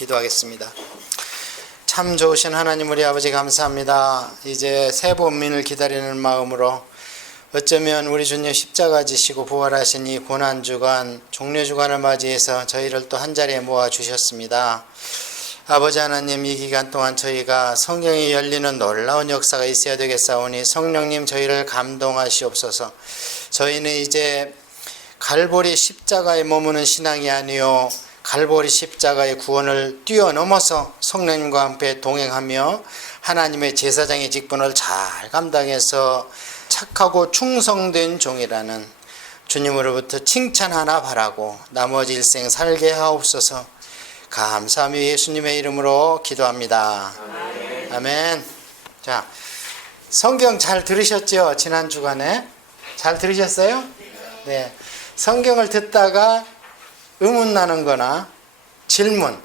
기도하겠습니다. 참 좋으신 하나님 우리 아버지 감사합니다. 이제 새 본민을 기다리는 마음으로 어쩌면 우리 주님 십자가 지시고 부활하신 이 고난주간 종려주간을 맞이해서 저희를 또 한자리에 모아주셨습니다. 아버지 하나님, 이 기간 동안 저희가 성경이 열리는 놀라운 역사가 있어야 되겠사오니 성령님 저희를 감동하시옵소서. 저희는 이제 갈보리 십자가에 머무는 신앙이 아니요 갈보리 십자가의 구원을 뛰어넘어서 성령님과 함께 동행하며 하나님의 제사장의 직분을 잘 감당해서 착하고 충성된 종이라는 주님으로부터 칭찬 하나 바라고 나머지 일생 살게 하옵소서. 감사하며 예수님의 이름으로 기도합니다. 아멘. 아멘. 자, 성경 잘 들으셨죠? 지난 주간에 잘 들으셨어요? 네. 성경을 듣다가 의문 나는 거나 질문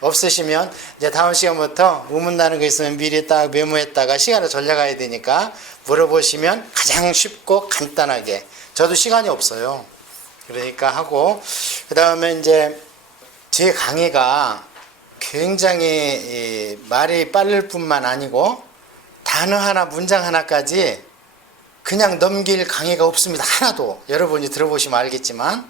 없으시면 이제 다음 시간부터 의문 나는 거 있으면 미리 딱 메모했다가 시간을 전략해야 되니까 물어보시면 가장 쉽고 간단하게, 저도 시간이 없어요. 그러니까 하고, 그 다음에 이제 제 강의가 굉장히 말이 빠를 뿐만 아니고 단어 하나 문장 하나까지 그냥 넘길 강의가 없습니다. 하나도. 여러분이 들어보시면 알겠지만,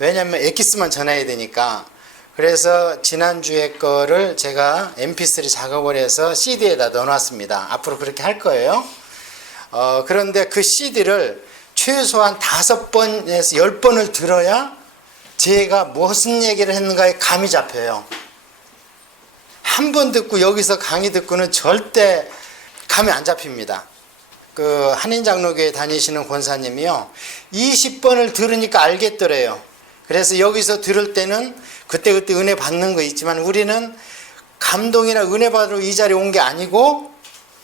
왜냐하면 엑기스만 전해야 되니까. 그래서 지난주에 거를 제가 mp3 작업을 해서 cd에다 넣어놨습니다. 앞으로 그렇게 할 거예요. 그런데 그 cd를 최소한 5번에서 10번을 들어야 제가 무슨 얘기를 했는가에 감이 잡혀요. 한 번 듣고 여기서 강의 듣고는 절대 감이 안 잡힙니다. 그 한인장로교회 다니시는 권사님이요, 20번을 들으니까 알겠더래요. 그래서 여기서 들을 때는 그때그때 은혜 받는 거 있지만 우리는 감동이나 은혜 받으러 이 자리에 온 게 아니고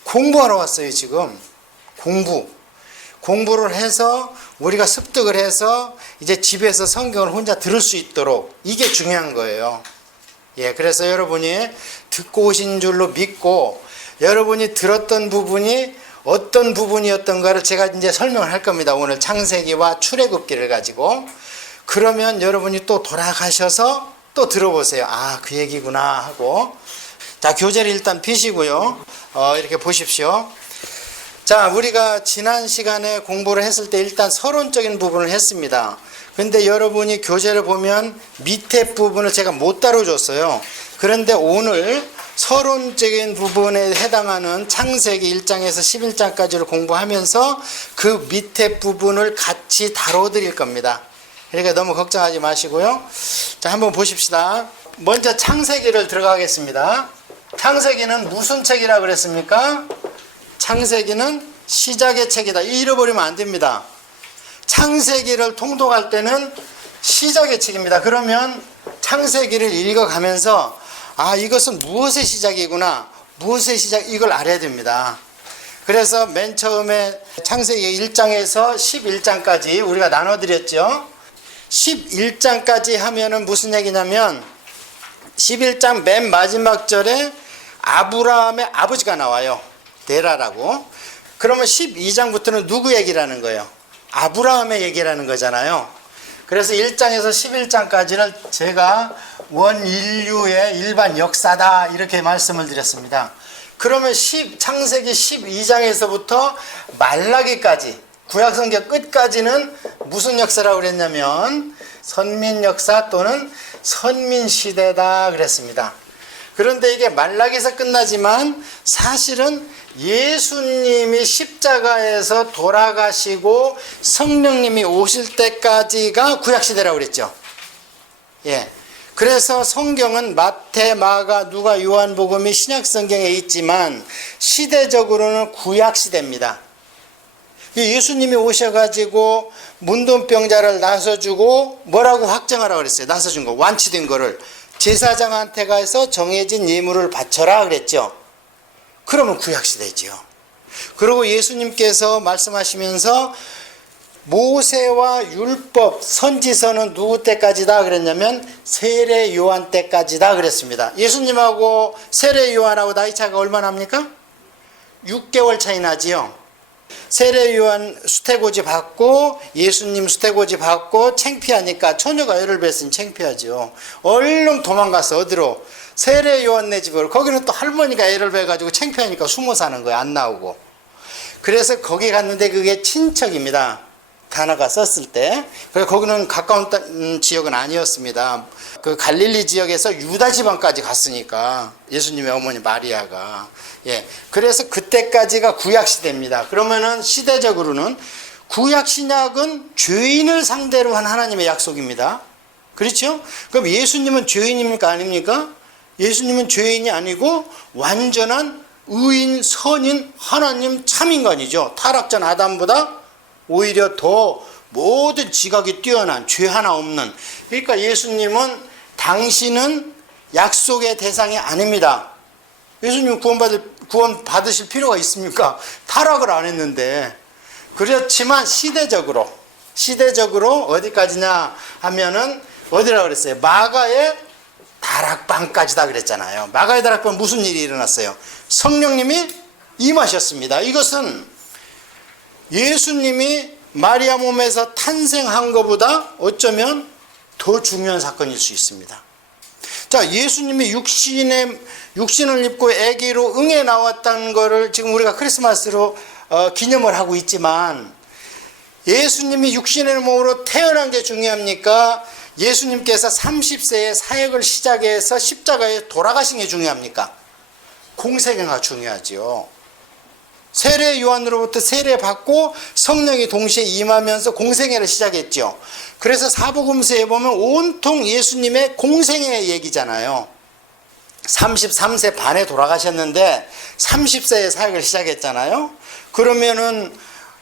공부하러 왔어요. 지금 공부를 해서 우리가 습득을 해서 이제 집에서 성경을 혼자 들을 수 있도록, 이게 중요한 거예요. 예, 그래서 여러분이 듣고 오신 줄로 믿고 여러분이 들었던 부분이 어떤 부분이었던가를 제가 이제 설명을 할 겁니다. 오늘 창세기와 출애굽기를 가지고. 그러면 여러분이 또 돌아가셔서 또 들어보세요. 아, 그 얘기구나 하고. 자, 교재를 일단 펴시고요. 이렇게 보십시오. 자, 우리가 지난 시간에 공부를 했을 때 일단 서론적인 부분을 했습니다. 근데 여러분이 교재를 보면 밑에 부분을 제가 못 다뤄줬어요. 그런데 오늘 서론적인 부분에 해당하는 창세기 1장에서 11장까지를 공부하면서 그 밑에 부분을 같이 다뤄드릴 겁니다. 그러니까 너무 걱정하지 마시고요. 자, 한번 보십시다. 먼저 창세기를 들어가겠습니다. 창세기는 무슨 책이라 그랬습니까? 창세기는 시작의 책이다. 잃어버리면 안 됩니다. 창세기를 통독할 때는 시작의 책입니다. 그러면 창세기를 읽어가면서 아, 이것은 무엇의 시작이구나, 무엇의 시작, 이걸 알아야 됩니다. 그래서 맨 처음에 창세기 1장에서 11장까지 우리가 나눠드렸죠. 11장까지 하면은 무슨 얘기냐면 11장 맨 마지막 절에 아브라함의 아버지가 나와요. 데라라고. 그러면 12장부터는 누구 얘기라는 거예요? 아브라함의 얘기라는 거잖아요. 그래서 1장에서 11장까지를 제가 원인류의 일반 역사다 이렇게 말씀을 드렸습니다. 그러면 창세기 12장에서부터 말라기까지, 구약성경 끝까지는 무슨 역사라고 그랬냐면 선민 역사 또는 선민 시대다 그랬습니다. 그런데 이게 말라기에서 끝나지만 사실은 예수님이 십자가에서 돌아가시고 성령님이 오실 때까지가 구약시대라고 그랬죠. 예. 그래서 성경은 마태, 마가, 누가, 요한복음이 신약성경에 있지만 시대적으로는 구약시대입니다. 예수님이 오셔가지고 문둥병자를 나서주고 뭐라고 확정하라고 그랬어요? 나서준 거, 완치된 거를 제사장한테 가서 정해진 예물을 바쳐라 그랬죠. 그러면 구약시대죠. 그리고 예수님께서 말씀하시면서 모세와 율법, 선지서는 누구 때까지다 그랬냐면 세례 요한 때까지다 그랬습니다. 예수님하고 세례 요한하고 나이 차이가 얼마나 합니까? 6개월 차이 나지요. 세례 요한 수태고지 받고 예수님 수태고지 받고 창피하니까 처녀가 애를 뱄으니 창피하죠. 얼른 도망갔어. 어디로? 세례 요한네 집으로. 거기는 또 할머니가 애를 뱄가지고 창피하니까 숨어 사는 거야. 안 나오고. 그래서 거기 갔는데 그게 친척입니다. 단어가 썼을 때. 그래서 거기는 가까운 지역은 아니었습니다. 그 갈릴리 지역에서 유다 지방까지 갔으니까 예수님의 어머니 마리아가. 예. 그래서 그때까지가 구약 시대입니다. 그러면은 시대적으로는 구약 신약은 죄인을 상대로 한 하나님의 약속입니다. 그렇죠? 그럼 예수님은 죄인입니까? 아닙니까? 예수님은 죄인이 아니고 완전한 의인, 선인, 하나님 참인간이죠. 타락전 아담보다 오히려 더 모든 지각이 뛰어난 죄 하나 없는. 그러니까 예수님은 당신은 약속의 대상이 아닙니다. 예수님 구원 받으실 필요가 있습니까? 타락을 안 했는데. 그렇지만 시대적으로 어디까지냐 하면은 어디라 그랬어요? 마가의 다락방까지다 그랬잖아요. 마가의 다락방 무슨 일이 일어났어요? 성령님이 임하셨습니다. 이것은 예수님이 마리아 몸에서 탄생한 것보다 어쩌면 더 중요한 사건일 수 있습니다. 자, 예수님이 육신을 입고 아기로 응에 나왔다는 것을 지금 우리가 크리스마스로 기념을 하고 있지만, 예수님이 육신의 몸으로 태어난 게 중요합니까? 예수님께서 30세에 사역을 시작해서 십자가에 돌아가신 게 중요합니까? 공생애가 중요하죠. 세례 요한으로부터 세례 받고 성령이 동시에 임하면서 공생애를 시작했죠. 그래서 사복음서에 보면 온통 예수님의 공생애 얘기잖아요. 33세 반에 돌아가셨는데 30세에 사역을 시작했잖아요. 그러면은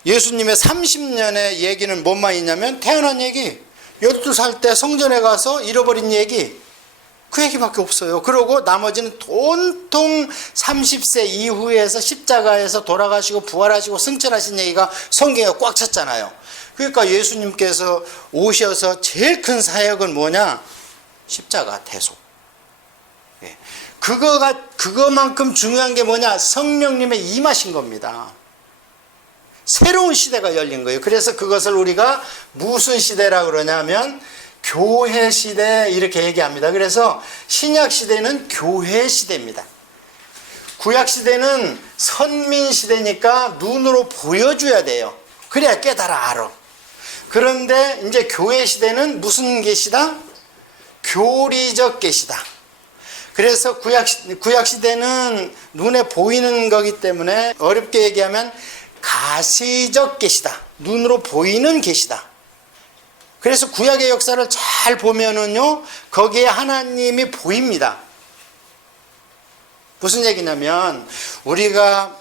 예수님의 30년의 얘기는 뭐만 있냐면 태어난 얘기, 12살 때 성전에 가서 잃어버린 얘기, 그 얘기밖에 없어요. 그러고 나머지는 온통 30세 이후에서 십자가에서 돌아가시고 부활하시고 승천하신 얘기가 성경에 꽉 찼잖아요. 그러니까 예수님께서 오셔서 제일 큰 사역은 뭐냐? 십자가 대속. 예. 그거만큼 중요한 게 뭐냐? 성령님의 임하신 겁니다. 새로운 시대가 열린 거예요. 그래서 그것을 우리가 무슨 시대라고 그러냐면 교회 시대 이렇게 얘기합니다. 그래서 신약 시대는 교회 시대입니다. 구약 시대는 선민 시대니까 눈으로 보여줘야 돼요. 그래야 깨달아 알아. 그런데 이제 교회 시대는 무슨 계시다? 교리적 계시다. 그래서 구약 시대는 눈에 보이는 거기 때문에 어렵게 얘기하면 가시적 계시다. 눈으로 보이는 계시다. 그래서 구약의 역사를 잘 보면은요, 거기에 하나님이 보입니다. 무슨 얘기냐면, 우리가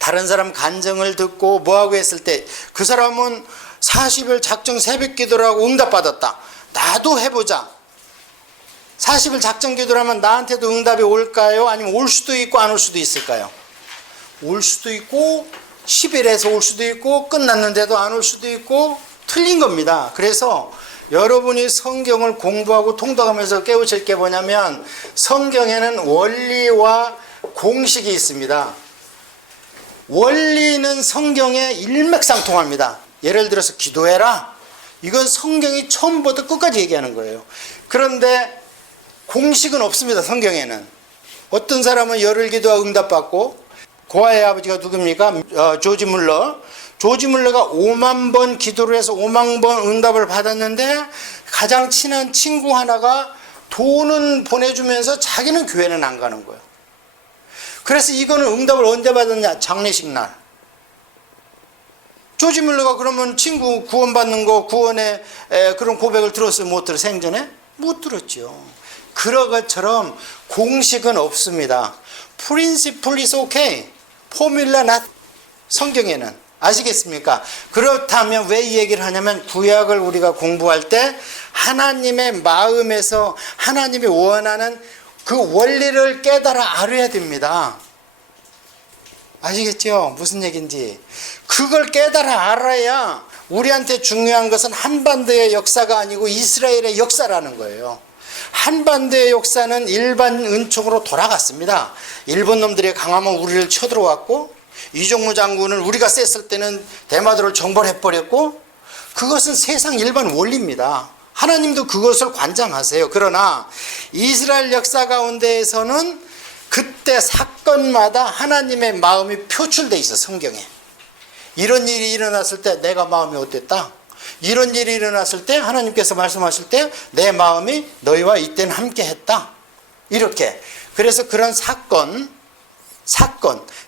다른 사람 간증을 듣고 뭐하고 했을 때, 그 사람은 40일 작정 새벽 기도를 하고 응답받았다. 나도 해보자. 40일 작정 기도를 하면 나한테도 응답이 올까요? 아니면 올 수도 있고 안 올 수도 있을까요? 올 수도 있고, 10일에서 올 수도 있고, 끝났는데도 안 올 수도 있고, 틀린 겁니다. 그래서 여러분이 성경을 공부하고 통독하면서 깨우칠 게 뭐냐면, 성경에는 원리와 공식이 있습니다. 원리는 성경에 일맥상통합니다. 예를 들어서 기도해라. 이건 성경이 처음부터 끝까지 얘기하는 거예요. 그런데 공식은 없습니다. 성경에는. 어떤 사람은 열흘 기도하고 응답받고, 고아의 아버지가 누굽니까? 조지 물러. 조지 물러가 5만 번 기도를 해서 5만 번 응답을 받았는데, 가장 친한 친구 하나가 돈은 보내주면서 자기는 교회는 안 가는 거예요. 그래서 이거는 응답을 언제 받았냐? 장례식 날. 조지 물러가 그러면 친구 구원받는 거, 구원의 그런 고백을 들었어요? 못 들어? 생전에? 못 들었죠. 그런 것처럼 공식은 없습니다. Principle is okay. 포뮬라 not. 성경에는. 아시겠습니까? 그렇다면 왜 이 얘기를 하냐면, 구약을 우리가 공부할 때 하나님의 마음에서 하나님이 원하는 그 원리를 깨달아 알아야 됩니다. 아시겠죠? 무슨 얘기인지. 그걸 깨달아 알아야 우리한테 중요한 것은 한반도의 역사가 아니고 이스라엘의 역사라는 거예요. 한반도의 역사는 일반 은총으로 돌아갔습니다. 일본 놈들이 강하면 우리를 쳐들어왔고, 이종무 장군을 우리가 셌을 때는 대마도를 정벌해버렸고, 그것은 세상 일반 원리입니다. 하나님도 그것을 관장하세요. 그러나 이스라엘 역사 가운데에서는 그때 사건마다 하나님의 마음이 표출되어 있어. 성경에 이런 일이 일어났을 때 내가 마음이 어땠다, 이런 일이 일어났을 때 하나님께서 말씀하실 때 내 마음이 너희와 이때는 함께 했다, 이렇게. 그래서 그런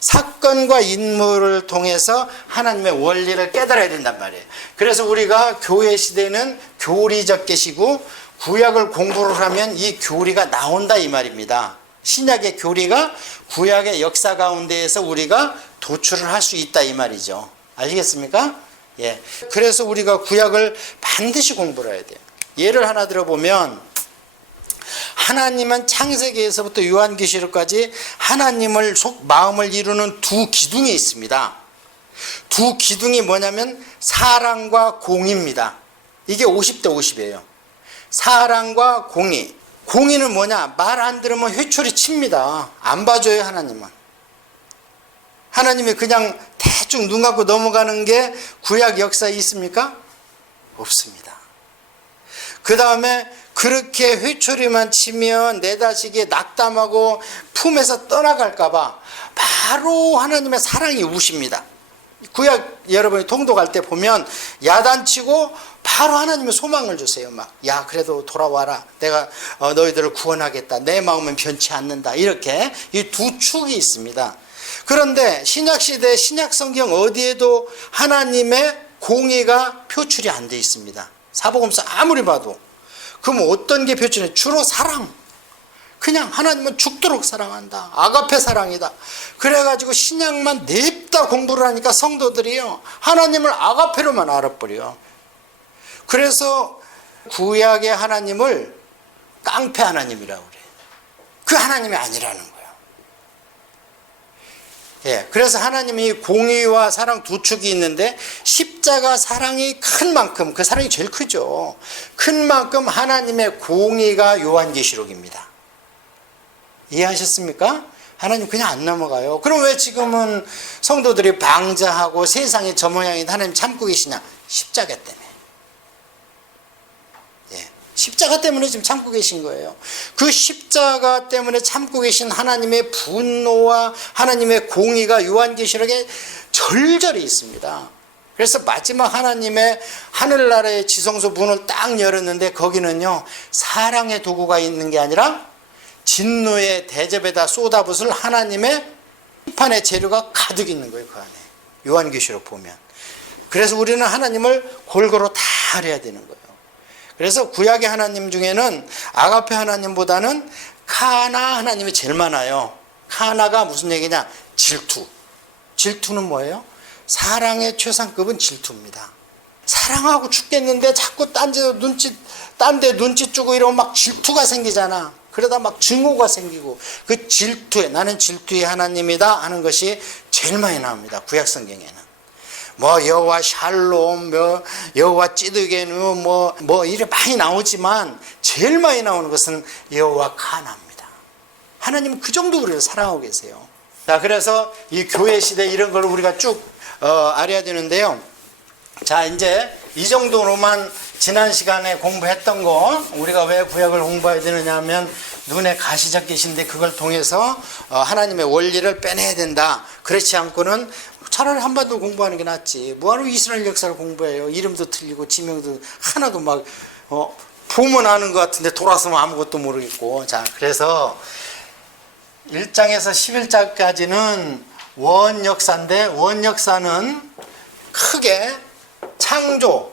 사건과 인물을 통해서 하나님의 원리를 깨달아야 된단 말이에요. 그래서 우리가 교회 시대는 교리적 계시고 구약을 공부를 하면 이 교리가 나온다 이 말입니다. 신약의 교리가 구약의 역사 가운데에서 우리가 도출을 할 수 있다 이 말이죠. 아시겠습니까? 예. 그래서 우리가 구약을 반드시 공부를 해야 돼요. 예를 하나 들어보면, 하나님은 창세기에서부터 요한계시록까지 하나님을 마음을 이루는 두 기둥이 있습니다. 두 기둥이 뭐냐면 사랑과 공의입니다. 이게 50대 50이에요. 사랑과 공의. 공의는 뭐냐? 말 안 들으면 회초리 칩니다. 안 봐줘요, 하나님은. 하나님이 그냥 대충 눈 감고 넘어가는 게 구약 역사에 있습니까? 없습니다. 그 다음에 그렇게 회초리만 치면 내 자식이 낙담하고 품에서 떠나갈까봐 바로 하나님의 사랑이 우십니다. 구약 여러분이 통독할 때 보면 야단치고 바로 하나님의 소망을 주세요. 야 그래도 돌아와라, 내가 너희들을 구원하겠다, 내 마음은 변치 않는다, 이렇게 이 두 축이 있습니다. 그런데 신약시대 신약성경 어디에도 하나님의 공의가 표출이 안 돼 있습니다. 사복음서 아무리 봐도. 그럼 어떤 게 표출해? 주로 사랑. 그냥 하나님은 죽도록 사랑한다, 아가페 사랑이다. 그래가지고 신약만 냅다 공부를 하니까 성도들이요, 하나님을 아가페로만 알아버려. 그래서 구약의 하나님을 깡패 하나님이라고 그래요. 그 하나님이 아니라는 거예요. 예, 그래서 하나님이 공의와 사랑 두 축이 있는데, 십자가 사랑이 큰 만큼, 그 사랑이 제일 크죠. 큰 만큼 하나님의 공의가 요한계시록입니다. 이해하셨습니까? 하나님 그냥 안 넘어가요. 그럼 왜 지금은 성도들이 방자하고 세상이 저 모양인데 하나님 참고 계시냐? 십자가 때문에. 예, 십자가 때문에 지금 참고 계신 거예요. 그 십자가 때문에 참고 계신 하나님의 분노와 하나님의 공의가 요한계시록에 절절히 있습니다. 그래서 마지막 하나님의 하늘나라의 지성소 문을 딱 열었는데, 거기는요 사랑의 도구가 있는 게 아니라 진노의 대접에다 쏟아붓을 하나님의 심판의 재료가 가득 있는 거예요, 그 안에. 요한계시록 보면. 그래서 우리는 하나님을 골고루 다 알아야 되는 거예요. 그래서 구약의 하나님 중에는 아가페 하나님보다는 카나 하나님이 제일 많아요. 카나가 무슨 얘기냐? 질투. 질투는 뭐예요? 사랑의 최상급은 질투입니다. 사랑하고 죽겠는데 자꾸 딴 데 눈치 주고 이러면 막 질투가 생기잖아. 그러다 막 증오가 생기고, 그 질투에, 나는 질투의 하나님이다 하는 것이 제일 많이 나옵니다, 구약 성경에는. 뭐 여호와 샬롬, 여호와 찌드게누, 뭐 이래 많이 나오지만 제일 많이 나오는 것은 여호와 카나입니다. 하나님은 그 정도 우리를 사랑하고 계세요. 자, 그래서 이 교회 시대 이런 걸 우리가 쭉 알아야 되는데요. 자, 이제 이 정도로만 지난 시간에 공부했던 거, 우리가 왜 구약을 공부해야 되느냐 하면 눈에 가시 잡히신데 그걸 통해서 하나님의 원리를 빼내야 된다. 그렇지 않고는 차라리 한반도 공부하는 게 낫지. 뭐하러 이스라엘 역사를 공부해요? 이름도 틀리고 지명도 하나도 막 보면 아는 것 같은데 돌아서면 아무것도 모르겠고. 자, 그래서 1장에서 11장까지는 원역사인데, 원역사는 크게 창조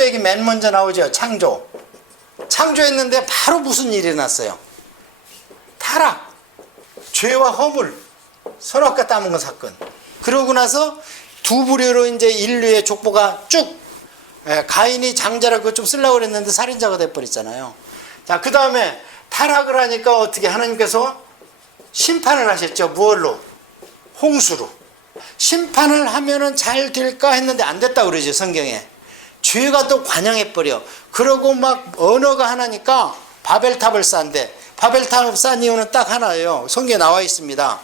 얘기 맨 먼저 나오죠. 창조했는데 바로 무슨 일이 일어났어요? 타락, 죄와 허물, 선악과 따먹은 사건. 그러고 나서 두 부류로 이제 인류의 족보가 쭉, 가인이 장자라 그거 좀 쓰려고 그랬는데 살인자가 돼버렸잖아요. 자, 그 다음에 타락을 하니까 어떻게 하나님께서 심판을 하셨죠. 무얼로? 홍수로. 심판을 하면은 잘 될까 했는데 안 됐다 그러죠, 성경에. 죄가 또 관영해버려. 그러고 막 언어가 하나니까 바벨탑을 쌓는데, 바벨탑을 쌓은 이유는 딱 하나예요. 성경에 나와 있습니다.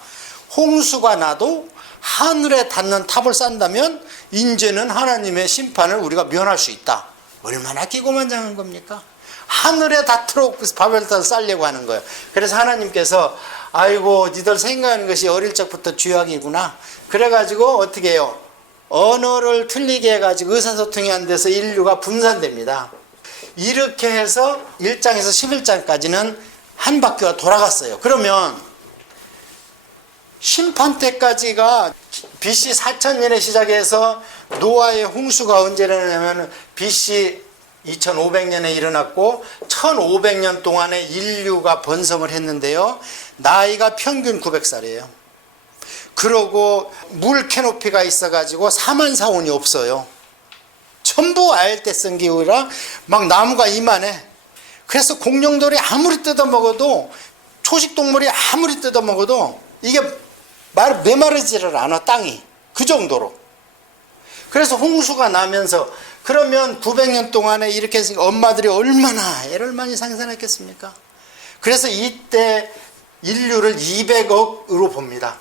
홍수가 나도 하늘에 닿는 탑을 쌓는다면 이제는 하나님의 심판을 우리가 면할 수 있다. 얼마나 기고만장한 겁니까? 하늘에 닿도록 바벨탑을 쌓으려고 하는 거예요. 그래서 하나님께서 아이고 니들 생각하는 것이 어릴 적부터 죄악이구나. 그래가지고 어떻게 해요? 언어를 틀리게 해가지고 의사소통이 안 돼서 인류가 분산됩니다. 이렇게 해서 1장에서 11장까지는 한 바퀴가 돌아갔어요. 그러면 심판 때까지가 BC 4000년에 시작해서 노아의 홍수가 언제 일어나냐면 BC 2500년에 일어났고 1500년 동안에 인류가 번성을 했는데요. 나이가 평균 900살이에요. 그러고 물 캐노피가 있어가지고 사만사원이 없어요. 전부 아열대성 기후라 막 나무가 이만해. 그래서 공룡들이 아무리 뜯어먹어도 초식동물이 아무리 뜯어먹어도 이게 메마르지를 않아 땅이 그 정도로. 그래서 홍수가 나면서 그러면 900년 동안에 이렇게 했으니까 엄마들이 얼마나 애를 많이 생산했겠습니까? 그래서 이때 인류를 200억으로 봅니다.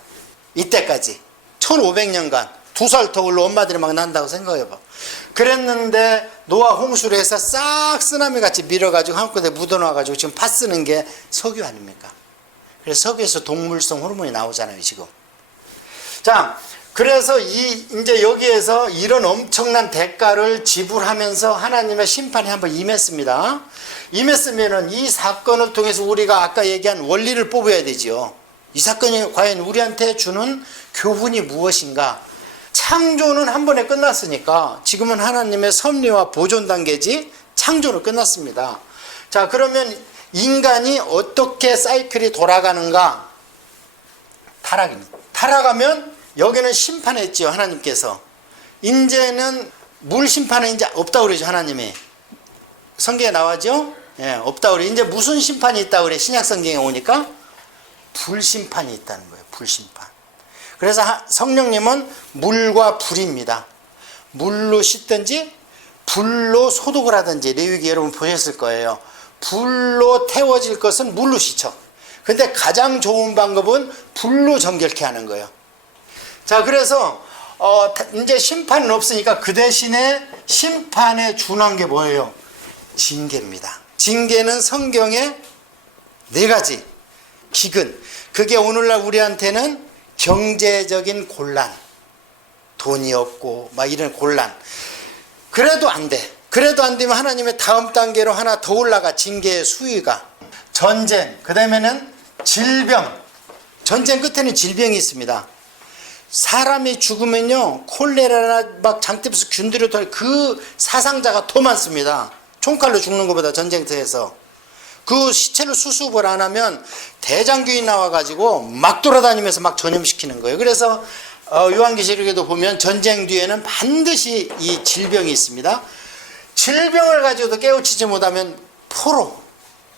이때까지 1500년간 2살 터울로 엄마들이 막 난다고 생각해봐. 그랬는데 노아 홍수를 해서 싹 쓰나미같이 밀어가지고 한국에 묻어놔가지고 지금 팥 쓰는 게 석유 아닙니까? 그래서 석유에서 동물성 호르몬이 나오잖아요 지금. 자, 그래서 이제 여기에서 이런 엄청난 대가를 지불하면서 하나님의 심판이 한번 임했습니다. 임했으면은 이 사건을 통해서 우리가 아까 얘기한 원리를 뽑아야 되죠. 이 사건이 과연 우리한테 주는 교훈이 무엇인가? 창조는 한 번에 끝났으니까 지금은 하나님의 섭리와 보존 단계지 창조는 끝났습니다. 자, 그러면 인간이 어떻게 사이클이 돌아가는가? 타락입니다. 타락하면 여기는 심판했지요, 하나님께서. 이제는 물 심판은 이제 없다고 그러죠, 하나님이. 성경에 나와죠? 예, 없다고 그래. 이제 무슨 심판이 있다고 그래, 신약 성경에 오니까? 불심판이 있다는 거예요, 불심판. 그래서 성령님은 물과 불입니다. 물로 씻든지, 불로 소독을 하든지, 레위기 여러분 보셨을 거예요. 불로 태워질 것은 물로 씻죠. 근데 가장 좋은 방법은 불로 정결케 하는 거예요. 자, 그래서 이제 심판은 없으니까 그 대신에 심판에 준한 게 뭐예요? 징계입니다. 징계는 성경에 4가지 기근. 그게 오늘날 우리한테는 경제적인 곤란, 돈이 없고 막 이런 곤란. 그래도 안 돼. 그래도 안 되면 하나님의 다음 단계로 하나 더 올라가. 징계의 수위가. 전쟁, 그 다음에는 질병. 전쟁 끝에는 질병이 있습니다. 사람이 죽으면요, 콜레라나 막 장대에서 균들이 돌, 그 사상자가 더 많습니다. 총칼로 죽는 것보다 전쟁터에서. 그 시체를 수습을 안 하면 대장균이 나와가지고 막 돌아다니면서 막 전염시키는 거예요. 그래서 요한계시록에도 보면 전쟁 뒤에는 반드시 이 질병이 있습니다. 질병을 가지고도 깨우치지 못하면 포로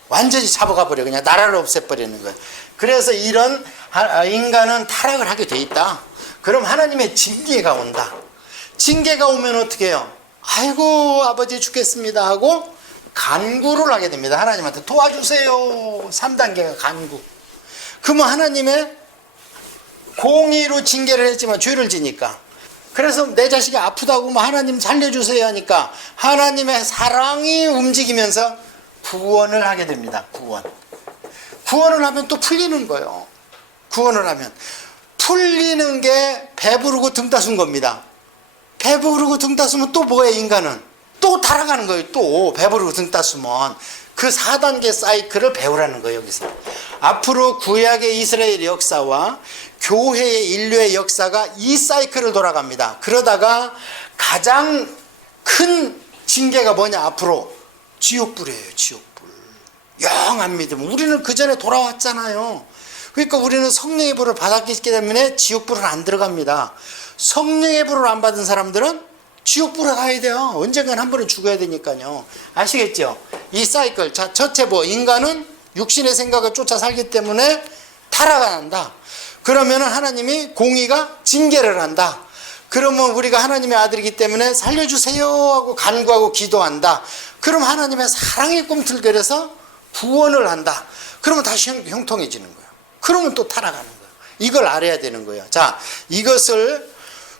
완전히 잡아가 버려. 그냥 나라를 없애버리는 거예요. 그래서 이런 인간은 타락을 하게 돼 있다. 그럼 하나님의 징계가 온다. 징계가 오면 어떻게 해요? 아이고 아버지 죽겠습니다 하고 간구를 하게 됩니다. 하나님한테 도와주세요. 3단계가 간구. 그러면 하나님의 공의로 징계를 했지만 죄를 지니까, 그래서 내 자식이 아프다고 하나님 살려주세요 하니까 하나님의 사랑이 움직이면서 구원을 하게 됩니다. 구원을 하면 또 풀리는 거예요. 구원을 하면 풀리는 게 배부르고 등 따순 겁니다. 배부르고 등 따수면 또 뭐예요? 인간은 또 타락하는 거예요. 또 배부르고 등 따수면 그 4단계 사이클을 배우라는 거예요. 여기서 앞으로 구약의 이스라엘 역사와 교회의 인류의 역사가 이 사이클을 돌아갑니다. 그러다가 가장 큰 징계가 뭐냐? 앞으로 지옥불이에요. 지옥불. 영 안 믿으면. 우리는 그 전에 돌아왔잖아요. 그러니까 우리는 성령의 불을 받았기 때문에 지옥불은 안 들어갑니다. 성령의 불을 안 받은 사람들은 지옥불에 가야 돼요. 언젠간 한 번은 죽어야 되니까요. 아시겠죠? 이 사이클. 자, 첫째 인간은 육신의 생각을 쫓아 살기 때문에 타락한다. 그러면 하나님이 공의가 징계를 한다. 그러면 우리가 하나님의 아들이기 때문에 살려주세요 하고 간구하고 기도한다. 그럼 하나님의 사랑의 꿈틀거려서 구원을 한다. 그러면 다시 형통해지는 거예요. 그러면 또 타락하는 거예요. 이걸 알아야 되는 거예요. 자, 이것을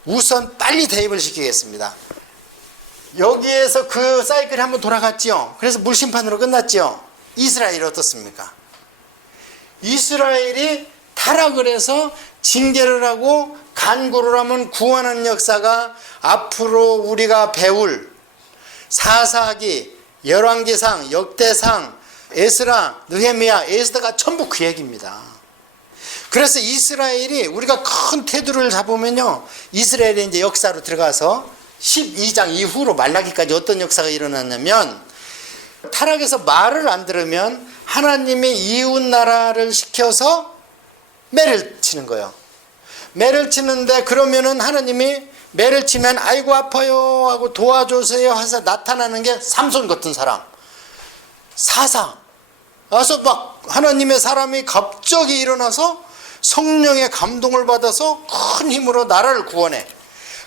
우선 빨리 대입을 시키겠습니다. 여기에서 그 사이클이 한번 돌아갔죠. 그래서 물심판으로 끝났죠. 이스라엘이 어떻습니까? 이스라엘이 타락을 해서 징계를 하고 간구를 하면 구원하는 역사가 앞으로 우리가 배울 사사기, 열왕기상, 역대상, 에스라, 느헤미야, 에스더가 전부 그 얘기입니다. 그래서 이스라엘이 우리가 큰 테두리를 잡으면요, 이스라엘의 이제 역사로 들어가서 12장 이후로 말라기까지 어떤 역사가 일어났냐면, 타락해서 말을 안 들으면 하나님의 이웃 나라를 시켜서 매를 치는 거예요. 매를 치는데, 그러면은 하나님이 매를 치면 아이고 아파요 하고 도와주세요 해서 나타나는 게 삼손 같은 사람, 사사 와서 막 하나님의 사람이 갑자기 일어나서 성령의 감동을 받아서 큰 힘으로 나라를 구원해.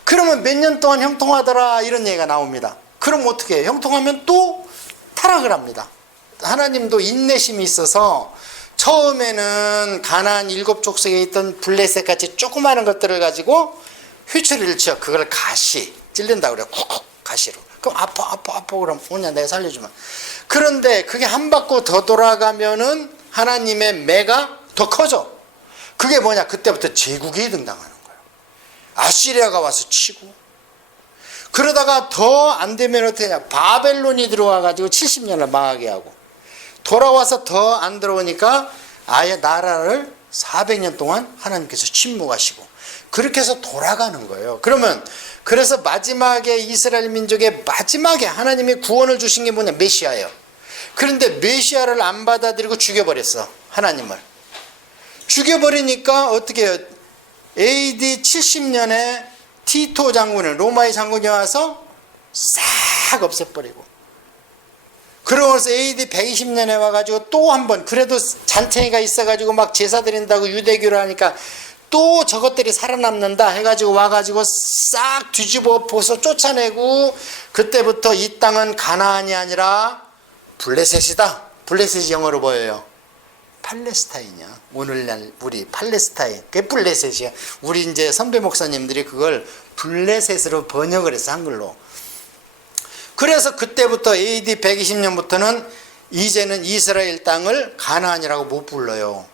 그러면 몇 년 동안 형통하더라 이런 얘기가 나옵니다. 그럼 어떻게 해요? 형통하면 또 타락을 합니다. 하나님도 인내심이 있어서 처음에는 가나안 7족속에 있던 블레셋 같이 조그마한 것들을 가지고 휘초리를 치어 그걸 가시 찔린다고 그래요. 쿡쿡 가시로. 그럼 아파 그럼 뭐냐 내가 살려주면. 그런데 그게 한 바퀴 더 돌아가면은 하나님의 매가 더 커져. 그게 뭐냐, 그때부터 제국이 등장하는 거예요. 아시리아가 와서 치고, 그러다가 더 안 되면 어떻게 하냐, 바벨론이 들어와 가지고 70년을 망하게 하고, 돌아와서 더 안 들어오니까 아예 나라를 400년 동안 하나님께서 침묵하시고, 그렇게 해서 돌아가는 거예요. 그래서 마지막에 이스라엘 민족의 마지막에 하나님이 구원을 주신 게 뭐냐, 메시아예요. 그런데 메시아를 안 받아들이고 죽여버렸어. 하나님을 죽여버리니까 어떻게 해요? AD 70년에 티토 장군을, 로마의 장군이 와서 싹 없애버리고, 그러면서 AD 120년에 와가지고 또 한 번, 그래도 잔챙이가 있어가지고 막 제사 드린다고 유대교를 하니까 또 저것들이 살아남는다 해가지고 와가지고 싹 뒤집어 엎어서 쫓아내고, 그때부터 이 땅은 가나안이 아니라 블레셋이다. 블레셋이 영어로 보여요. 팔레스타인이야. 오늘날 우리 팔레스타인, 그게 블레셋이야. 우리 이제 선배 목사님들이 그걸 블레셋으로 번역을 해서 한글로. 그래서 그때부터 AD 120년부터는 이제는 이스라엘 땅을 가나안이라고 못 불러요.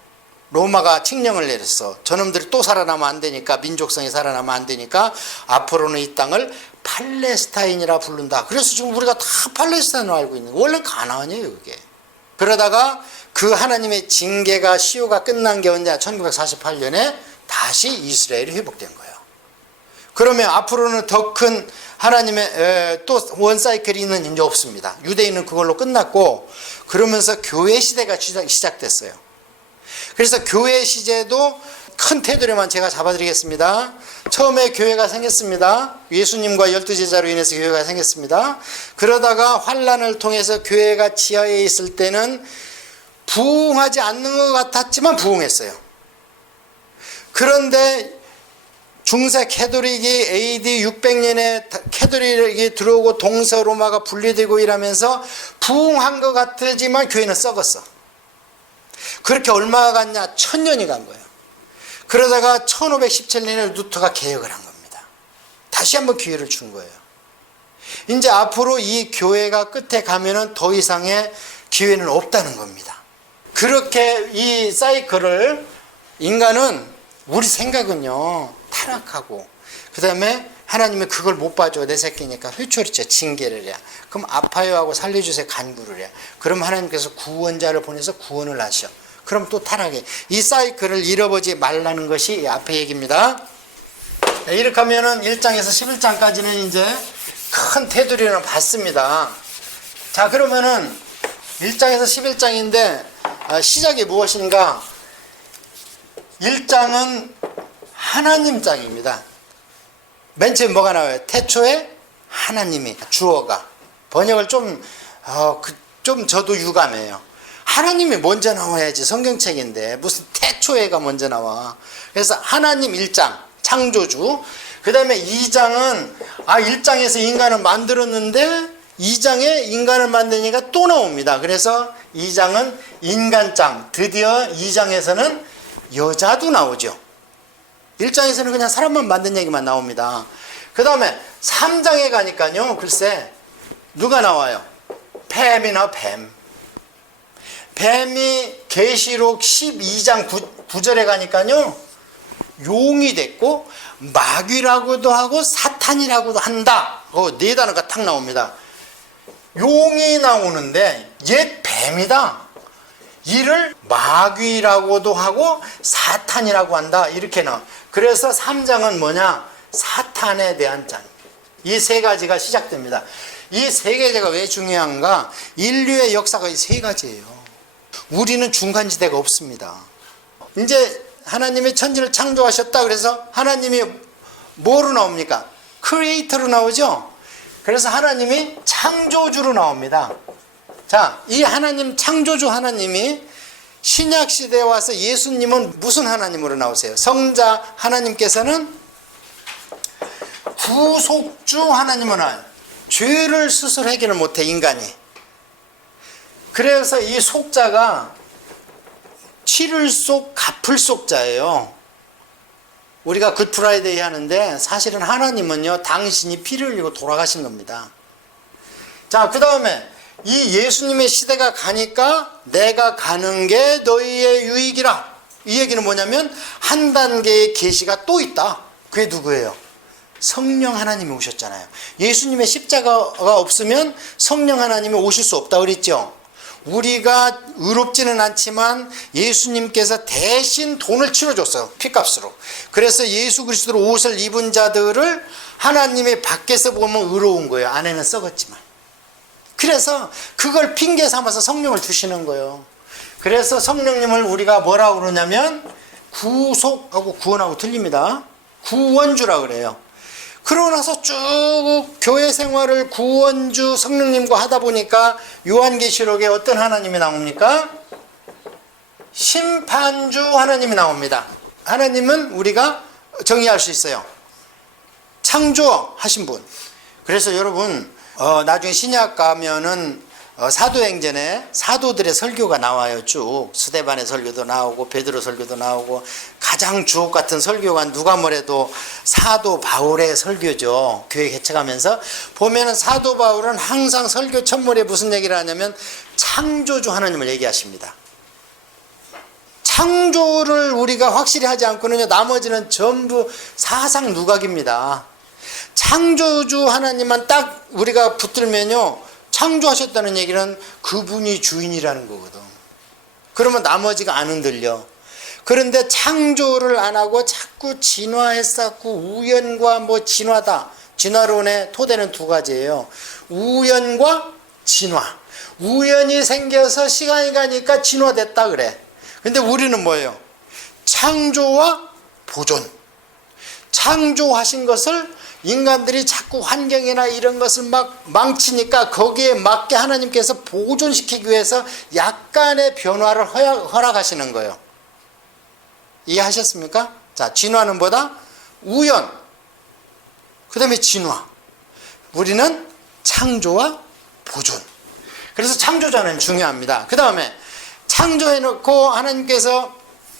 로마가 칙령을 내렸어. 저놈들이 또 살아나면 안 되니까, 민족성이 살아나면 안 되니까 앞으로는 이 땅을 팔레스타인이라 부른다. 그래서 지금 우리가 다 팔레스타인으로 알고 있는 거예요. 원래 가나안이에요, 그게. 그러다가 그 하나님의 징계가, 시효가 끝난 게 언제? 1948년에 다시 이스라엘이 회복된 거예요. 그러면 앞으로는 더 큰 하나님의 또 원사이클이 있는 이제 없습니다. 유대인은 그걸로 끝났고, 그러면서 교회 시대가 시작됐어요. 그래서 교회 시제도 큰 테두리만 제가 잡아드리겠습니다. 처음에 교회가 생겼습니다. 예수님과 12제자로 인해서 교회가 생겼습니다. 그러다가 환란을 통해서 교회가 지하에 있을 때는 부흥하지 않는 것 같았지만 부흥했어요. 그런데 중세 캐톨릭이 AD 600년에 캐톨릭이 들어오고 동서로마가 분리되고 이러면서 부흥한 것 같지만 교회는 썩었어. 그렇게 얼마가 갔냐? 1000년이 간 거예요. 그러다가 1517년에 루터가 개혁을 한 겁니다. 다시 한번 기회를 준 거예요. 이제 앞으로 이 교회가 끝에 가면은 더 이상의 기회는 없다는 겁니다. 그렇게 이 사이클을, 인간은, 우리 생각은요, 타락하고, 그 다음에 하나님이 그걸 못 봐줘, 내 새끼니까 회초리쳐 징계를 해. 그럼 아파요 하고 살려주세요 간구를 해. 그럼 하나님께서 구원자를 보내서 구원을 하셔. 그럼 또 타락해. 이 사이클을 잃어버리지 말라는 것이 앞에 얘기입니다. 이렇게 하면은 1장에서 11장까지는 이제 큰 테두리를 봤습니다. 자, 그러면은 1장에서 11장인데 시작이 무엇인가? 1장은 하나님 장입니다. 맨 처음 뭐가 나와요? 태초에 하나님이, 주어가. 번역을 좀 저도 유감해요. 하나님이 먼저 나와야지, 성경책인데 무슨 태초에가 먼저 나와. 그래서 하나님 1장 창조주, 그 다음에 2장은 1장에서 인간을 만들었는데 2장에 인간을 만드니까 또 나옵니다. 그래서 2장은 인간장, 드디어 2장에서는 여자도 나오죠. 1장에서는 그냥 사람만 만든 얘기만 나옵니다. 그 다음에 3장에 가니까요, 글쎄 누가 나와요? 뱀이나 뱀. 뱀이 계시록 12장 9절에 가니까요, 용이 됐고 마귀라고도 하고 사탄이라고도 한다. 네 단어가 탁 나옵니다. 용이 나오는데 옛 뱀이다. 이를 마귀라고도 하고 사탄이라고 한다. 이렇게 나와. 그래서 3장은 뭐냐? 사탄에 대한 장. 이 세 가지가 시작됩니다. 이 세 가지가 왜 중요한가? 인류의 역사가 이 세 가지예요. 우리는 중간지대가 없습니다. 이제 하나님이 천지를 창조하셨다. 그래서 하나님이 뭐로 나옵니까? 크리에이터로 나오죠. 그래서 하나님이 창조주로 나옵니다. 자, 이 하나님, 창조주 하나님이 신약시대에 와서 예수님은 무슨 하나님으로 나오세요? 성자 하나님께서는 구속주 하나님으로 나와요. 죄를 스스로 해결을 못해, 인간이. 그래서 이 속자가 치를 속, 갚을 속자예요. 우리가 굿프라이데이 하는데 사실은 하나님은요, 당신이 피를 흘리고 돌아가신 겁니다. 자, 그 다음에 이 예수님의 시대가 가니까 내가 가는 게 너희의 유익이라. 이 얘기는 뭐냐면 한 단계의 계시가 또 있다. 그게 누구예요? 성령 하나님이 오셨잖아요. 예수님의 십자가가 없으면 성령 하나님이 오실 수 없다고 그랬죠. 우리가 의롭지는 않지만 예수님께서 대신 돈을 치러줬어요. 피값으로. 그래서 예수 그리스도로 옷을 입은 자들을 하나님이 밖에서 보면 의로운 거예요. 안에는 썩었지만. 그래서 그걸 핑계 삼아서 성령을 주시는 거예요. 그래서 성령님을 우리가 뭐라고 그러냐면 구속하고 구원하고 틀립니다. 구원주라 그래요. 그러고 나서 쭉 교회 생활을 구원주 성령님과 하다 보니까 요한계시록에 어떤 하나님이 나옵니까? 심판주 하나님이 나옵니다. 하나님은 우리가 정의할 수 있어요. 창조하신 분. 그래서 여러분 나중에 신약 가면은 사도행전에 사도들의 설교가 나와요. 쭉 스데반의 설교도 나오고 베드로 설교도 나오고 가장 주옥 같은 설교가 누가 뭐래도 사도 바울의 설교죠. 교회 개척하면서 보면은 사도 바울은 항상 설교 첫물에 무슨 얘기를 하냐면 창조주 하나님을 얘기하십니다. 창조를 우리가 확실히 하지 않고는요, 나머지는 전부 사상 누각입니다. 창조주 하나님만 딱 우리가 붙들면요, 창조하셨다는 얘기는 그분이 주인이라는 거거든. 그러면 나머지가 안 흔들려. 그런데 창조를 안 하고 자꾸 진화했었고 우연과 뭐 진화다. 진화론의 토대는 두 가지예요. 우연과 진화. 우연이 생겨서 시간이 가니까 진화됐다 그래. 근데 우리는 뭐예요? 창조와 보존. 창조하신 것을 인간들이 자꾸 환경이나 이런 것을 막 망치니까 거기에 맞게 하나님께서 보존시키기 위해서 약간의 변화를 허락하시는 거예요. 이해하셨습니까? 자, 진화는 뭐다? 우연. 그 다음에 진화. 우리는 창조와 보존. 그래서 창조자는 중요합니다. 그 다음에 창조해놓고 하나님께서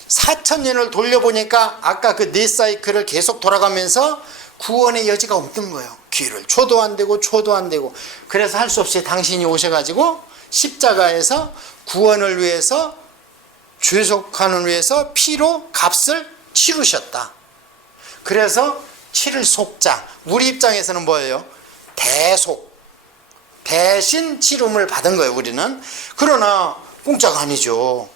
4,000년을 돌려보니까 아까 그 네 사이클을 계속 돌아가면서 구원의 여지가 없는 거예요. 귀를 초도 안 되고 초도 안 되고. 그래서 할 수 없이 당신이 오셔가지고 십자가에서 구원을 위해서 죄속하는 위해서 피로 값을 치르셨다. 그래서 치를 속자. 우리 입장에서는 뭐예요? 대속. 대신 치름을 받은 거예요, 우리는. 그러나 공짜가 아니죠.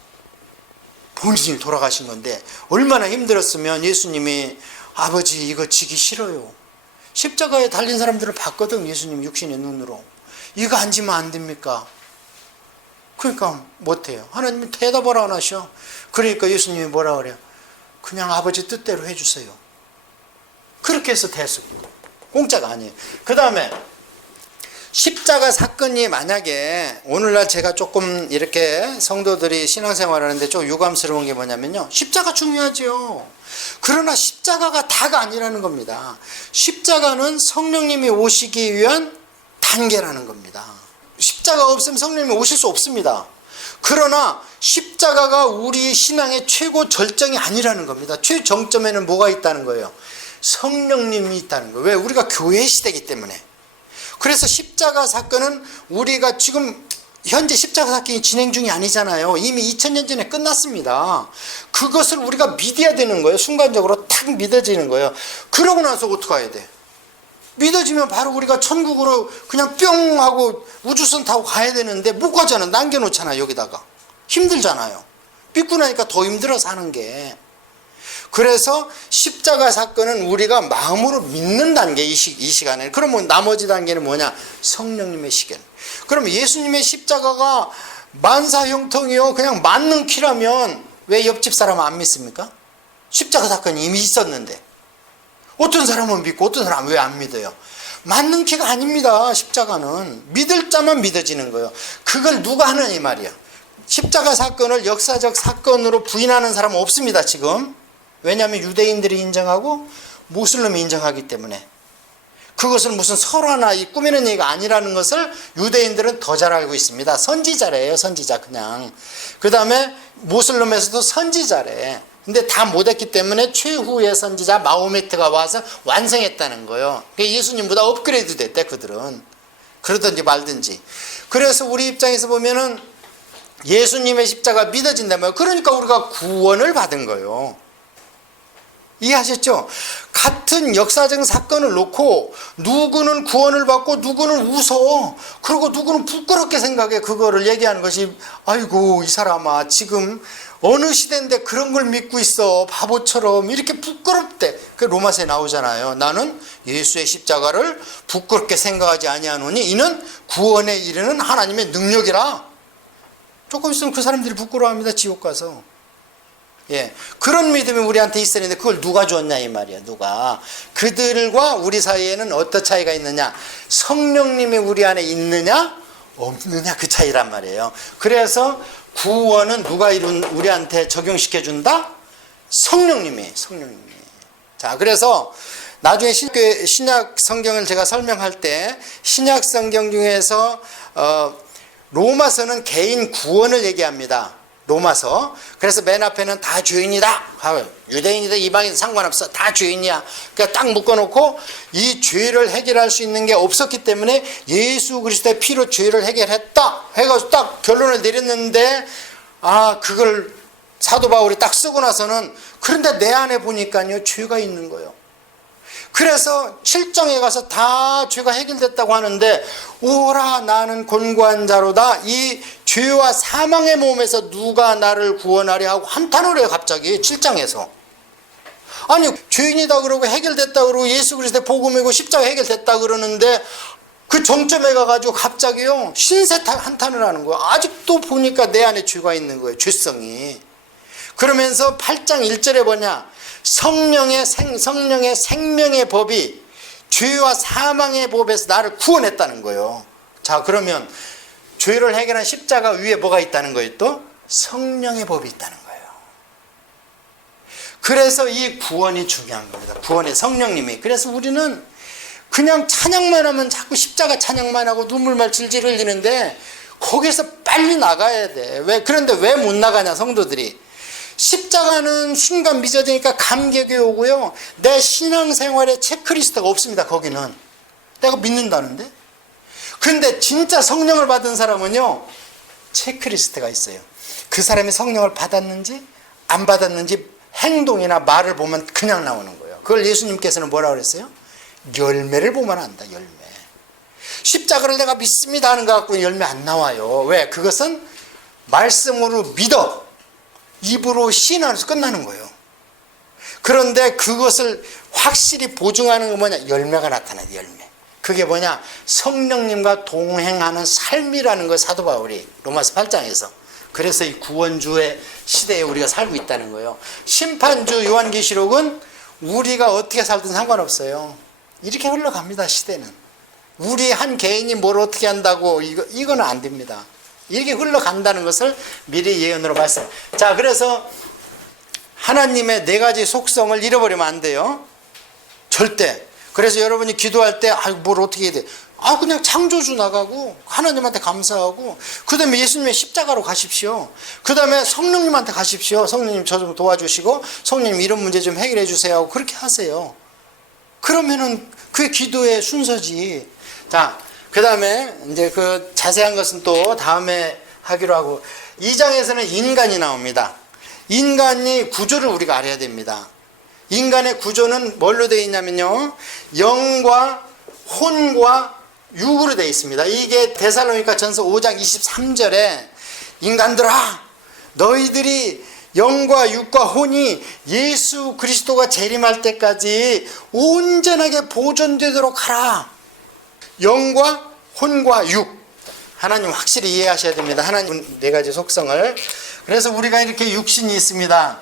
본인이 돌아가신 건데 얼마나 힘들었으면 예수님이 아버지 이거 지기 싫어요. 십자가에 달린 사람들을 봤거든, 예수님 육신의 눈으로. 이거 안 지면 안 됩니까? 그러니까 못해요. 하나님이 대답을 안 하셔. 그러니까 예수님이 뭐라 그래요? 그냥 아버지 뜻대로 해주세요. 그렇게 해서 대속. 공짜가 아니에요. 그 다음에 십자가 사건이 만약에 오늘날 제가 조금 이렇게 성도들이 신앙생활을 하는데 좀 유감스러운 게 뭐냐면요, 십자가 중요하죠. 그러나 십자가가 다가 아니라는 겁니다. 십자가는 성령님이 오시기 위한 단계라는 겁니다. 십자가 없으면 성령님이 오실 수 없습니다. 그러나 십자가가 우리 신앙의 최고 절정이 아니라는 겁니다. 최정점에는 뭐가 있다는 거예요? 성령님이 있다는 거예요. 왜? 우리가 교회 시대이기 때문에. 그래서 십자가 사건은 우리가 지금 현재 십자가 사건이 진행 중이 아니잖아요. 이미 2000년 전에 끝났습니다. 그것을 우리가 믿어야 되는 거예요. 순간적으로 탁 믿어지는 거예요. 그러고 나서 어떻게 해야 돼? 믿어지면 바로 우리가 천국으로 그냥 뿅 하고 우주선 타고 가야 되는데 못 가잖아. 남겨놓잖아. 여기다가. 힘들잖아요. 믿고 나니까 더 힘들어 사는 게. 그래서 십자가 사건은 우리가 마음으로 믿는 단계, 이 시간에. 그러면 나머지 단계는 뭐냐? 성령님의 시간. 그럼 예수님의 십자가가 만사형통이요 그냥 맞는 키라면 왜 옆집 사람은 안 믿습니까? 십자가 사건이 이미 있었는데. 어떤 사람은 믿고 어떤 사람은 왜 안 믿어요? 맞는 키가 아닙니다. 십자가는. 믿을 자만 믿어지는 거예요. 그걸 누가 하느냐 이 말이야. 십자가 사건을 역사적 사건으로 부인하는 사람은 없습니다. 지금. 왜냐하면 유대인들이 인정하고 무슬림이 인정하기 때문에. 그것은 무슨 설화나 꾸미는 얘기가 아니라는 것을 유대인들은 더 잘 알고 있습니다. 선지자래요. 선지자 그냥. 그 다음에 무슬림에서도 선지자래. 근데 다 못했기 때문에 최후의 선지자 마호메트가 와서 완성했다는 거예요. 예수님보다 업그레이드 됐대 그들은. 그러든지 말든지. 그래서 우리 입장에서 보면은 예수님의 십자가 믿어진다면 그러니까 우리가 구원을 받은 거예요. 이해하셨죠? 같은 역사적 사건을 놓고 누구는 구원을 받고 누구는 웃어. 그리고 누구는 부끄럽게 생각해. 그거를 얘기하는 것이 아이고 이 사람아 지금 어느 시대인데 그런 걸 믿고 있어. 바보처럼 이렇게 부끄럽대. 그 로마서에 나오잖아요. 나는 예수의 십자가를 부끄럽게 생각하지 아니하노니 이는 구원에 이르는 하나님의 능력이라. 조금 있으면 그 사람들이 부끄러워합니다. 지옥 가서. 예, 그런 믿음이 우리한테 있었는데 그걸 누가 줬냐 이 말이야. 누가. 그들과 우리 사이에는 어떤 차이가 있느냐? 성령님이 우리 안에 있느냐 없느냐 그 차이란 말이에요. 그래서 구원은 누가 우리한테 적용시켜준다? 성령님이. 자, 그래서 나중에 신약 성경을 제가 설명할 때 신약 성경 중에서 로마서는 개인 구원을 얘기합니다. 로마서. 그래서 맨 앞에는 다 죄인이다. 유대인이든 이방인이든 상관없어. 다 죄인이야. 그러니까 딱 묶어놓고 이 죄를 해결할 수 있는 게 없었기 때문에 예수 그리스도의 피로 죄를 해결했다. 해가지고 딱 결론을 내렸는데 그걸 사도 바울이 딱 쓰고 나서는 그런데 내 안에 보니까요 죄가 있는 거예요. 그래서 7장에 가서 다 죄가 해결됐다고 하는데 오라 나는 곤고한 자로다. 이 죄와 사망의 몸에서 누가 나를 구원하려 하고 한탄을 해요. 갑자기 7장에서. 아니 죄인이다 그러고 해결됐다 그러고 예수 그리스도의 복음이고 십자가 해결됐다 그러는데 그 정점에 가가지고 갑자기요 신세 한탄을 하는 거예요. 아직도 보니까 내 안에 죄가 있는 거예요. 죄성이. 그러면서 8장 1절에 뭐냐? 성령의 생명의 법이 죄와 사망의 법에서 나를 구원했다는 거예요. 자, 그러면 죄를 해결한 십자가 위에 뭐가 있다는 거예요? 또 성령의 법이 있다는 거예요. 그래서 이 구원이 중요한 겁니다. 구원의 성령님이. 그래서 우리는 그냥 찬양만 하면 자꾸 십자가 찬양만 하고 눈물만 질질 흘리는데 거기에서 빨리 나가야 돼. 그런데 왜 못 나가냐 성도들이. 십자가는 순간 빚어지니까 감격이 오고요. 내 신앙생활에 체크리스트가 없습니다. 거기는. 내가 믿는다는데. 근데 진짜 성령을 받은 사람은요. 체크리스트가 있어요. 그 사람이 성령을 받았는지 안 받았는지 행동이나 말을 보면 그냥 나오는 거예요. 그걸 예수님께서는 뭐라고 그랬어요? 열매를 보면 안다. 열매. 십자가를 내가 믿습니다 하는 거 갖고 열매 안 나와요. 왜? 그것은 말씀으로 믿어. 입으로 신앙에서 끝나는 거예요. 그런데 그것을 확실히 보증하는 건 뭐냐? 열매가 나타나요. 열매. 그게 뭐냐? 성령님과 동행하는 삶이라는 거 사도 바울이 로마서 8장에서. 그래서 이 구원주의 시대에 우리가 살고 있다는 거예요. 심판주 요한계시록은 우리가 어떻게 살든 상관없어요. 이렇게 흘러갑니다. 시대는. 우리 한 개인이 뭘 어떻게 한다고 이거는 안 됩니다. 이렇게 흘러간다는 것을 미리 예언으로 말씀. 자, 그래서 하나님의 네 가지 속성을 잃어버리면 안 돼요. 절대. 그래서 여러분이 기도할 때 뭘 어떻게 해야 돼? 그냥 창조주 나가고 하나님한테 감사하고 그 다음에 예수님의 십자가로 가십시오. 그 다음에 성령님한테 가십시오. 성령님 저 좀 도와주시고 성령님 이런 문제 좀 해결해 주세요 하고 그렇게 하세요. 그러면은 그게 기도의 순서지. 자, 그 다음에 이제 그 자세한 것은 또 다음에 하기로 하고 2장에서는 인간이 나옵니다. 인간이 구조를 우리가 알아야 됩니다. 인간의 구조는 뭘로 되어 있냐면요, 영과 혼과 육으로 되어 있습니다. 이게 데살로니가 전서 5장 23절에 인간들아 너희들이 영과 육과 혼이 예수 그리스도가 재림할 때까지 온전하게 보존되도록 하라. 영과 혼과 육, 하나님 확실히 이해하셔야 됩니다. 하나님 네 가지 속성을. 그래서 우리가 이렇게 육신이 있습니다.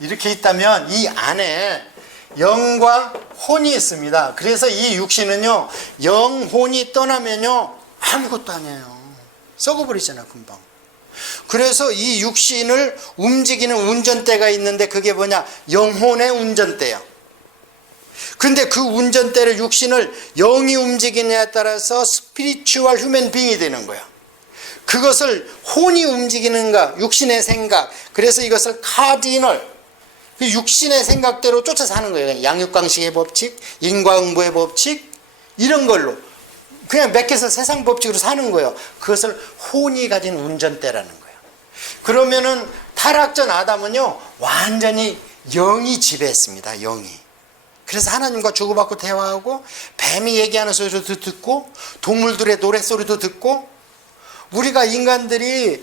이렇게 있다면 이 안에 영과 혼이 있습니다. 그래서 이 육신은요, 영혼이 떠나면요 아무것도 아니에요. 썩어버리잖아 금방. 그래서 이 육신을 움직이는 운전대가 있는데 그게 뭐냐, 영혼의 운전대야. 근데 그 운전대를, 육신을 영이 움직이느냐에 따라서 스피리추얼 휴먼 빙이 되는 거야. 그것을 혼이 움직이는가, 육신의 생각, 그래서 이것을 카디널, 육신의 생각대로 쫓아서 하는 거예요. 양육강식의 법칙, 인과응보의 법칙, 이런 걸로 그냥 맥혀서 세상 법칙으로 사는 거예요. 그것을 혼이 가진 운전대라는 거예요. 그러면은 타락전 아담은요 완전히 영이 지배했습니다. 영이. 그래서 하나님과 주고받고 대화하고 뱀이 얘기하는 소리도 듣고 동물들의 노랫소리도 듣고, 우리가 인간들이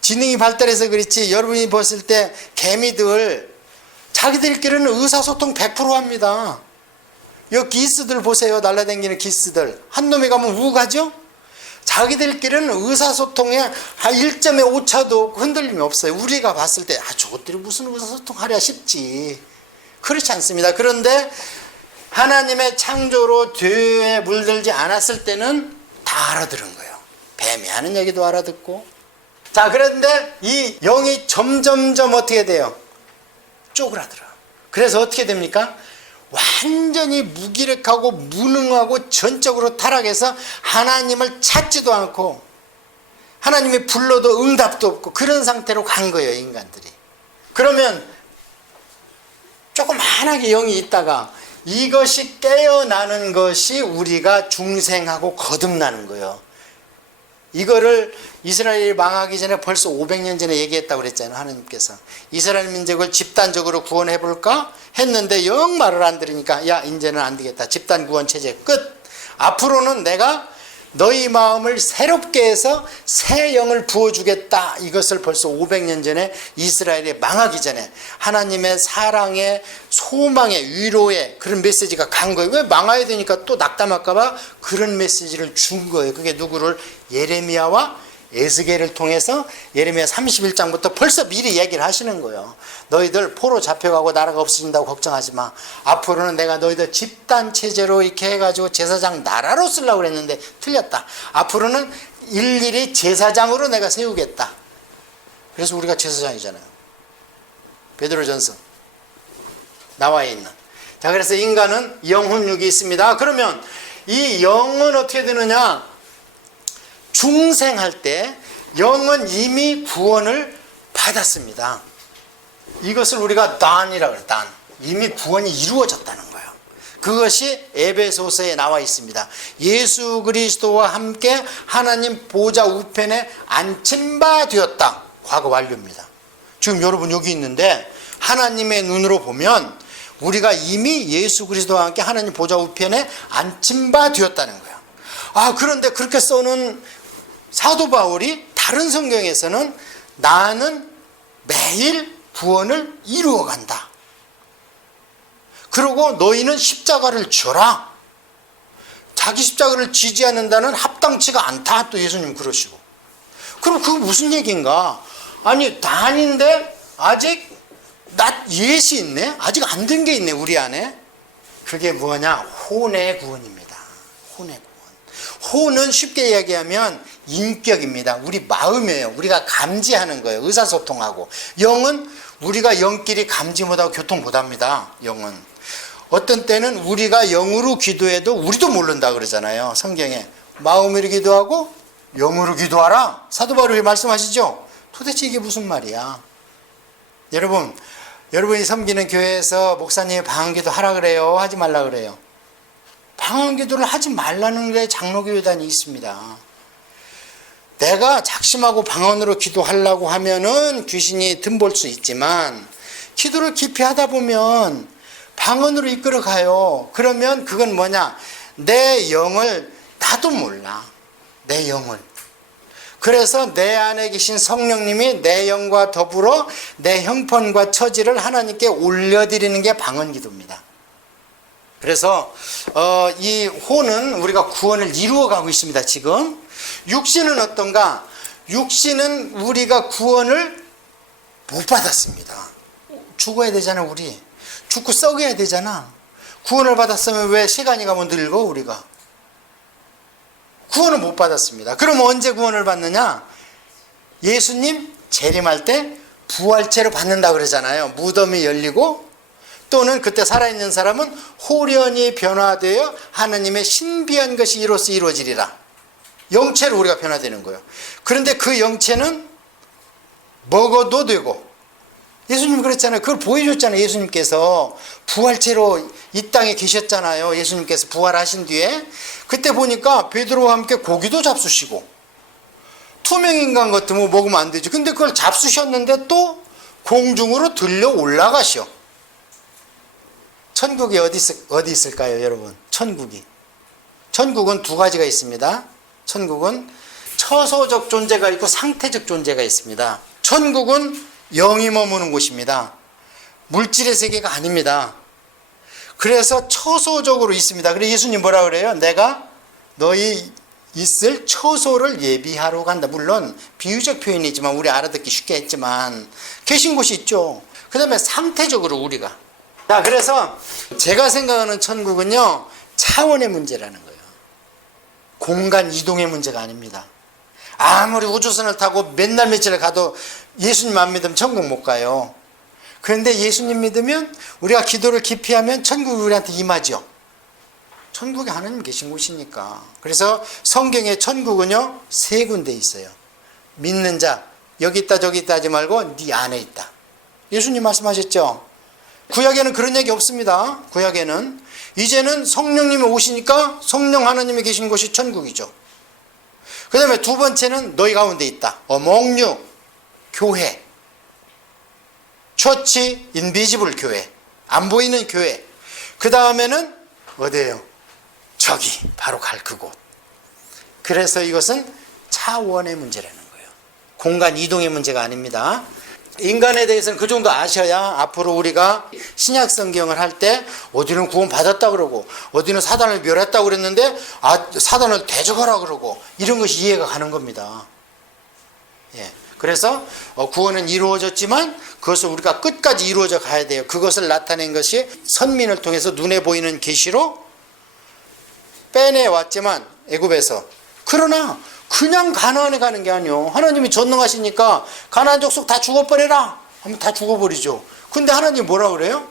지능이 발달해서 그렇지 여러분이 봤을 때 개미들 자기들끼리는 의사소통 100% 합니다. 여 기스들 보세요. 날라다니는 기스들. 한 놈이 가면 우가죠? 자기들끼리는 의사소통에 1점의 오차도 없고 흔들림이 없어요. 우리가 봤을 때 저것들이 무슨 의사소통 하랴 싶지. 그렇지 않습니다. 그런데 하나님의 창조로 죄에 물들지 않았을 때는 다 알아들은 거예요. 뱀이 하는 얘기도 알아듣고. 자, 그런데 이 영이 점점점 어떻게 돼요? 쪼그라들어. 그래서 어떻게 됩니까? 완전히 무기력하고 무능하고 전적으로 타락해서 하나님을 찾지도 않고 하나님이 불러도 응답도 없고 그런 상태로 간 거예요, 인간들이. 그러면 조그만하게 영이 있다가 이것이 깨어나는 것이 우리가 중생하고 거듭나는 거예요. 이거를 이스라엘이 망하기 전에 벌써 500년 전에 얘기했다고 그랬잖아요. 하나님께서 이스라엘 민족을 집단적으로 구원해 볼까 했는데 영 말을 안 들으니까 야 이제는 안 되겠다. 집단 구원 체제 끝. 앞으로는 내가 너희 마음을 새롭게 해서 새 영을 부어주겠다. 이것을 벌써 500년 전에 이스라엘이 망하기 전에 하나님의 사랑의, 소망의, 위로의 그런 메시지가 간 거예요. 왜 망해야 되니까 또 낙담할까 봐 그런 메시지를 준 거예요. 그게 누구를? 예레미야와 에스겔을 통해서 예레미야 31장부터 벌써 미리 얘기를 하시는 거예요. 너희들 포로 잡혀가고 나라가 없어진다고 걱정하지 마. 앞으로는 내가 너희들 집단체제로 이렇게 해가지고 제사장 나라로 쓰려고 그랬는데 틀렸다. 앞으로는 일일이 제사장으로 내가 세우겠다. 그래서 우리가 제사장이잖아요. 베드로전서 나와 있는. 자, 그래서 인간은 영혼육이 있습니다. 그러면 이 영은 어떻게 되느냐? 중생할 때 영은 이미 구원을 받았습니다. 이것을 우리가 단이라고 해요. 단. 이미 구원이 이루어졌다는 거예요. 그것이 에베소서에 나와 있습니다. 예수 그리스도와 함께 하나님 보좌 우편에 앉힌 바 되었다. 과거 완료입니다. 지금 여러분 여기 있는데 하나님의 눈으로 보면 우리가 이미 예수 그리스도와 함께 하나님 보좌 우편에 앉힌 바 되었다는 거예요. 그런데 그렇게 써놓은 사도 바울이 다른 성경에서는 나는 매일 구원을 이루어간다. 그리고 너희는 십자가를 져라. 자기 십자가를 지지 않는다는 합당치가 않다. 또 예수님 그러시고. 그럼 그거 무슨 얘기인가? 아니 단인데 아직 옛이 있네? 아직 안 된 게 있네 우리 안에. 그게 뭐냐? 혼의 구원입니다. 혼의 구원. 혼은 쉽게 이야기하면 인격입니다. 우리 마음이에요. 우리가 감지하는 거예요. 의사소통하고. 영은 우리가 영끼리 감지 못하고 교통 못합니다. 영은. 어떤 때는 우리가 영으로 기도해도 우리도 모른다 그러잖아요. 성경에 마음으로 기도하고 영으로 기도하라 사도 바울이 말씀하시죠. 도대체 이게 무슨 말이야? 여러분이 섬기는 교회에서 목사님이 방언기도 하라 그래요? 하지 말라 그래요? 방언기도를 하지 말라는 게 장로교단이 있습니다. 내가 작심하고 방언으로 기도하려고 하면은 귀신이 덤볼 수 있지만 기도를 깊이 하다 보면 방언으로 이끌어 가요. 그러면 그건 뭐냐? 내 영을 나도 몰라. 내 영을. 그래서 내 안에 계신 성령님이 내 영과 더불어 내 형편과 처지를 하나님께 올려드리는 게 방언기도입니다. 그래서 이 호는 우리가 구원을 이루어가고 있습니다. 지금 육신은 어떤가? 육신은 우리가 구원을 못 받았습니다. 죽어야 되잖아. 우리 죽고 썩어야 되잖아. 구원을 받았으면 왜 시간이 가면 늙어 우리가? 구원을 못 받았습니다. 그럼 언제 구원을 받느냐? 예수님 재림할 때 부활체로 받는다 그러잖아요. 무덤이 열리고 또는 그때 살아있는 사람은 호련히 변화되어 하나님의 신비한 것이 이로써 이루어지리라. 영체로 우리가 변화되는 거예요. 그런데 그 영체는 먹어도 되고 예수님 그랬잖아요. 그걸 보여줬잖아요. 예수님께서 부활체로 이 땅에 계셨잖아요. 예수님께서 부활하신 뒤에 그때 보니까 베드로와 함께 고기도 잡수시고 투명인간 같으면 먹으면 안 되죠. 근데 그걸 잡수셨는데 또 공중으로 들려 올라가셔. 천국이 어디 있을까요, 여러분? 천국은 두 가지가 있습니다. 천국은 처소적 존재가 있고 상태적 존재가 있습니다. 천국은 영이 머무는 곳입니다. 물질의 세계가 아닙니다. 그래서 처소적으로 있습니다. 그래서 예수님 뭐라 그래요? 내가 너희 있을 처소를 예비하러 간다. 물론 비유적 표현이지만 우리 알아듣기 쉽게 했지만 계신 곳이 있죠. 그 다음에 상태적으로 우리가. 자, 그래서 제가 생각하는 천국은요, 차원의 문제라는 거예요. 공간 이동의 문제가 아닙니다. 아무리 우주선을 타고 맨날 며칠을 가도 예수님 안 믿으면 천국 못 가요. 그런데 예수님 믿으면 우리가 기도를 깊이 하면 천국이 우리한테 임하죠. 천국에 하나님 계신 곳이니까. 그래서 성경에 천국은요, 세 군데 있어요. 믿는 자, 여기 있다 저기 있다 하지 말고 네 안에 있다. 예수님 말씀하셨죠. 구약에는 그런 얘기 없습니다. 구약에는 이제는 성령님이 오시니까 성령 하나님이 계신 곳이 천국이죠. 그 다음에 두 번째는 너희 가운데 있다. among you, 교회. 처치, 인비지블 교회. 안 보이는 교회. 그 다음에는 어디예요? 저기 바로 갈 그곳. 그래서 이것은 차원의 문제라는 거예요. 공간 이동의 문제가 아닙니다. 인간에 대해서는 그 정도 아셔야 앞으로 우리가 신약 성경을 할 때 어디는 구원 받았다 그러고 어디는 사단을 멸했다 그랬는데 사단을 대적하라 그러고 이런 것이 이해가 가는 겁니다. 예. 그래서 구원은 이루어졌지만 그것을 우리가 끝까지 이루어져 가야 돼요. 그것을 나타낸 것이 선민을 통해서 눈에 보이는 계시로 빼내왔지만 애굽에서. 그러나 그냥 가나안에 가는 게 아니요. 하나님이 전능하시니까 가나안 족속 다 죽어버려라 하면 다 죽어버리죠. 근데 하나님 뭐라 그래요?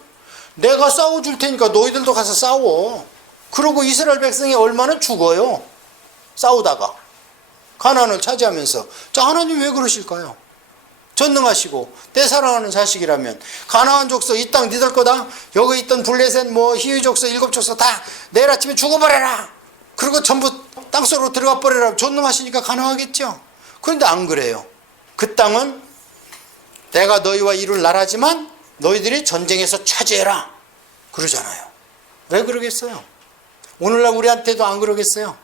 내가 싸워줄 테니까 너희들도 가서 싸워. 그러고 이스라엘 백성이 얼마나 죽어요. 싸우다가 가나안을 차지하면서. 자, 하나님 왜 그러실까요? 전능하시고 내 사랑하는 자식이라면 가나안 족속 이 땅 니들 거다. 여기 있던 블레셋 히위 족속 7족속 다 내일 아침에 죽어버려라. 그리고 전부 땅속으로 들어가 버려라. 전능하시니까 가능하겠죠. 그런데 안 그래요. 그 땅은 내가 너희와 이룰 나라지만 너희들이 전쟁에서 차지해라 그러잖아요. 왜 그러겠어요? 오늘날 우리한테도 안 그러겠어요?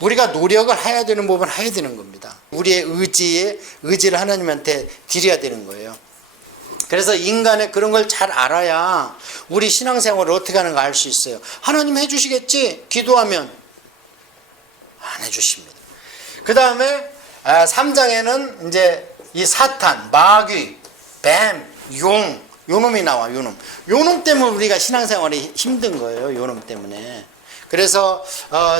우리가 노력을 해야 되는 부분 해야 되는 겁니다. 우리의 의지를 하나님한테 드려야 되는 거예요. 그래서 인간의 그런 걸 잘 알아야 우리 신앙생활을 어떻게 하는가 알 수 있어요. 하나님 해주시겠지? 기도하면 안 해주십니다. 그 다음에 3장에는 이제 이 사탄, 마귀, 뱀, 용, 요놈이 나와. 요놈 때문에 우리가 신앙생활이 힘든 거예요. 요놈 때문에. 그래서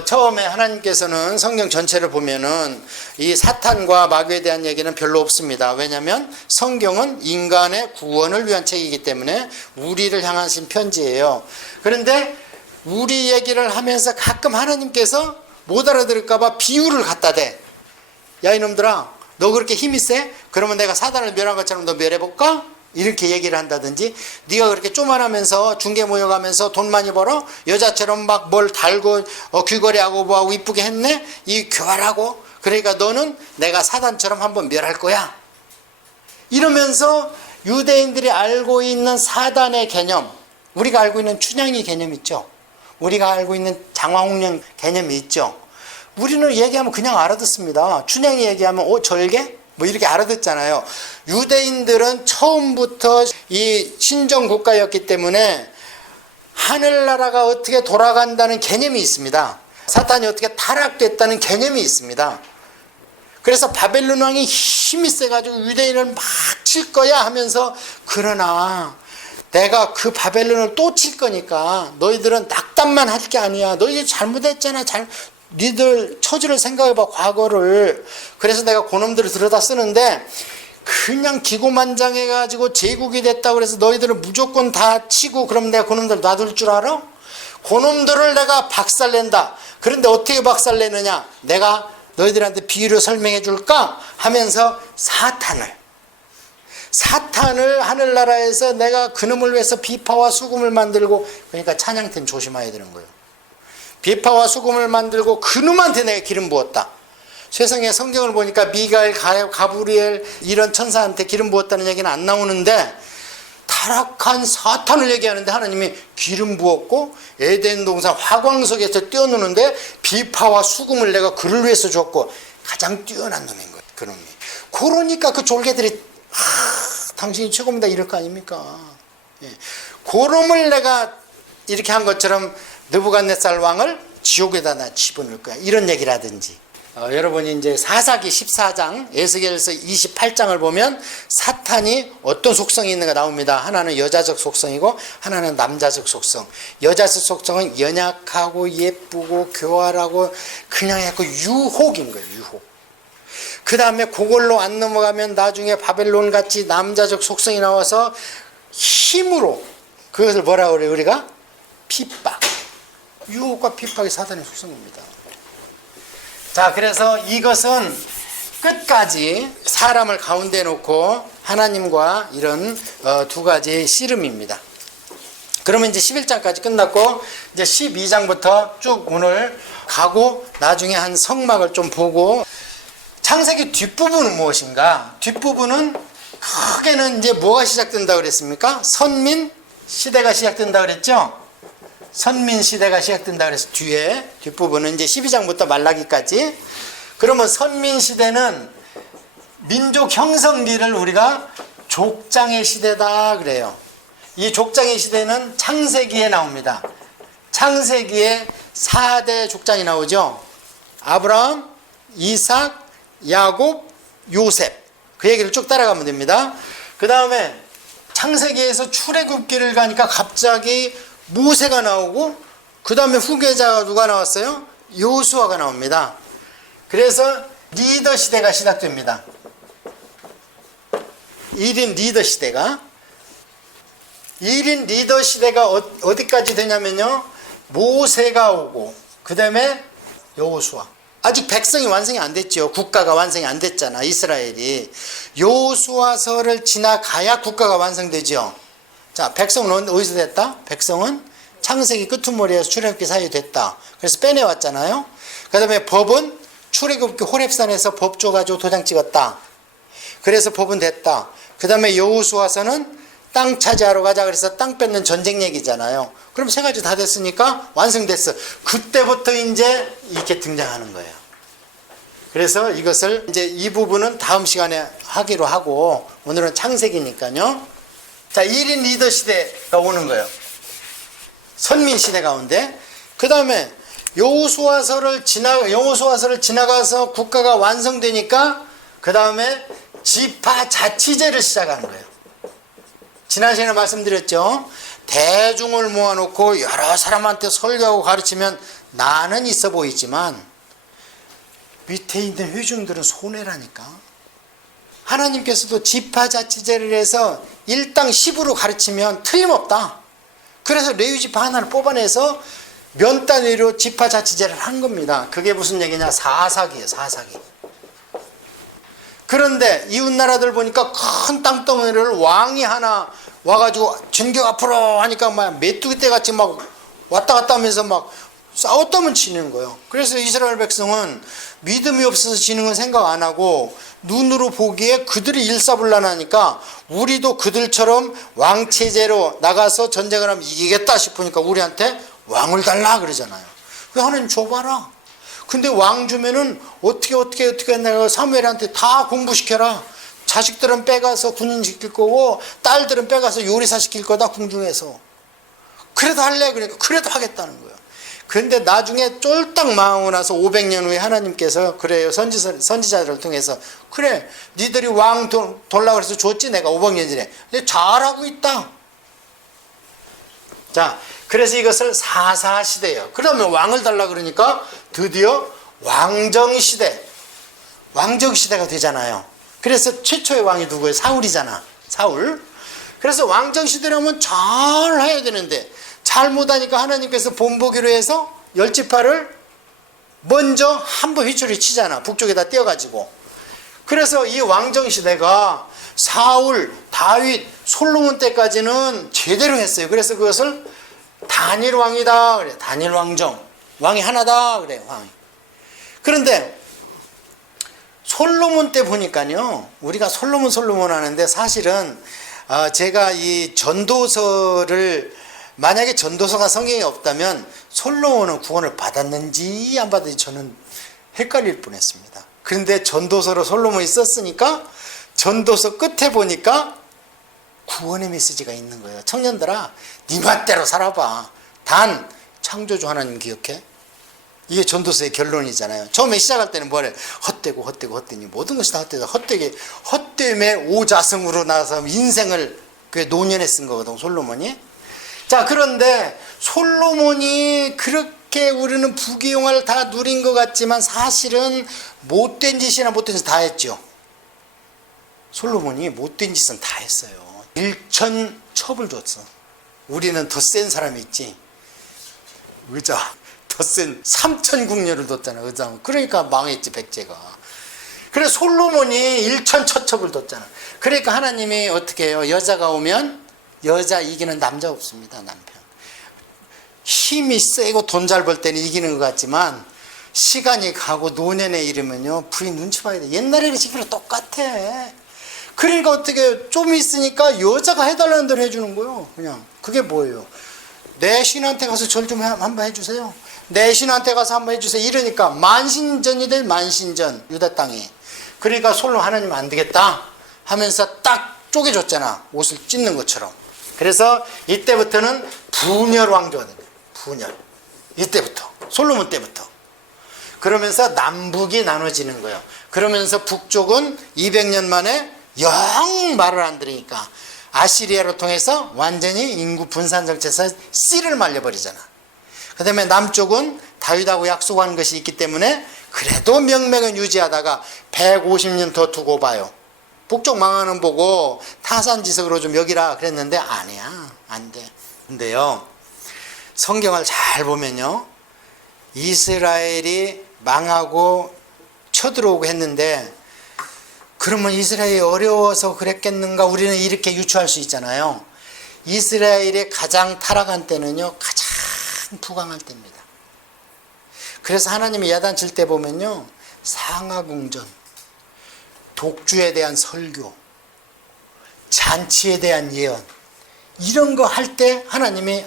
처음에 하나님께서는 성경 전체를 보면은 이 사탄과 마귀에 대한 얘기는 별로 없습니다. 왜냐하면 성경은 인간의 구원을 위한 책이기 때문에 우리를 향하신 편지예요. 그런데 우리 얘기를 하면서 가끔 하나님께서 못 알아들을까 봐 비유를 갖다 대. 야 이놈들아, 너 그렇게 힘이 세? 그러면 내가 사단을 멸한 것처럼 너 멸해볼까? 이렇게 얘기를 한다든지, 네가 그렇게 쪼만하면서 중개 모여가면서 돈 많이 벌어? 여자처럼 막 뭘 달고 귀걸이하고 뭐하고 이쁘게 했네? 이 교활하고, 그러니까 너는 내가 사단처럼 한번 멸할 거야. 이러면서 유대인들이 알고 있는 사단의 개념, 우리가 알고 있는 춘향이 개념 있죠. 우리가 알고 있는 장화홍련 개념이 있죠. 우리는 얘기하면 그냥 알아듣습니다. 춘향이 얘기하면 절개? 뭐 이렇게 알아듣잖아요. 유대인들은 처음부터 이 신정 국가였기 때문에 하늘나라가 어떻게 돌아간다는 개념이 있습니다. 사탄이 어떻게 타락됐다는 개념이 있습니다. 그래서 바벨론 왕이 힘이 세가지고 유대인을 막 칠 거야 하면서, 그러나 내가 그 바벨론을 또 칠 거니까 너희들은 낙담만 할 게 아니야. 너희들 잘못했잖아. 니들 처지를 생각해봐, 과거를. 그래서 내가 그놈들을 들여다 쓰는데 그냥 기고만장해가지고 제국이 됐다고 그래서 너희들은 무조건 다 치고 그럼 내가 그놈들 놔둘 줄 알아? 그놈들을 내가 박살낸다. 그런데 어떻게 박살내느냐? 내가 너희들한테 비유로 설명해 줄까? 하면서 사탄을 하늘나라에서 내가 그놈을 위해서 비파와 수금을 만들고, 그러니까 찬양팀 조심해야 되는 거예요. 비파와 수금을 만들고 그놈한테 내가 기름 부었다. 세상에 성경을 보니까 미가엘, 가브리엘 이런 천사한테 기름 부었다는 얘기는 안 나오는데, 타락한 사탄을 얘기하는데 하나님이 기름 부었고 에덴 동산 화광석에서 뛰어노는데 비파와 수금을 내가 그를 위해서 줬고, 가장 뛰어난 놈인 거예요, 그놈이. 그러니까 그 졸개들이 당신이 최고입니다 이럴 거 아닙니까? 예. 그놈을 내가 이렇게 한 것처럼 느부갓네살 왕을 지옥에다 나 집어넣을 거야, 이런 얘기라든지. 여러분이 이제 사사기 14장, 에스겔서 28장을 보면 사탄이 어떤 속성이 있는가 나옵니다. 하나는 여자적 속성이고 하나는 남자적 속성. 여자적 속성은 연약하고 예쁘고 교활하고 그냥 약간 유혹인 거예요, 유혹. 그 다음에 그걸로 안 넘어가면 나중에 바벨론 같이 남자적 속성이 나와서 힘으로, 그것을 뭐라고 그래요 우리가? 핍박. 유혹과 핍박이 사단의 속성입니다. 자, 그래서 이것은 끝까지 사람을 가운데 놓고 하나님과 이런 두 가지 씨름입니다. 그러면 이제 11장까지 끝났고 이제 12장부터 쭉 오늘 가고 나중에 한 성막을 좀 보고, 창세기 뒷부분은 무엇인가? 뒷부분은 크게는 이제 뭐가 시작된다고 그랬습니까? 선민 시대가 시작된다 그랬죠? 선민 시대가 시작된다 그래서 뒷부분은 이제 12장부터 말라기까지. 그러면 선민 시대는 민족 형성기를 우리가 족장의 시대다 그래요. 이 족장의 시대는 창세기에 나옵니다. 창세기에 4대 족장이 나오죠. 아브라함, 이삭, 야곱, 요셉. 그 얘기를 쭉 따라가면 됩니다. 그 다음에 창세기에서 출애굽기를 가니까 갑자기 모세가 나오고, 그 다음에 후계자가 누가 나왔어요? 여호수아가 나옵니다. 그래서 리더 시대가 시작됩니다. 1인 리더 시대가. 1인 리더 시대가 어디까지 되냐면요, 모세가 오고 그 다음에 여호수아. 아직 백성이 완성이 안 됐죠. 국가가 완성이 안 됐잖아, 이스라엘이. 여호수아서를 지나가야 국가가 완성되죠. 자, 백성은 어디서 됐다? 백성은 창세기 끄트머리에서 출애굽기 사이에 됐다. 그래서 빼내왔잖아요. 그 다음에 법은 출애굽기 호렙산에서 법 줘가지고 도장 찍었다. 그래서 법은 됐다. 그 다음에 여호수아서는 땅 차지하러 가자 그래서 땅 뺏는 전쟁 얘기잖아요. 그럼 세 가지 다 됐으니까 완성됐어. 그때부터 이제 이렇게 등장하는 거예요. 그래서 이것을 이제 이 부분은 다음 시간에 하기로 하고, 오늘은 창세기니까요. 자, 1인 리더 시대가 오는 거예요. 선민 시대 가운데. 그 다음에 여호수아서를 지나가서 국가가 완성되니까 그 다음에 지파 자치제를 시작하는 거예요. 지난 시간에 말씀드렸죠. 대중을 모아놓고 여러 사람한테 설교하고 가르치면 나는 있어 보이지만 밑에 있는 회중들은 손해라니까. 하나님께서도 지파자치제를 해서 일당 10으로 가르치면 틀림없다. 그래서 레위지파 하나를 뽑아내서 면 단위로 지파자치제를 한 겁니다. 그게 무슨 얘기냐? 사사기예요. 사사기. 그런데 이웃나라들 보니까 큰 땅덩어리를 왕이 하나 와가지고 전교 앞으로 하니까 막 메뚜기 떼같이 막 왔다 갔다 하면서 막 싸웠다면 지는 거예요. 그래서 이스라엘 백성은 믿음이 없어서 지는 건 생각 안 하고 눈으로 보기에 그들이 일사불란하니까 우리도 그들처럼 왕체제로 나가서 전쟁을 하면 이기겠다 싶으니까 우리한테 왕을 달라 그러잖아요. 그 하나님 줘봐라. 근데 왕 주면은 어떻게 내가 사무엘한테 다 공부시켜라. 자식들은 빼가서 군인 시킬 거고 딸들은 빼가서 요리사 시킬 거다 궁중에서. 그래도 할래? 그러니까 그래도 하겠다는 거예요. 그런데 나중에 쫄딱 망하고 나서 500년 후에 하나님께서 그래요. 선지자들을 통해서 그래 니들이 왕 돌라 그래서 줬지 내가 500년 전에. 근데 잘하고 있다. 자, 그래서 이것을 사사시대예요. 그러면 왕을 달라 그러니까 드디어 왕정시대. 왕정시대가 되잖아요. 그래서 최초의 왕이 누구예요? 사울이잖아. 사울. 그래서 왕정시대라면 잘 해야 되는데 잘못하니까 하나님께서 본보기로 해서 열지파를 먼저 한번 휘두르 치잖아. 북쪽에다 띄어가지고. 그래서 이 왕정시대가 사울, 다윗, 솔로몬 때까지는 제대로 했어요. 그래서 그것을 단일왕이다 그래. 단일왕정. 왕이 하나다 그래. 왕이. 그런데 솔로몬 때 보니까요. 우리가 솔로몬 하는데 사실은 제가 이 전도서를 만약에 전도서가 성경에 없다면 솔로몬은 구원을 받았는지 안 받았는지 저는 헷갈릴 뻔했습니다. 그런데 전도서로 솔로몬이 썼으니까 전도서 끝에 보니까 구원의 메시지가 있는 거예요. 청년들아, 네 맛대로 살아봐. 단 창조주 하나님 기억해. 이게 전도서의 결론이잖아요. 처음에 시작할 때는 뭐래? 헛되니 모든 것이 다 헛되다. 헛됨에 오자승으로 나서 인생을 그 노년에 쓴 거거든 솔로몬이. 자, 그런데 솔로몬이 그렇게 우리는 부귀영화를 다 누린 것 같지만 사실은 못된 짓이나 못된 짓 다 했죠. 솔로몬이 못된 짓은 다 했어요. 일천첩을 줬어. 우리는 더 센 사람이 있지. 의자 더 센 삼천궁녀를 뒀잖아. 의자. 그러니까 망했지 백제가. 그래서 솔로몬이 일천처첩을 뒀잖아. 그러니까 하나님이 어떻게 해요? 여자가 오면 여자 이기는 남자 없습니다. 남편. 힘이 세고 돈 잘 벌 때는 이기는 것 같지만 시간이 가고 노년에 이르면요 부인 눈치 봐야 돼. 옛날에는 지금 똑같아. 그러니까 어떻게 좀 있으니까 여자가 해달라는 대로 해주는 거예요. 그냥 그게 뭐예요? 내 신한테 가서 절 좀 한번 해주세요. 내 신한테 가서 한번 해주세요. 이러니까 만신전이 될 만신전 유다 땅에. 그러니까 솔로 하나님 안 되겠다 하면서 딱 쪼개줬잖아. 옷을 찢는 것처럼. 그래서 이때부터는 분열 왕조가 된 거예요. 분열. 이때부터 솔로몬 때부터. 그러면서 남북이 나눠지는 거예요. 그러면서 북쪽은 200년 만에 영 말을 안 들으니까 아시리아로 통해서 완전히 인구 분산 정책에서 씨를 말려버리잖아. 그 다음에 남쪽은 다윗하고 약속한 것이 있기 때문에 그래도 명맥은 유지하다가 150년 더 두고 봐요. 북쪽 망하는 보고 타산지석으로 좀 여기라 그랬는데 아니야. 안 돼. 근데요 성경을 잘 보면요 이스라엘이 망하고 쳐들어오고 했는데 그러면 이스라엘이 어려워서 그랬겠는가? 우리는 이렇게 유추할 수 있잖아요. 이스라엘이 가장 타락한 때는요 가장 부강할 때입니다. 그래서 하나님이 야단칠 때 보면요 상하궁전, 독주에 대한 설교, 잔치에 대한 예언 이런 거 할 때 하나님이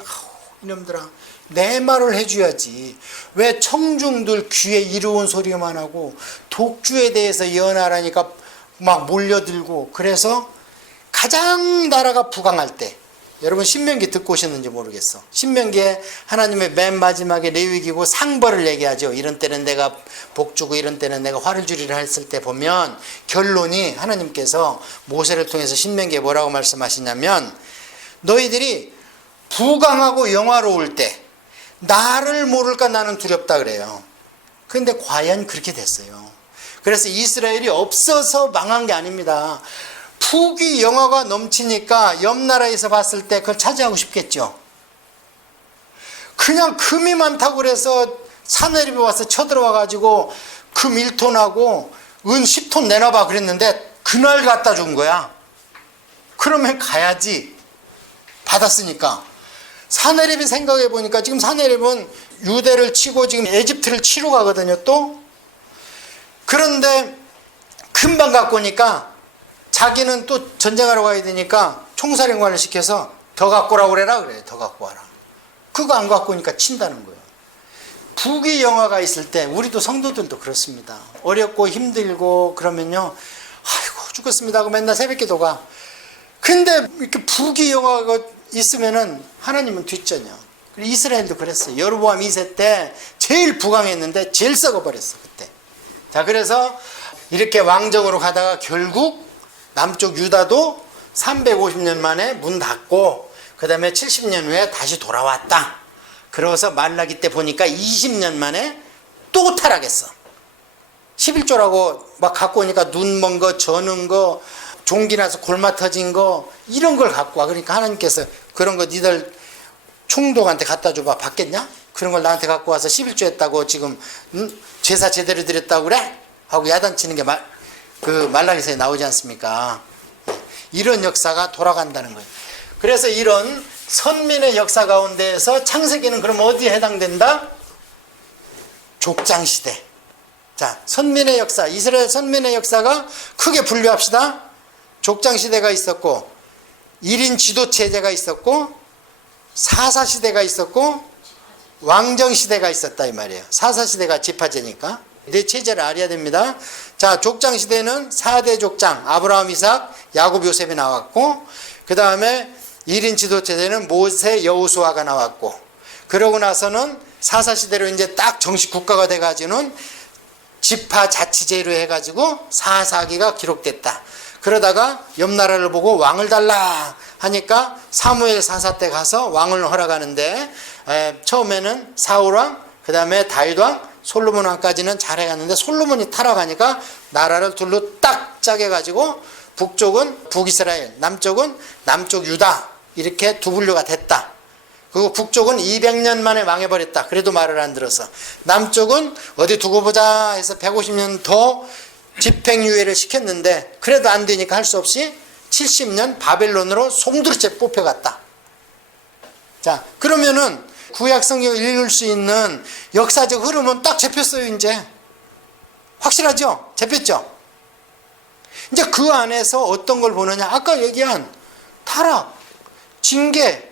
이놈들아 내 말을 해줘야지 왜 청중들 귀에 이로운 소리만 하고 독주에 대해서 예언하라니까 막 몰려들고. 그래서 가장 나라가 부강할 때 여러분 신명기 듣고 오셨는지 모르겠어. 신명기에 하나님의 맨 마지막에 레위기고 상벌을 얘기하죠. 이런 때는 내가 복 주고 이런 때는 내가 화를 주리라 했을 때 보면 결론이 하나님께서 모세를 통해서 신명기에 뭐라고 말씀하시냐면 너희들이 부강하고 영화로울 때 나를 모를까 나는 두렵다 그래요. 그런데 과연 그렇게 됐어요. 그래서 이스라엘이 없어서 망한 게 아닙니다. 부귀 영화가 넘치니까 옆 나라에서 봤을 때 그걸 차지하고 싶겠죠. 그냥 금이 많다고 그래서 사내립에 와서 쳐들어와 가지고 금 1톤하고 은 10톤 내놔봐 그랬는데 그날 갖다 준 거야. 그러면 가야지. 받았으니까. 사내립이 생각해 보니까 지금 사내립은 유대를 치고 지금 에집트를 치러 가거든요 또. 그런데 금방 갖고 오니까 자기는 또 전쟁하러 가야 되니까 총사령관을 시켜서 더 갖고 오라고 그래라 그래. 더 갖고 와라. 그거 안 갖고 오니까 친다는 거예요. 부귀 영화가 있을 때 우리도 성도들도 그렇습니다. 어렵고 힘들고 그러면요. 아이고 죽겠습니다 하고 맨날 새벽기도 가. 근데 이렇게 부귀 영화가 있으면은 하나님은 뒷전이야. 이스라엘도 그랬어요. 여로보암 2세 때 제일 부강했는데 제일 썩어버렸어 그때. 자 그래서 이렇게 왕정으로 가다가 결국 남쪽 유다도 350년 만에 문 닫고 그 다음에 70년 후에 다시 돌아왔다. 그러고서 말라기 때 보니까 20년 만에 또 타락했어. 11조라고 막 갖고 오니까 눈 먼 거, 저는 거, 종기 나서 골마 터진 거 이런 걸 갖고 와. 그러니까 하나님께서 그런 거 니들 총독한테 갖다 줘봐. 받겠냐? 그런 걸 나한테 갖고 와서 11조 했다고 지금 제사 제대로 드렸다고 그래? 하고 야단치는 게 말라기서에 나오지 않습니까? 이런 역사가 돌아간다는 거예요. 그래서 이런 선민의 역사 가운데에서 창세기는 그럼 어디에 해당된다? 족장시대. 자, 선민의 역사, 이스라엘 선민의 역사가 크게 분류합시다. 족장시대가 있었고 1인 지도체제가 있었고 사사시대가 있었고 왕정시대가 있었다 이 말이에요. 사사시대가 지파제니까 네 체제를 알아야 됩니다. 자, 족장시대는 4대 족장 아브라함, 이삭, 야곱, 요셉이 나왔고 그 다음에 1인 지도체제는 모세, 여호수아가 나왔고 그러고 나서는 사사시대로 이제 딱 정식 국가가 돼가지고는 지파 자치제로 해가지고 사사기가 기록됐다. 그러다가 옆 나라를 보고 왕을 달라 하니까 사무엘 사사 때 가서 왕을 허락하는데 처음에는 사울왕, 그 다음에 다윗왕, 솔로몬 왕까지는 잘해갔는데 솔로몬이 타락하니까 나라를 둘로 딱 짜게가지고 북쪽은 북이스라엘, 남쪽은 남쪽 유다 이렇게 두 분류가 됐다. 그리고 북쪽은 200년 만에 망해버렸다. 그래도 말을 안 들어서. 남쪽은 어디 두고 보자 해서 150년 더 집행유예를 시켰는데 그래도 안 되니까 할 수 없이 70년 바벨론으로 송두리째 뽑혀갔다. 자, 그러면은 구약성경을 읽을 수 있는 역사적 흐름은 딱 잡혔어요. 이제 확실하죠? 잡혔죠? 이제 그 안에서 어떤 걸 보느냐, 아까 얘기한 타락, 징계,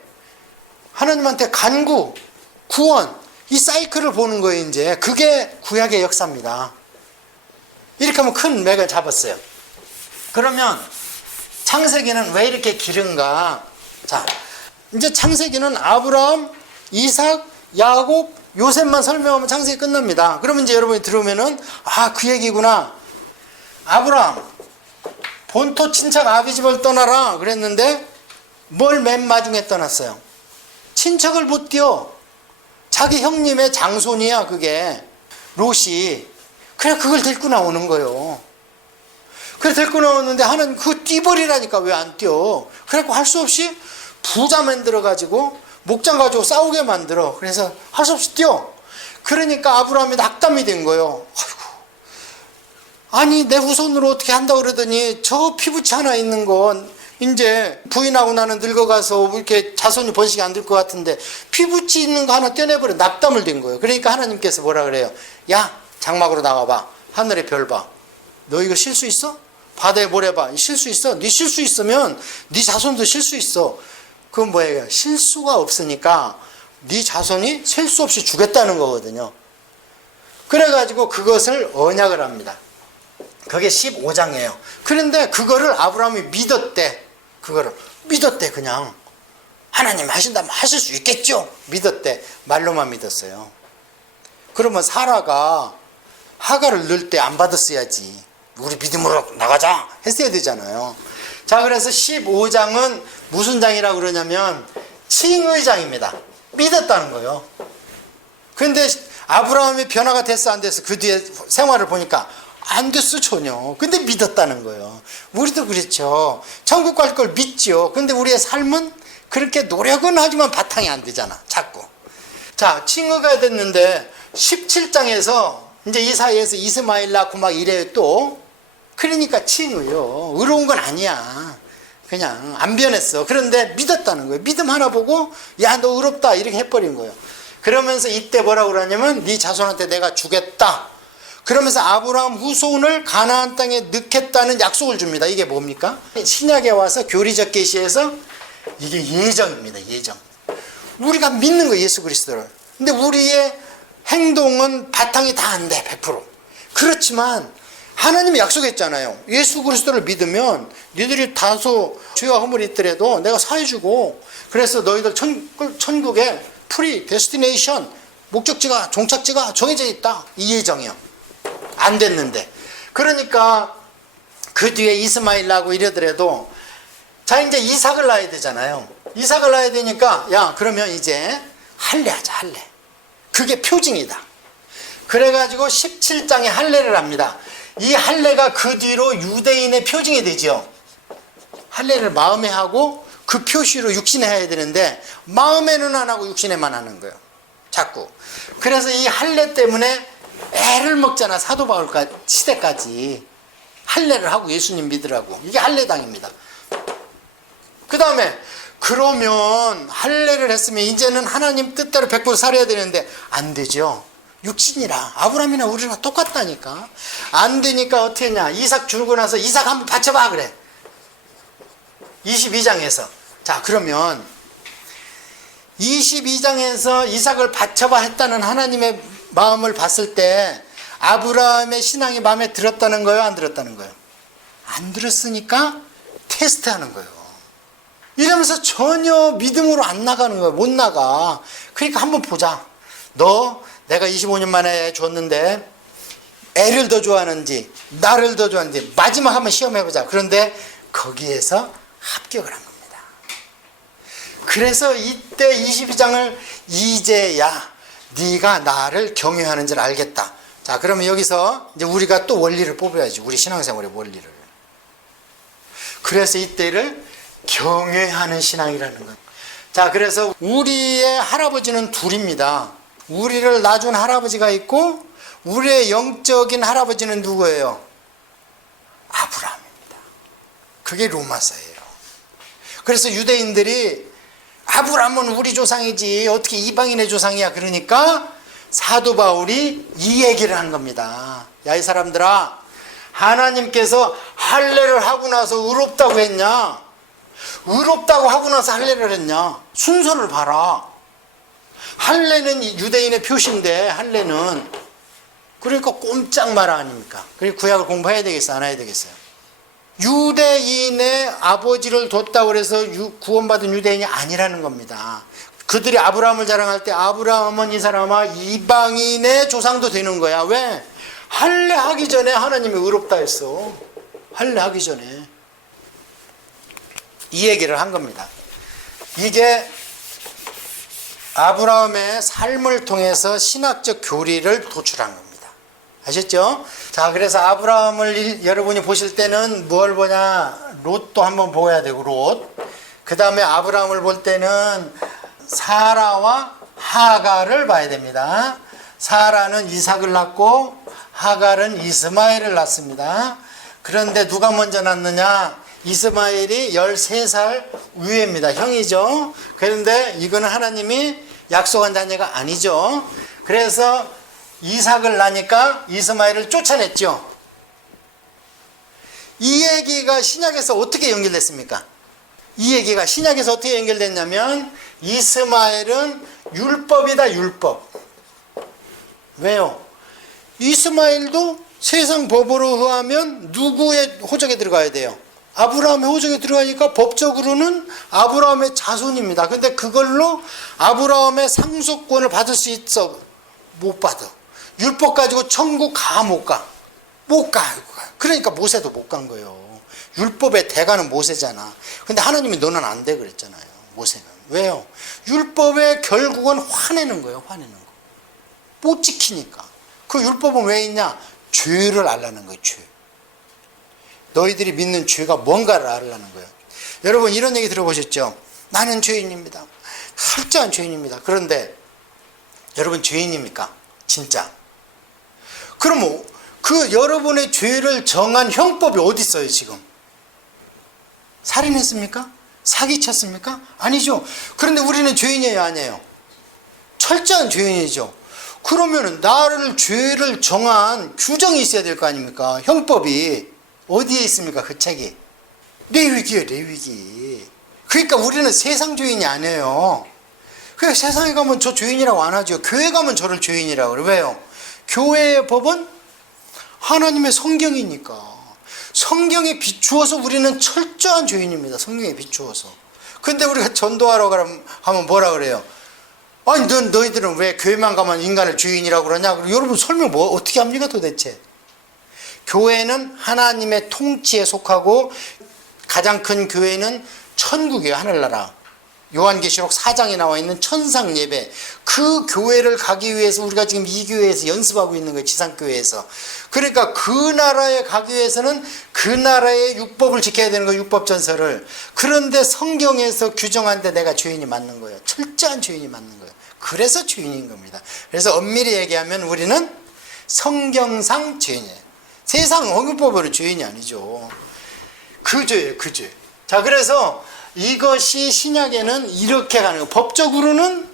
하나님한테 간구, 구원, 이 사이클을 보는 거예요. 이제 그게 구약의 역사입니다. 이렇게 하면 큰 맥을 잡았어요. 그러면 창세기는 왜 이렇게 길은가? 자, 이제 창세기는 아브라함, 이삭, 야곱, 요셉만 설명하면 창세기 끝납니다. 그러면 이제 여러분이 들으면은 아, 그 얘기구나. 아브라함 본토 친척 아비 집을 떠나라 그랬는데 뭘 맨 마중에 떠났어요? 친척을 못 띄워. 자기 형님의 장손이야 그게. 롯이. 그래 그걸 데리고 나오는 거예요. 그래 데리고 나오는데 하나님 그거 띠버리라니까 왜 안 띄워? 그래갖고 할 수 없이 부자 만들어가지고 목장 가지고 싸우게 만들어. 그래서 할 수 없이 띄워. 그러니까 아브라함이 낙담이 된 거예요. 아이고, 아니 내 후손으로 어떻게 한다고 그러더니 저 피부치 하나 있는 건 이제 부인하고 나는 늙어가서 이렇게 자손이 번식이 안 될 것 같은데 피부치 있는 거 하나 떼내버려. 낙담을 된 거예요. 그러니까 하나님께서 뭐라 그래요? 야, 장막으로 나와봐. 하늘의 별 봐. 너 이거 쉴 수 있어? 바다에 모래 봐. 쉴 수 있어? 네 쉴 수 있으면 네 자손도 쉴 수 있어. 그건 뭐예요? 쉴 수가 없으니까 네 자손이 셀 수 없이 주겠다는 거거든요. 그래가지고 그것을 언약을 합니다. 그게 15장이에요. 그런데 그거를 아브라함이 믿었대. 그거를 믿었대. 그냥 하나님 하신다면 하실 수 있겠죠. 믿었대. 말로만 믿었어요. 그러면 사라가 하가를 넣을 때 안 받았어야지. 우리 믿음으로 나가자 했어야 되잖아요. 자, 그래서 15장은 무슨 장이라고 그러냐면 칭의 장입니다. 믿었다는 거예요. 근데 아브라함이 변화가 됐어 안 됐어? 그 뒤에 생활을 보니까 안 됐어 전혀. 근데 믿었다는 거예요. 우리도 그렇죠. 천국 갈 걸 믿죠. 근데 우리의 삶은 그렇게 노력은 하지만 바탕이 안 되잖아 자꾸. 자, 칭의가 됐는데 17장에서 이제 이 사이에서 이스마엘 낳고 막 이래요 또. 그러니까 칭의요. 의로운 건 아니야. 그냥 안 변했어. 그런데 믿었다는 거예요. 믿음 하나 보고 야 너 의롭다 이렇게 해버린 거예요. 그러면서 이때 뭐라고 그러냐면 네 자손한테 내가 주겠다. 그러면서 아브라함 후손을 가나안 땅에 넣겠다는 약속을 줍니다. 이게 뭡니까? 신약에 와서 교리적 계시에서 이게 예정입니다. 예정. 우리가 믿는 거예요. 예수 그리스도를. 근데 우리의 행동은 바탕이 다 안 돼. 100%. 그렇지만 하나님이 약속했잖아요. 예수 그리스도를 믿으면 니들이 다소 죄와 허물이 있더라도 내가 사해주고 그래서 너희들 천국에 프리 데스티네이션 목적지가 종착지가 정해져 있다. 이 예정이요. 안 됐는데. 그러니까 그 뒤에 이스마엘 나고 이러더라도 자 이제 이삭을 낳아야 되잖아요. 이삭을 낳아야 되니까 야 그러면 이제 할례하자. 할례. 그게 표징이다. 그래가지고 17장에 할례를 합니다. 이 할례가 그 뒤로 유대인의 표징이 되죠. 할례를 마음에 하고 그 표시로 육신에 해야 되는데 마음에는 안 하고 육신에만 하는 거예요. 자꾸. 그래서 이 할례 때문에 애를 먹잖아. 사도 바울 시대까지 할례를 하고 예수님 믿으라고. 이게 할례당입니다. 그 다음에 그러면 할례를 했으면 이제는 하나님 뜻대로 100% 살아야 되는데 안 되죠. 육신이라 아브라함이나 우리랑 똑같다니까. 안 되니까 어떻게 했냐. 이삭 주고 나서 이삭 한번 바쳐봐 그래. 22장에서 자 그러면 22장에서 이삭을 바쳐봐 했다는 하나님의 마음을 봤을 때 아브라함의 신앙이 마음에 들었다는 거예요? 안 들었다는 거예요? 안 들었으니까 테스트하는 거예요. 이러면서 전혀 믿음으로 안 나가는 거예요. 못 나가. 그러니까 한번 보자. 너 내가 25년 만에 줬는데 애를 더 좋아하는지 나를 더 좋아하는지 마지막 한번 시험해보자. 그런데 거기에서 합격을 한 겁니다. 그래서 이때 22장을 이제야 네가 나를 경외하는 줄 알겠다. 자 그러면 여기서 이제 우리가 또 원리를 뽑아야지. 우리 신앙생활의 원리를. 그래서 이때를 경외하는 신앙이라는 거예요. 자 그래서 우리의 할아버지는 둘입니다. 우리를 낳아준 할아버지가 있고 우리의 영적인 할아버지는 누구예요? 아브라함입니다. 그게 로마서예요. 그래서 유대인들이 아브라함은 우리 조상이지 어떻게 이방인의 조상이야. 그러니까 사도 바울이 이 얘기를 한 겁니다. 야 이 사람들아 하나님께서 할례를 하고 나서 의롭다고 했냐? 의롭다고 하고 나서 할례를 했냐? 순서를 봐라. 할례는 유대인의 표시인데 할례는 그러니까 꼼짝 마라 아닙니까? 그리고 구약을 공부해야 되겠어 안 해야 되겠어요? 유대인의 아버지를 뒀다고 해서 구원받은 유대인이 아니라는 겁니다. 그들이 아브라함을 자랑할 때 아브라함은 이 사람아 이방인의 조상도 되는 거야. 왜? 할례하기 전에 하나님이 의롭다 했어. 할례하기 전에. 이 얘기를 한 겁니다. 이게 아브라함의 삶을 통해서 신학적 교리를 도출한 겁니다. 아셨죠? 자, 그래서 아브라함을 여러분이 보실 때는 뭘 보냐? 롯도 한번 보아야 되고, 롯. 그 다음에 아브라함을 볼 때는 사라와 하갈을 봐야 됩니다. 사라는 이삭을 낳고 하갈은 이스마엘을 낳습니다. 그런데 누가 먼저 낳느냐? 이스마엘이 13살 위입니다. 형이죠. 그런데 이거는 하나님이 약속한 자녀가 아니죠. 그래서 이삭을 낳으니까 이스마엘을 쫓아냈죠. 이 얘기가 신약에서 어떻게 연결됐습니까? 이 얘기가 신약에서 어떻게 연결됐냐면 이스마엘은 율법이다. 율법. 왜요? 이스마엘도 세상 법으로 의하면 누구의 호적에 들어가야 돼요? 아브라함의 호적에 들어가니까 법적으로는 아브라함의 자손입니다. 근데 그걸로 아브라함의 상속권을 받을 수 있어? 못 받아. 율법 가지고 천국 가 못 가? 못 가. 그러니까 모세도 못 간 거예요. 율법의 대가는 모세잖아. 근데 하나님이 너는 안 돼 그랬잖아요. 모세는. 왜요? 율법의 결국은 화내는 거예요. 화내는 거. 못 지키니까. 그 율법은 왜 있냐? 죄를 알라는 거예요. 죄. 너희들이 믿는 죄가 뭔가를 알라는 거예요. 여러분 이런 얘기 들어보셨죠? 나는 죄인입니다. 철저한 죄인입니다. 그런데 여러분 죄인입니까? 진짜. 그럼 그 여러분의 죄를 정한 형법이 어디 있어요 지금? 살인했습니까? 사기쳤습니까? 아니죠. 그런데 우리는 죄인이에요 아니에요? 철저한 죄인이죠. 그러면 나를 죄를 정한 규정이 있어야 될 거 아닙니까? 형법이 어디에 있습니까? 그 책이 레위기예요. 레위기. 그러니까 우리는 세상 죄인이 아니에요. 그러니까 세상에 가면 저 죄인이라고 안 하죠. 교회 가면 저를 죄인이라고 그래요. 왜요? 교회의 법은 하나님의 성경이니까. 성경에 비추어서 우리는 철저한 죄인입니다. 성경에 비추어서. 근데 우리가 전도하러 하면 뭐라 그래요? 아니 너희들은 왜 교회만 가면 인간을 죄인이라고 그러냐? 여러분 설명 어떻게 합니까 도대체? 교회는 하나님의 통치에 속하고 가장 큰 교회는 천국이에요. 하늘나라. 요한계시록 4장에 나와 있는 천상 예배, 그 교회를 가기 위해서 우리가 지금 이 교회에서 연습하고 있는 거예요. 지상교회에서. 그러니까 그 나라에 가기 위해서는 그 나라의 율법을 지켜야 되는 거예요. 율법전서를. 그런데 성경에서 규정한 데 내가 죄인이 맞는 거예요. 철저한 죄인이 맞는 거예요. 그래서 죄인인 겁니다. 그래서 엄밀히 얘기하면 우리는 성경상 죄인이에요. 세상 율법으로 죄인이 아니죠. 그 죄예요. 그 죄. 자, 그래서 이것이 신약에는 이렇게 가는 거예요. 법적으로는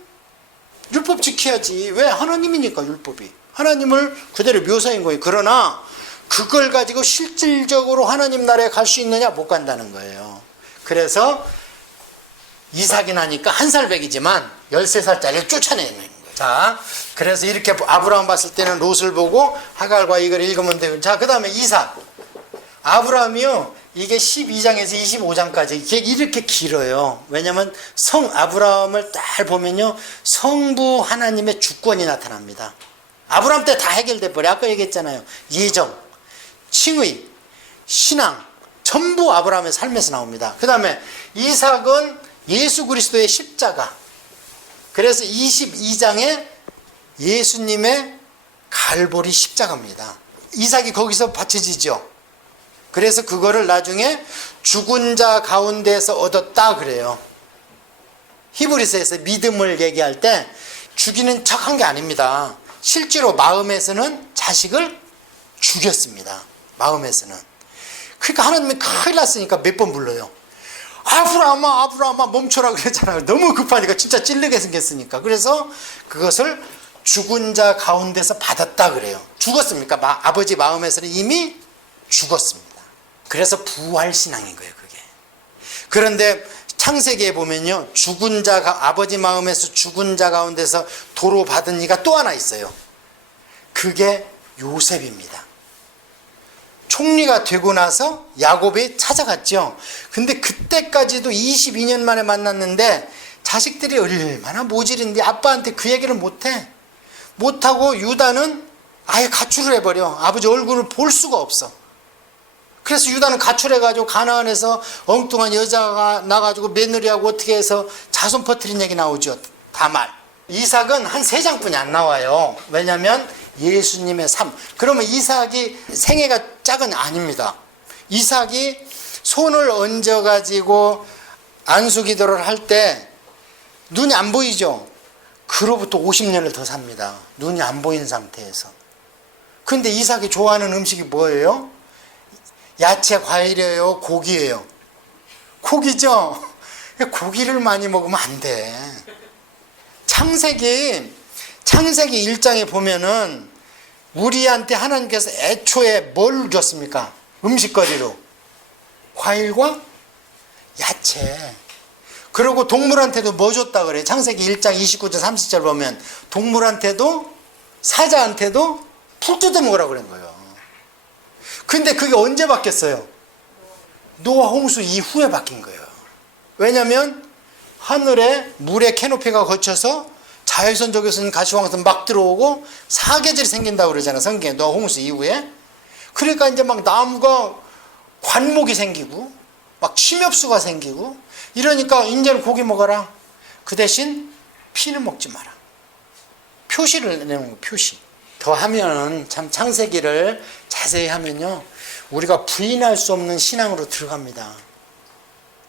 율법 지켜야지. 왜? 하나님이니까 율법이. 하나님을 그대로 묘사한 거예요. 그러나 그걸 가지고 실질적으로 하나님 나라에 갈 수 있느냐? 못 간다는 거예요. 그래서 이삭이 나니까 1살 백이지만 13살짜리를 쫓아내는 거예요. 자, 그래서 이렇게 아브라함 봤을 때는 롯을 보고 하갈과 이걸 읽으면 돼요. 자, 그 다음에 이삭. 아브라함이요. 이게 12장에서 25장까지 이렇게 길어요. 왜냐하면 아브라함을 딱 보면요. 성부 하나님의 주권이 나타납니다. 아브라함 때 다 해결돼 버려. 아까 얘기했잖아요. 예정, 칭의, 신앙 전부 아브라함의 삶에서 나옵니다. 그 다음에 이삭은 예수 그리스도의 십자가. 그래서 22장에 예수님의 갈보리 십자가입니다. 이삭이 거기서 바쳐지죠. 그래서 그거를 나중에 죽은 자 가운데서 얻었다 그래요. 히브리서에서 믿음을 얘기할 때 죽이는 척한 게 아닙니다. 실제로 마음에서는 자식을 죽였습니다. 마음에서는. 그러니까 하나님이 큰일 났으니까 몇 번 불러요. 아브라함아 멈춰라 그랬잖아요. 너무 급하니까 진짜 찔르게 생겼으니까. 그래서 그것을 죽은 자 가운데서 받았다 그래요. 죽었습니까? 아버지 마음에서는 이미 죽었습니다. 그래서 부활신앙인 거예요, 그게. 그런데 창세기에 보면요, 아버지 마음에서 죽은 자 가운데서 도로 받은 이가 또 하나 있어요. 그게 요셉입니다. 총리가 되고 나서 야곱이 찾아갔죠. 근데 그때까지도 22년 만에 만났는데 자식들이 얼마나 모질인데 아빠한테 그 얘기를 못해. 못하고 유다는 아예 가출을 해버려. 아버지 얼굴을 볼 수가 없어. 그래서 유다는 가출해가지고 가나안에서 엉뚱한 여자가 나가지고 며느리하고 어떻게 해서 자손 퍼뜨린 얘기 나오죠. 다말. 이삭은 한 3장뿐이 안 나와요. 왜냐하면 예수님의 삶. 그러면 이삭이 생애가 작은 아닙니다. 이삭이 손을 얹어가지고 안수기도를 할 때 눈이 안 보이죠. 그로부터 50년을 더 삽니다. 눈이 안 보이는 상태에서. 근데 이삭이 좋아하는 음식이 뭐예요? 야채, 과일이에요? 고기예요? 고기죠? 고기를 많이 먹으면 안 돼. 창세기 1장에 보면은 우리한테 하나님께서 애초에 뭘 줬습니까? 음식거리로. 과일과 야채. 그리고 동물한테도 뭐 줬다 그래요? 창세기 1장 29절 30절 보면 동물한테도 사자한테도 풀 뜯어 먹으라고 그런 거예요. 근데 그게 언제 바뀌었어요? 노아 홍수 이후에 바뀐 거예요. 왜냐하면 하늘에 물의 캐노피가 거쳐서 자외선적에서는 가시광선 막 들어오고 사계절이 생긴다고 그러잖아요. 성경에 노아 홍수 이후에. 그러니까 이제 막 나무가 관목이 생기고 막 침엽수가 생기고 이러니까 이제는 고기 먹어라. 그 대신 피는 먹지 마라. 표시를 내는 거예요. 표시. 더 하면 참 창세기를 자세히 하면요, 우리가 부인할 수 없는 신앙으로 들어갑니다.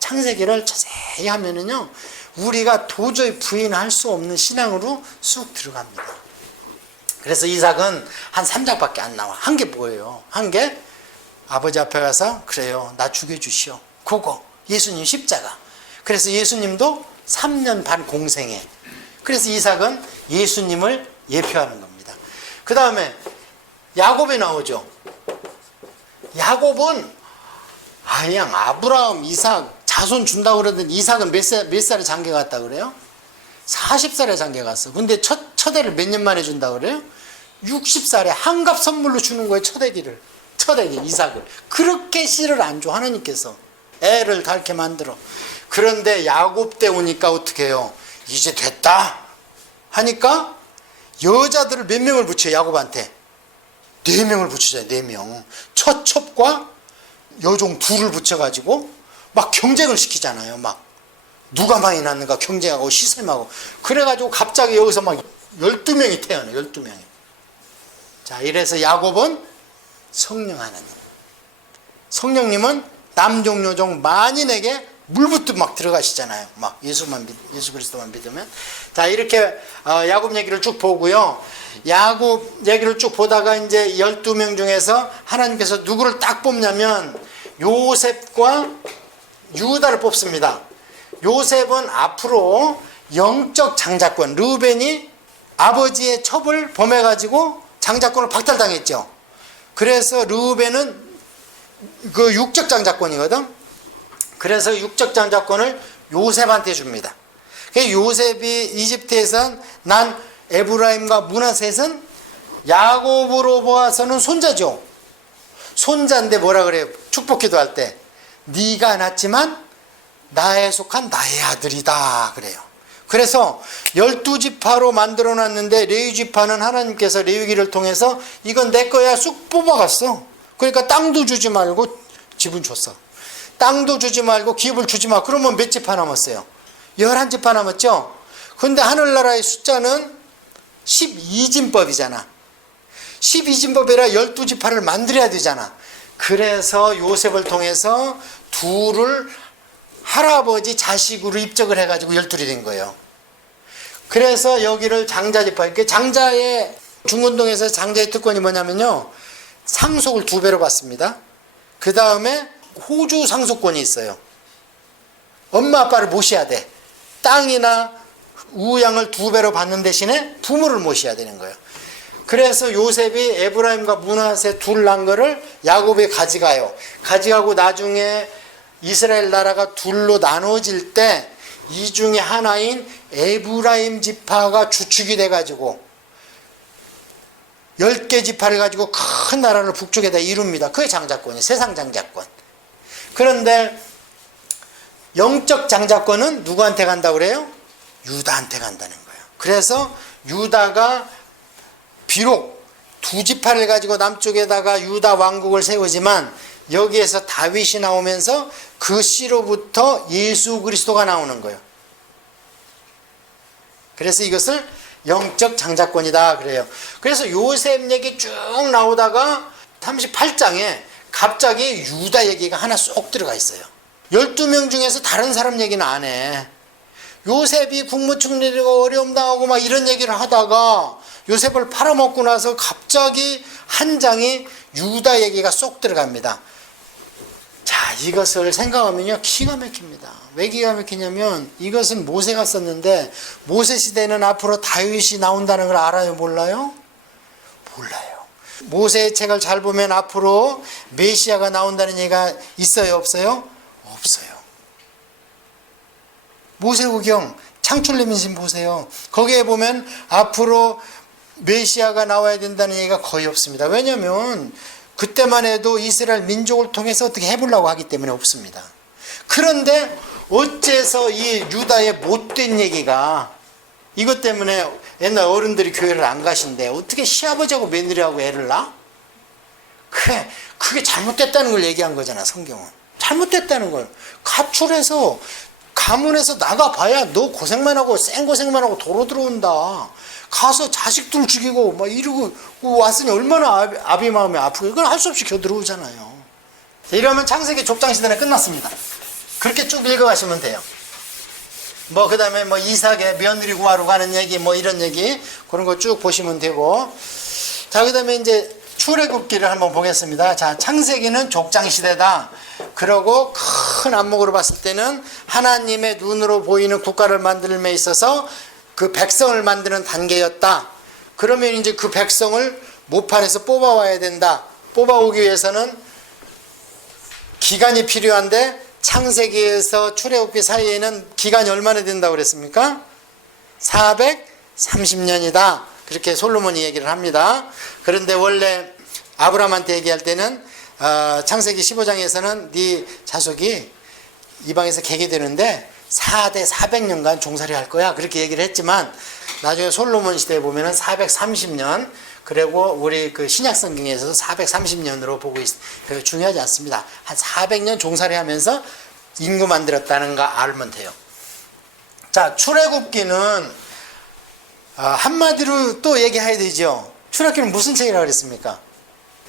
창세기를 자세히 하면은요, 우리가 도저히 부인할 수 없는 신앙으로 쑥 들어갑니다. 그래서 이삭은 한 3장밖에 안 나와. 한 게 뭐예요? 한 게 아버지 앞에 가서 그래요, 나 죽여주시오. 그거 예수님 십자가. 그래서 예수님도 3년 반 공생에. 그래서 이삭은 예수님을 예표하는 겁니다. 그 다음에 야곱이 나오죠. 야곱은 그냥 아브라함, 이삭 자손 준다고 그러더니 이삭은 몇 살에 장가 갔다 그래요? 40살에 장가 갔어. 근데 첫 애를 몇 년 만에 준다 그래요? 60살에 한갑 선물로 주는 거예요. 첫 애기 이삭을. 그렇게 씨를 안 줘, 하나님께서. 애를 다 이렇게 만들어. 그런데 야곱 때 오니까 어떻게 해요? 이제 됐다 하니까 여자들을 몇 명을 붙여요, 야곱한테? 4명을 붙이잖아요. 4명. 처첩과 여종 2을 붙여가지고 막 경쟁을 시키잖아요. 막 누가 많이 낳는가 경쟁하고 시샘하고. 그래가지고 갑자기 여기서 막 12명이 태어나. 12명이. 자, 이래서 야곱은 성령 하나님. 성령님은 남종여종 만인에게 물부터 막 들어가시잖아요. 막 예수 그리스도만 믿으면. 자, 이렇게 야곱 얘기를 쭉 보고요. 야곱 얘기를 쭉 보다가 이제 12명 중에서 하나님께서 누구를 딱 뽑냐면 요셉과 유다를 뽑습니다. 요셉은 앞으로 영적 장자권, 르우벤이 아버지의 첩을 범해가지고 장자권을 박탈당했죠. 그래서 르우벤은 그 육적 장자권이거든. 그래서 육적 장자권을 요셉한테 줍니다. 요셉이 이집트에선 난 에브라임과 므낫셋은 야곱으로 보아서는 손자죠. 손자인데 뭐라 그래요? 축복기도 할 때 네가 낳지만 나에 속한 나의 아들이다 그래요. 그래서 12지파로 만들어 놨는데 레위지파는 하나님께서 레위기를 통해서 이건 내 거야 쑥 뽑아갔어. 그러니까 땅도 주지 말고 집은 줬어. 땅도 주지 말고 기업을 주지 마. 그러면 몇 지파 남았어요? 11지파 남았죠? 근데 하늘나라의 숫자는 12진법이잖아. 12진법이라 12지파를 만들어야 되잖아. 그래서 요셉을 통해서 둘을 할아버지 자식으로 입적을 해가지고 12이 된 거예요. 그래서 여기를 장자지파. 장자의 중건동에서 장자의 특권이 뭐냐면요, 상속을 2배로 받습니다. 그 다음에 호주 상속권이 있어요. 엄마 아빠를 모셔야 돼. 땅이나 우양을 2배로 받는 대신에 부모를 모셔야 되는 거예요. 그래서 요셉이 에브라임과 므낫셋 둘 난 거를 야곱이 가져가요. 가져가고 나중에 이스라엘 나라가 둘로 나눠질 때 이 중에 하나인 에브라임 지파가 주축이 돼가지고 10개 지파를 가지고 큰 나라를 북쪽에다 이룹니다. 그게 장자권이에요. 세상 장자권. 그런데 영적 장자권은 누구한테 간다고 그래요? 유다한테 간다는 거예요. 그래서 유다가 비록 2지파를 가지고 남쪽에다가 유다 왕국을 세우지만 여기에서 다윗이 나오면서 그 씨로부터 예수 그리스도가 나오는 거예요. 그래서 이것을 영적 장자권이다 그래요. 그래서 요셉 얘기 쭉 나오다가 38장에 갑자기 유다 얘기가 하나 쏙 들어가 있어요. 12명 중에서 다른 사람 얘기는 안 해. 요셉이 국무총리가 어려움 당하고 막 이런 얘기를 하다가 요셉을 팔아먹고 나서 갑자기 한 장이 유다 얘기가 쏙 들어갑니다. 자, 이것을 생각하면요, 기가 막힙니다. 왜 기가 막히냐면 이것은 모세가 썼는데 모세 시대는 앞으로 다윗이 나온다는 걸 알아요? 몰라요? 몰라요. 모세의 책을 잘 보면 앞으로 메시아가 나온다는 얘기가 있어요? 없어요? 없어요. 모세오경 창출레민신 보세요. 거기에 보면 앞으로 메시아가 나와야 된다는 얘기가 거의 없습니다. 왜냐하면 그때만 해도 이스라엘 민족을 통해서 어떻게 해보려고 하기 때문에 없습니다. 그런데 어째서 이 유다의 못된 얘기가 이것 때문에 옛날 어른들이 교회를 안 가신대. 어떻게 시아버지하고 며느리하고 애를 낳아? 그게 잘못됐다는 걸 얘기한 거잖아, 성경은. 잘못됐다는 걸. 가출해서 가문에서 나가봐야 너 고생만 하고 생고생만 하고 도로 들어온다. 가서 자식들 죽이고 막 이러고 왔으니 얼마나 아비 마음이 아프고, 이건 할 수 없이 겨들어오잖아요. 이러면 창세기 족장시대는 끝났습니다. 그렇게 쭉 읽어가시면 돼요. 뭐 그 다음에 뭐 이삭의 며느리 구하러 가는 얘기, 뭐 이런 얘기, 그런 거 쭉 보시면 되고. 자, 그 다음에 이제 출애굽기를 한번 보겠습니다. 자, 창세기는 족장시대다. 그러고 큰 안목으로 봤을 때는 하나님의 눈으로 보이는 국가를 만들음에 있어서 그 백성을 만드는 단계였다. 그러면 이제 그 백성을 모판에서 뽑아와야 된다. 뽑아오기 위해서는 기간이 필요한데, 창세기에서 출애굽기 사이에는 기간이 얼마나 된다고 그랬습니까? 430년이다. 그렇게 솔로몬이 얘기를 합니다. 그런데 원래 아브라함한테 얘기할 때는 창세기 15장에서는 네 자손이 이방에서 개개되는데 4대 400년간 종살이 할 거야, 그렇게 얘기를 했지만, 나중에 솔로몬 시대에 보면은 430년, 그리고 우리 그 신약 성경에서도 430년으로 보고 있어요. 중요하지 않습니다. 한 400년 종살이 하면서 인구 만들었다는 거 알면 돼요. 자, 출애굽기는 한마디로 또 얘기해야 되죠. 출애굽기는 무슨 책이라고 그랬습니까?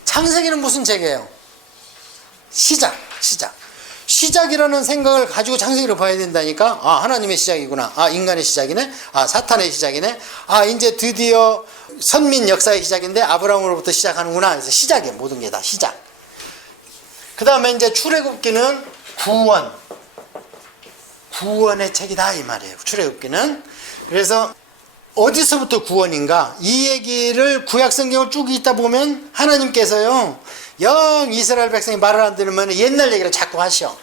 창세기는 무슨 책이에요? 시작이라는 생각을 가지고 창세기를 봐야 된다니까. 하나님의 시작이구나. 인간의 시작이네. 사탄의 시작이네. 이제 드디어 선민 역사의 시작인데 아브라함으로부터 시작하는구나. 그래서 시작이에요. 모든 게 다 시작. 그 다음에 이제 출애굽기는 구원의 책이다, 이 말이에요. 출애굽기는. 그래서 어디서부터 구원인가? 이 얘기를 구약 성경을 쭉 읽다 보면 하나님께서요, 영 이스라엘 백성이 말을 안 들으면 옛날 얘기를 자꾸 하셔.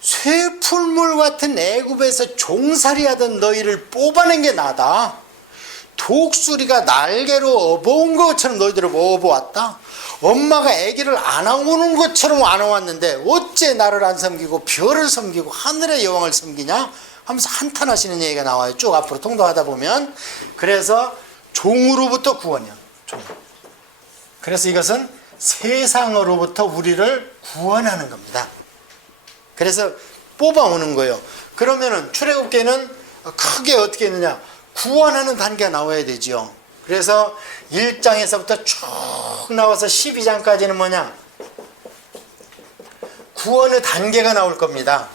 쇠풀물 같은 애굽에서 종살이하던 너희를 뽑아낸 게 나다. 독수리가 날개로 업어온 것처럼 너희들을 업어왔다. 엄마가 아기를 안아오는 것처럼 안아왔는데 어째 나를 안 섬기고 별을 섬기고 하늘의 여왕을 섬기냐 하면서 한탄하시는 얘기가 나와요. 쭉 앞으로 통독하다 보면. 그래서 종으로부터 구원이야. 종. 그래서 이것은 세상으로부터 우리를 구원하는 겁니다. 그래서 뽑아오는 거예요. 그러면은 출애굽기는 크게 어떻게 했느냐, 구원하는 단계가 나와야 되죠. 그래서 1장에서부터 쭉 나와서 12장까지는 뭐냐, 구원의 단계가 나올 겁니다.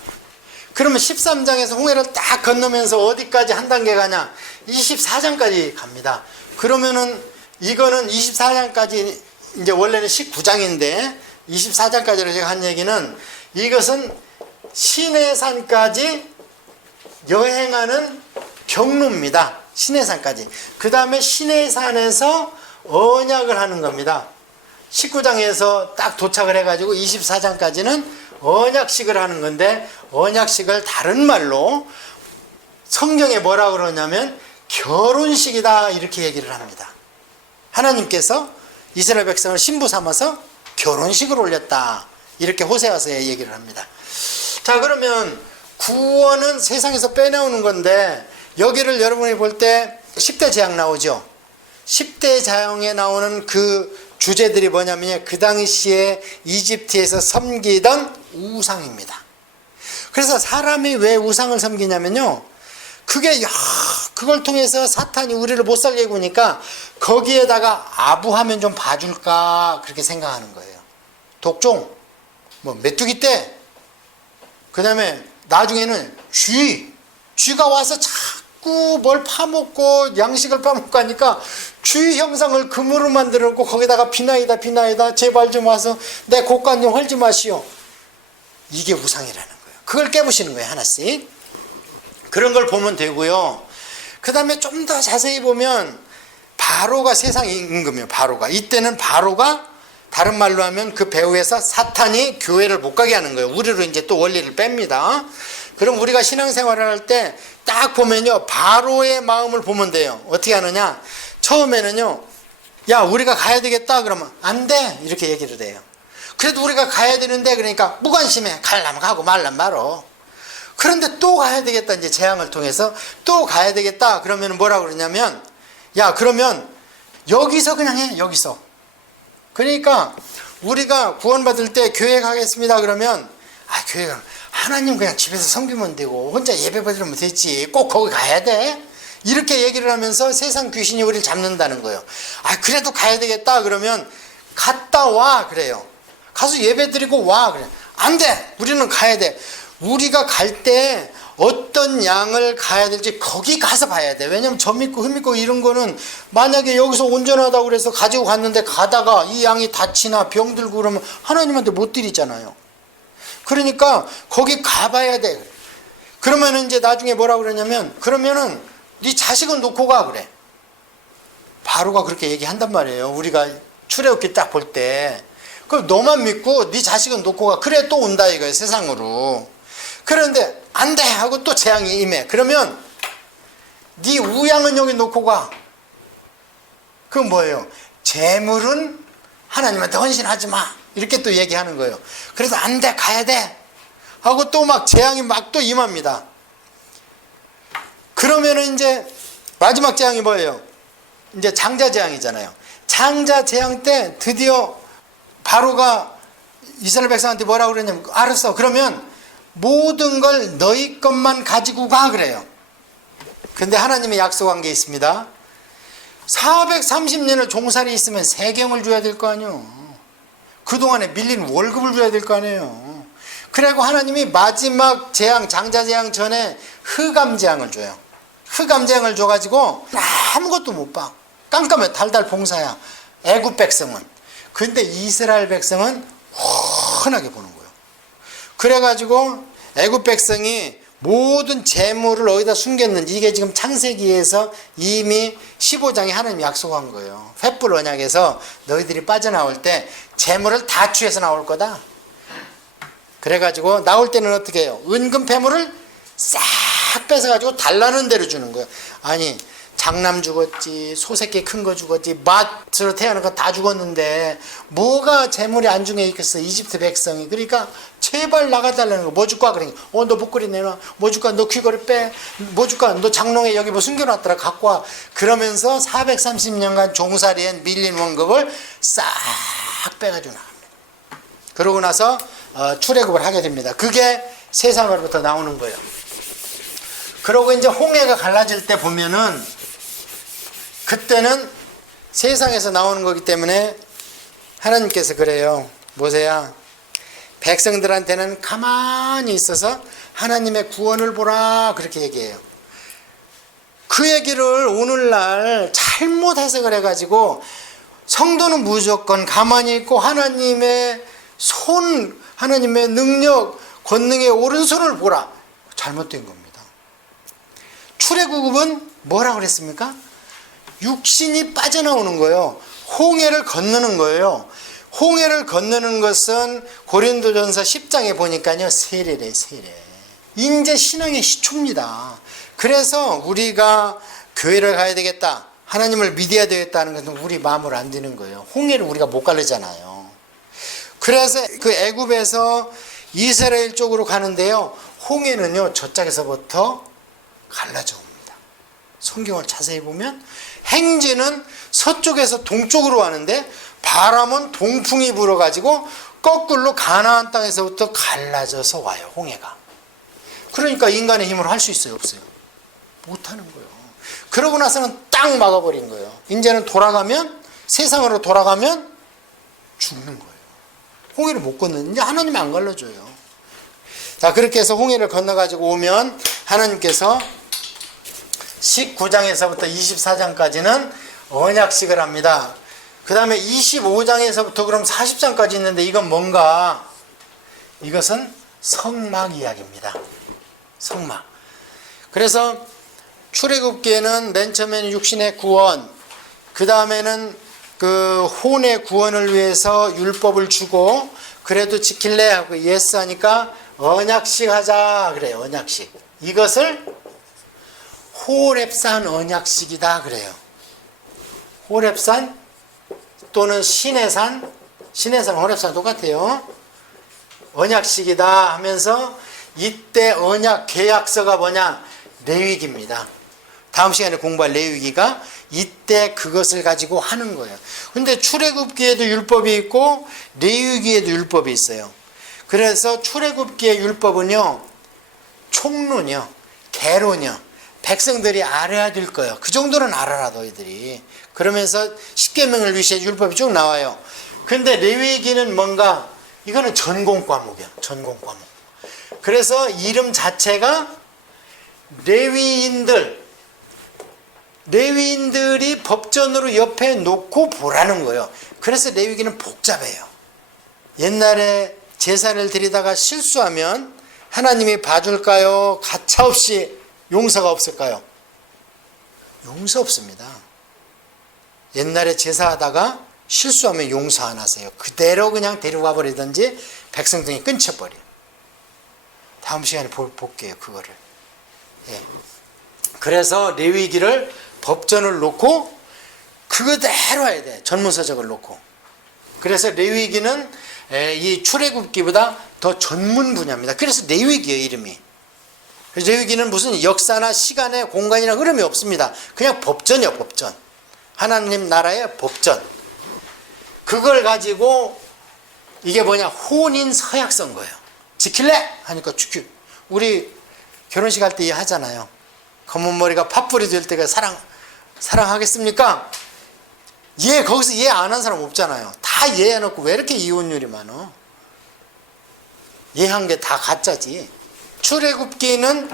그러면 13장에서 홍해를 딱 건너면서 어디까지 한 단계 가냐, 24장까지 갑니다. 그러면은 이거는 24장까지, 이제 원래는 19장인데 24장까지로 제가 한 얘기는, 이것은 시내산까지 여행하는 경로입니다. 시내산까지. 그 다음에 시내산에서 언약을 하는 겁니다. 19장에서 딱 도착을 해가지고 24장까지는 언약식을 하는 건데, 언약식을 다른 말로 성경에 뭐라고 그러냐면 결혼식이다, 이렇게 얘기를 합니다. 하나님께서 이스라엘 백성을 신부 삼아서 결혼식을 올렸다, 이렇게 호세아서에 얘기를 합니다. 자, 그러면 구원은 세상에서 빼내오는 건데, 여기를 여러분이 볼 때 10대 재앙 나오죠. 10대 재앙에 나오는 그 주제들이 뭐냐면 그 당시에 이집트에서 섬기던 우상입니다. 그래서 사람이 왜 우상을 섬기냐면요, 그걸 통해서 사탄이 우리를 못 살게 구니까 거기에다가 아부하면 좀 봐줄까, 그렇게 생각하는 거예요. 독종, 뭐 메뚜기떼, 그 다음에 나중에는 쥐가 와서 자꾸 뭘 파먹고 양식을 파먹고 하니까 쥐 형상을 금으로 만들었고 거기다가 비나이다 제발 좀 와서 내 곡간 좀 헐지 마시오. 이게 우상이라는 거예요. 그걸 깨부시는 거예요, 하나씩. 그런 걸 보면 되고요. 그 다음에 좀 더 자세히 보면 바로가 세상 임금이에요. 바로가, 이때는 바로가 다른 말로 하면 그 배후에서 사탄이 교회를 못 가게 하는 거예요. 우리로 이제 또 원리를 뺍니다. 그럼 우리가 신앙생활을 할 때 딱 보면요, 바로의 마음을 보면 돼요. 어떻게 하느냐, 처음에는요, 야 우리가 가야 되겠다 그러면 안 돼, 이렇게 얘기를 해요. 그래도 우리가 가야 되는데, 그러니까 무관심해. 갈라면 가고 말라면 말어. 그런데 또 가야 되겠다, 이제 재앙을 통해서 또 가야 되겠다 그러면 뭐라고 그러냐면, 야 그러면 여기서 그냥 해. 여기서 그러니까 우리가 구원받을 때 교회 가겠습니다 그러면 교회 가 하나님 그냥 집에서 섬기면 되고 혼자 예배 받으면 되지 꼭 거기 가야 돼? 이렇게 얘기를 하면서 세상 귀신이 우리를 잡는다는 거예요. 그래도 가야 되겠다 그러면 갔다 와 그래요. 가서 예배 드리고 와 그래. 안 돼. 우리는 가야 돼. 우리가 갈 때 어떤 양을 가야 될지 거기 가서 봐야 돼. 왜냐면 점 믿고 흠 믿고 이런 거는 만약에 여기서 온전하다고 그래서 가지고 갔는데 가다가 이 양이 다치나 병들고 그러면 하나님한테 못 드리잖아요. 그러니까 거기 가봐야 돼. 그러면 이제 나중에 뭐라 그러냐면 그러면은 네 자식은 놓고 가 그래. 바로가 그렇게 얘기한단 말이에요. 우리가 출애굽기 딱 볼 때 그럼 너만 믿고 네 자식은 놓고 가. 그래 또 온다 이거예요 세상으로. 그런데 안 돼 하고 또 재앙이 임해. 그러면 네 우양은 여기 놓고 가. 그건 뭐예요? 재물은 하나님한테 헌신하지 마. 이렇게 또 얘기하는 거예요. 그래서 안 돼 가야 돼 하고 또 막 재앙이 막 또 임합니다. 그러면은 이제 마지막 재앙이 뭐예요? 이제 장자 재앙이잖아요. 장자 재앙 때 드디어 바로가 이스라엘 백성한테 뭐라고 그러냐면 알았어 그러면 모든 걸 너희 것만 가지고 가 그래요. 근데 하나님이 약속한 게 있습니다. 430년을 종살이 있으면 세경을 줘야 될 거 아니에요. 그동안에 밀린 월급을 줘야 될 거 아니에요. 그리고 하나님이 마지막 재앙 장자 재앙 전에 흑암 재앙을 줘요. 흑암 재앙을 줘가지고 아무것도 못 봐. 깜깜해. 달달 봉사야. 애굽 백성은. 근데 이스라엘 백성은 훤하게 보는 거예요. 그래가지고 애굽 백성이 모든 재물을 어디다 숨겼는지 이게 지금 창세기에서 이미 15장에 하나님이 약속한 거예요. 횃불 언약에서 너희들이 빠져나올 때 재물을 다 취해서 나올 거다. 그래가지고 나올 때는 어떻게 해요? 은금 패물을 싹 뺏어가지고 달라는 대로 주는 거예요. 아니 장남 죽었지 소새끼 큰 거 죽었지 맏으로 태어난 거 다 죽었는데 뭐가 재물이 안중에 있겠어 이집트 백성이. 그러니까 제발 나가달라는 거. 뭐 줄까? 그러니까 너 목걸이 내놔. 뭐 줄까? 너 귀걸이 빼. 뭐 줄까? 너 장롱에 여기 뭐 숨겨놨더라 갖고 와. 그러면서 430년간 종살이엔 밀린 원금을 싹 빼가지고 나갑니다. 그러고 나서 출애굽을 하게 됩니다. 그게 세상으로부터 나오는 거예요. 그러고 이제 홍해가 갈라질 때 보면은 그때는 세상에서 나오는 거기 때문에 하나님께서 그래요. 모세야 백성들한테는 가만히 있어서 하나님의 구원을 보라 그렇게 얘기해요. 그 얘기를 오늘날 잘못 해석을 해가지고 성도는 무조건 가만히 있고 하나님의 손 하나님의 능력 권능의 오른손을 보라. 잘못된 겁니다. 출애굽은 뭐라고 그랬습니까? 육신이 빠져나오는 거예요. 홍해를 건너는 거예요. 홍해를 건너는 것은 고린도전서 10장에 보니까요 세례래 세례. 이제 신앙의 시초입니다. 그래서 우리가 교회를 가야 되겠다 하나님을 믿어야 되겠다는 것은 우리 마음으로 안 되는 거예요. 홍해를 우리가 못 가르잖아요. 그래서 그 애굽에서 이스라엘 쪽으로 가는데요 홍해는요 저쪽에서부터 갈라져 옵니다. 성경을 자세히 보면 행진은 서쪽에서 동쪽으로 가는데 바람은 동풍이 불어가지고 거꾸로 가나안 땅에서부터 갈라져서 와요 홍해가. 그러니까 인간의 힘으로 할 수 있어요 없어요? 못하는 거예요. 그러고 나서는 딱 막아버린 거예요. 이제는 돌아가면 세상으로 돌아가면 죽는 거예요. 홍해를 못 건너는 이제 하나님이 안 갈라줘요. 자 그렇게 해서 홍해를 건너가지고 오면 하나님께서 19장에서부터 24장까지는 언약식을 합니다. 그 다음에 25장에서부터 그럼 40장까지 있는데 이건 뭔가? 이것은 성막 이야기입니다. 성막. 그래서 출애굽기에는 맨 처음에는 육신의 구원, 그 다음에는 그 혼의 구원을 위해서 율법을 주고 그래도 지킬래 하고 예스 하니까 언약식 하자 그래요. 언약식. 이것을 호렙산 언약식이다 그래요. 호렙산 또는 시내산 호렙산 똑같아요. 언약식이다 하면서 이때 언약 계약서가 뭐냐? 레위기입니다. 다음 시간에 공부할 레위기가 이때 그것을 가지고 하는 거예요. 근데 출애굽기에도 율법이 있고 레위기에도 율법이 있어요. 그래서 출애굽기의 율법은요, 총론이요, 개론이요, 백성들이 알아야 될 거예요. 그 정도는 알아라 너희들이. 그러면서 십계명을 위시해 율법이 쭉 나와요. 근데 레위기는 뭔가, 이거는 전공 과목이야. 전공 과목. 그래서 이름 자체가 레위인들이 법전으로 옆에 놓고 보라는 거예요. 그래서 레위기는 복잡해요. 옛날에 제사를 드리다가 실수하면 하나님이 봐줄까요? 가차없이 용서가 없을까요? 용서 없습니다. 옛날에 제사하다가 실수하면 용서 안 하세요. 그대로 그냥 데려가 버리든지 백성들이 끊쳐버려요. 다음 시간에 볼게요, 그거를. 예. 그래서 레위기를 법전을 놓고 그거대로 해야 돼. 전문서적을 놓고. 그래서 레위기는 이 출애굽기보다 더 전문 분야입니다. 그래서 레위기예요, 이름이. 레위기는 무슨 역사나 시간의 공간이나 흐름이 없습니다. 그냥 법전이요, 법전. 하나님 나라의 법전. 그걸 가지고 이게 뭐냐, 혼인 서약 쓴 거예요. 지킬래? 하니까 지키. 우리 결혼식 할 때 하잖아요. 검은 머리가 팥불이 될 때가 사랑하겠습니까? 거기서 예 안 한 사람 없잖아요. 다 예 해놓고 왜 이렇게 이혼율이 많어? 예 한 게 다 가짜지. 출애굽기는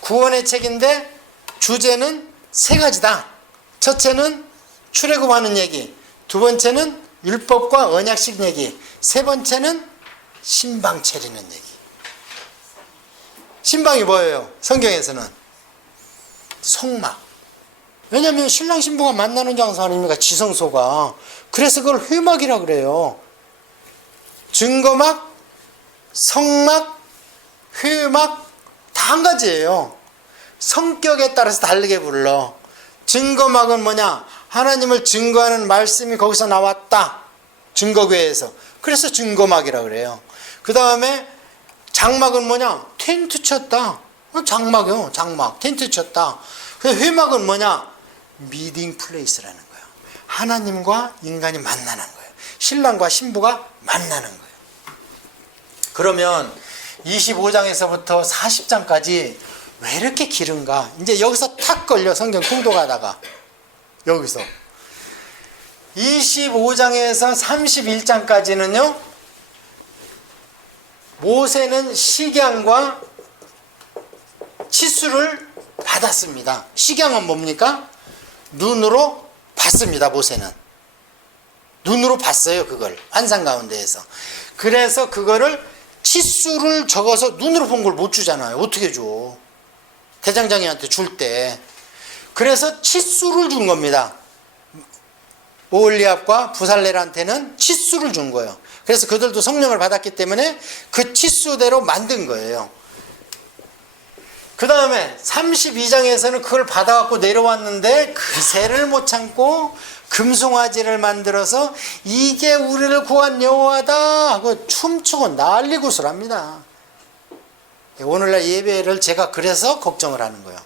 구원의 책인데 주제는 세 가지다. 첫째는 출애굽하는 얘기, 두 번째는 율법과 언약식 얘기, 세 번째는 신방 차리는 얘기. 신방이 뭐예요? 성경에서는 성막. 왜냐하면 신랑 신부가 만나는 장소 아닙니까? 지성소가. 그래서 그걸 회막이라 그래요. 증거막, 성막, 회막 다 한 가지예요. 성격에 따라서 다르게 불러. 증거막은 뭐냐? 하나님을 증거하는 말씀이 거기서 나왔다. 증거궤에서. 그래서 증거막이라 그래요. 그 다음에 장막은 뭐냐? 텐트 쳤다. 장막이요. 장막. 텐트 쳤다. 회막은 뭐냐? 미팅 플레이스라는 거예요. 하나님과 인간이 만나는 거예요. 신랑과 신부가 만나는 거예요. 그러면 25장에서부터 40장까지 왜 이렇게 길은가? 이제 여기서 탁 걸려. 성경 통독하다가. 여기서. 25장에서 31장까지는요, 모세는 식양과 치수를 받았습니다. 식양은 뭡니까? 눈으로 봤습니다. 모세는 눈으로 봤어요. 그걸 환상 가운데에서. 그래서 그거를 치수를 적어서 눈으로 본 걸 못 주잖아요. 어떻게 줘? 대장장이한테 줄 때. 그래서 치수를 준 겁니다. 오홀리압과 부살렐한테는 치수를 준 거예요. 그래서 그들도 성령을 받았기 때문에 그 치수대로 만든 거예요. 그 다음에 32장에서는 그걸 받아갖고 내려왔는데 그새를 못 참고 금송아지를 만들어서 이게 우리를 구한 여호와다 하고 춤추고 난리굿을 합니다. 오늘날 예배를 제가 그래서 걱정을 하는 거예요.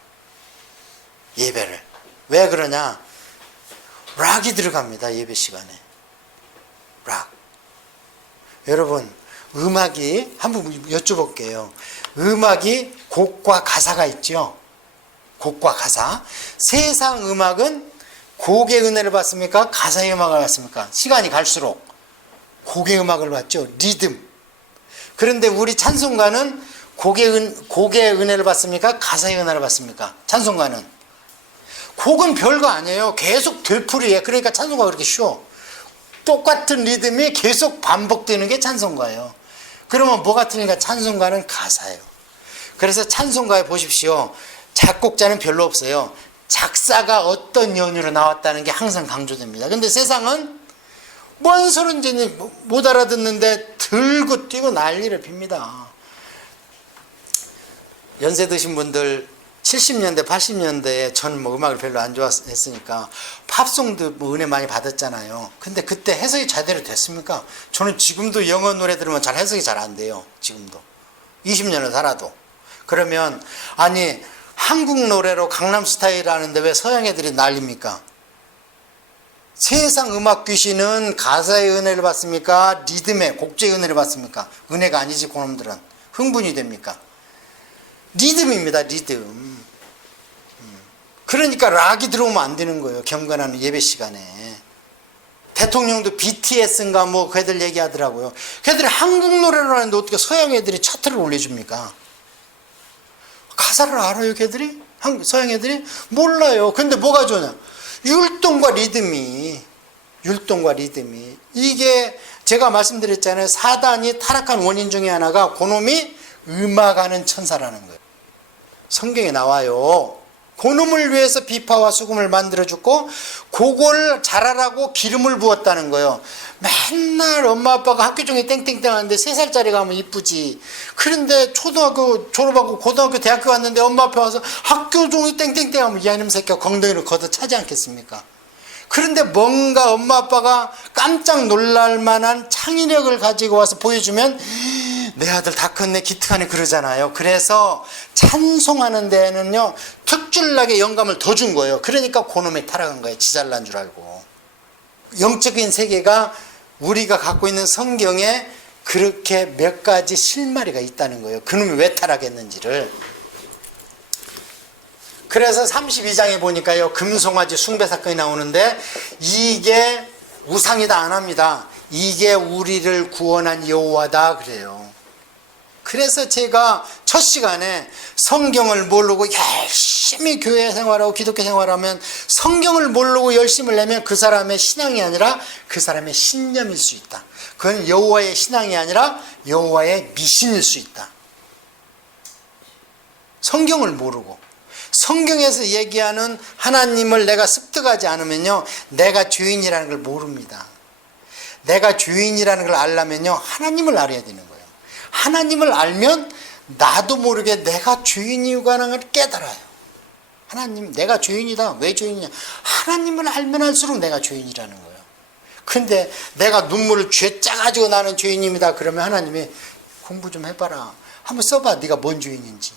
예배를. 왜 그러냐? 락이 들어갑니다. 예배 시간에. 락. 여러분, 음악이 한번 여쭤볼게요. 음악이 곡과 가사가 있죠. 곡과 가사. 세상 음악은 곡의 은혜를 받습니까? 가사의 음악을 받습니까? 시간이 갈수록 곡의 음악을 받죠. 리듬. 그런데 우리 찬송가는 곡의 은혜를 받습니까? 가사의 은혜를 받습니까? 찬송가는. 곡은 별거 아니에요. 계속 되풀이해. 그러니까 찬송가가 그렇게 쉬워. 똑같은 리듬이 계속 반복되는 게 찬송가예요. 그러면 뭐가 틀리니까? 찬송가는 가사예요. 그래서 찬송가에 보십시오. 작곡자는 별로 없어요. 작사가 어떤 연유로 나왔다는 게 항상 강조됩니다. 근데 세상은 뭔 소린지 못 알아듣는데 들고 뛰고 난리를 핍니다. 연세 드신 분들 70년대 80년대에 전 음악을 별로 안 좋아했으니까 팝송도 은혜 많이 받았잖아요. 근데 그때 해석이 제대로 됐습니까? 저는 지금도 영어 노래 들으면 해석이 잘 안 돼요. 지금도 20년을 살아도. 그러면 아니 한국 노래로 강남스타일 하는데 왜 서양 애들이 난립니까? 세상 음악 귀신은 가사의 은혜를 받습니까? 리듬의 곡제의 은혜를 받습니까? 은혜가 아니지 그놈들은. 흥분이 됩니까? 리듬입니다. 리듬. 그러니까 락이 들어오면 안 되는 거예요. 경건하는 예배 시간에. 대통령도 BTS인가 뭐 걔들 얘기하더라고요. 걔들이 한국 노래를 하는데 어떻게 서양 애들이 차트를 올려줍니까? 가사를 알아요 걔들이? 서양 애들이? 몰라요. 근데 뭐가 좋냐? 율동과 리듬이 이게 제가 말씀드렸잖아요. 사단이 타락한 원인 중에 하나가 그놈이 음악하는 천사라는 거예요. 성경에 나와요. 그놈을 위해서 비파와 수금을 만들어줬고 그걸 잘하라고 기름을 부었다는 거예요. 맨날 엄마 아빠가 학교 중에 땡땡땡 하는데 3살짜리가 하면 이쁘지. 그런데 초등학교 졸업하고 고등학교 대학교 갔는데 엄마 아빠 와서 학교 종이 땡땡땡 하면 이 이놈 새끼가 건더기를 걷어 차지 않겠습니까? 그런데 뭔가 엄마 아빠가 깜짝 놀랄 만한 창의력을 가지고 와서 보여주면 내 아들 다 컸네 기특하네 그러잖아요. 그래서 찬송하는 데에는요 특출나게 영감을 더 준 거예요. 그러니까 그놈에 타락한 거예요. 지 잘난 줄 알고. 영적인 세계가 우리가 갖고 있는 성경에 그렇게 몇 가지 실마리가 있다는 거예요. 그놈이 왜 타락했는지를. 그래서 32장에 보니까요 금송아지 숭배 사건이 나오는데 이게 우상이다 안 합니다. 이게 우리를 구원한 여호와다 그래요. 그래서 제가 첫 시간에 성경을 모르고 열심히 교회 생활하고 기독교 생활하면 성경을 모르고 열심을 내면 그 사람의 신앙이 아니라 그 사람의 신념일 수 있다. 그건 여호와의 신앙이 아니라 여호와의 미신일 수 있다. 성경을 모르고 성경에서 얘기하는 하나님을 내가 습득하지 않으면요 내가 죄인이라는 걸 모릅니다. 내가 죄인이라는 걸 알려면요 하나님을 알아야 되는 거예요. 하나님을 알면 나도 모르게 내가 죄인이라는 걸 깨달아요. 하나님 내가 죄인이다. 왜 죄인이냐? 하나님을 알면 알수록 내가 죄인이라는 거예요. 근데 내가 눈물을 죄 짜가지고 나는 죄인입니다. 그러면 하나님이 공부 좀 해봐라. 한번 써봐. 네가 뭔 죄인인지.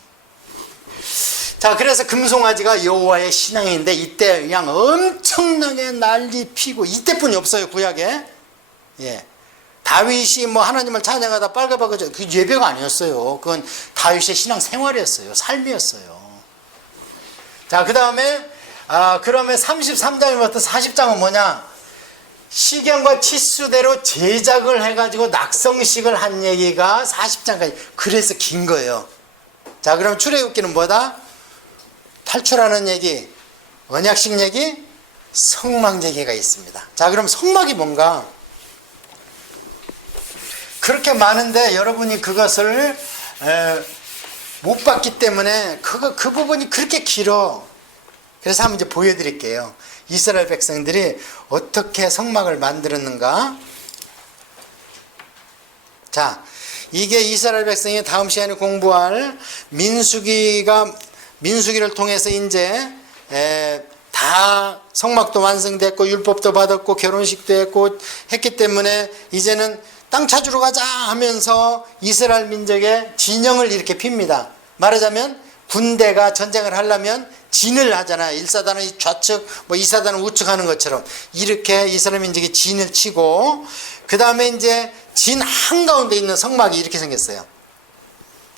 자, 그래서 금송아지가 여호와의 신앙인데 이때 그냥 엄청나게 난리 피고 이때뿐이 없어요 구약에. 예. 다윗이 뭐 하나님을 찬양하다 빨가빨가 그 예배가 아니었어요. 그건 다윗의 신앙 생활이었어요. 삶이었어요. 자, 그 다음에 그러면 33장부터 40장은 뭐냐? 시경과 치수대로 제작을 해가지고 낙성식을 한 얘기가 40장까지. 그래서 긴 거예요. 자, 그럼 출애굽기는 뭐다? 탈출하는 얘기, 언약식 얘기, 성막 얘기가 있습니다. 자, 그럼 성막이 뭔가? 그렇게 많은데 여러분이 그것을 못 봤기 때문에 그 부분이 그렇게 길어. 그래서 한번 이제 보여드릴게요. 이스라엘 백성들이 어떻게 성막을 만들었는가. 자, 이게 이스라엘 백성이 다음 시간에 공부할 민수기를 통해서 이제 다 성막도 완성됐고 율법도 받았고 결혼식도 했고 했기 때문에 이제는 땅 찾으러 가자 하면서 이스라엘 민족의 진영을 이렇게 핍니다. 말하자면 군대가 전쟁을 하려면 진을 하잖아요. 1사단은 좌측, 뭐 2사단은 우측 하는 것처럼 이렇게 이스라엘 민족이 진을 치고 그 다음에 이제 진 한가운데 있는 성막이 이렇게 생겼어요.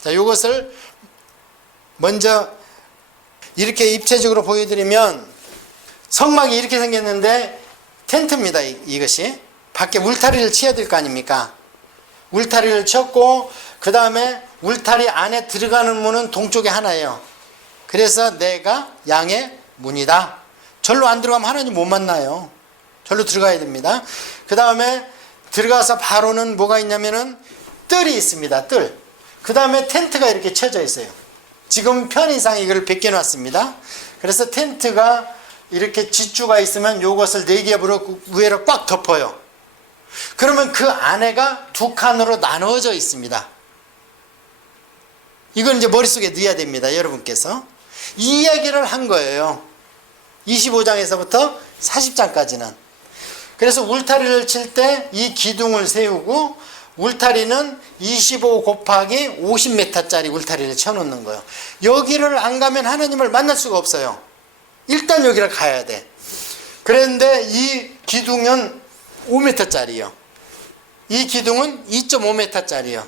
자, 이것을 먼저 이렇게 입체적으로 보여드리면 성막이 이렇게 생겼는데 텐트입니다. 이것이. 밖에 울타리를 쳐야 될 거 아닙니까? 울타리를 쳤고 그 다음에 울타리 안에 들어가는 문은 동쪽에 하나예요. 그래서 내가 양의 문이다. 절로 안 들어가면 하나님 못 만나요. 절로 들어가야 됩니다. 그 다음에 들어가서 바로는 뭐가 있냐면은 뜰이 있습니다. 뜰. 그 다음에 텐트가 이렇게 쳐져 있어요. 지금 편의상 이걸 벗겨놨습니다. 그래서 텐트가 이렇게 지주가 있으면 요것을 4겹으로 위로 꽉 덮어요. 그러면 그 안에가 두 칸으로 나누어져 있습니다. 이건 이제 머릿속에 넣어야 됩니다. 여러분께서. 이 이야기를 한 거예요. 25장에서부터 40장까지는. 그래서 울타리를 칠 때 이 기둥을 세우고 울타리는 25 곱하기 50m짜리 울타리를 쳐놓는 거예요. 여기를 안 가면 하나님을 만날 수가 없어요. 일단 여기를 가야 돼. 그런데 이 기둥은 5m짜리요. 이 기둥은 2.5m짜리요.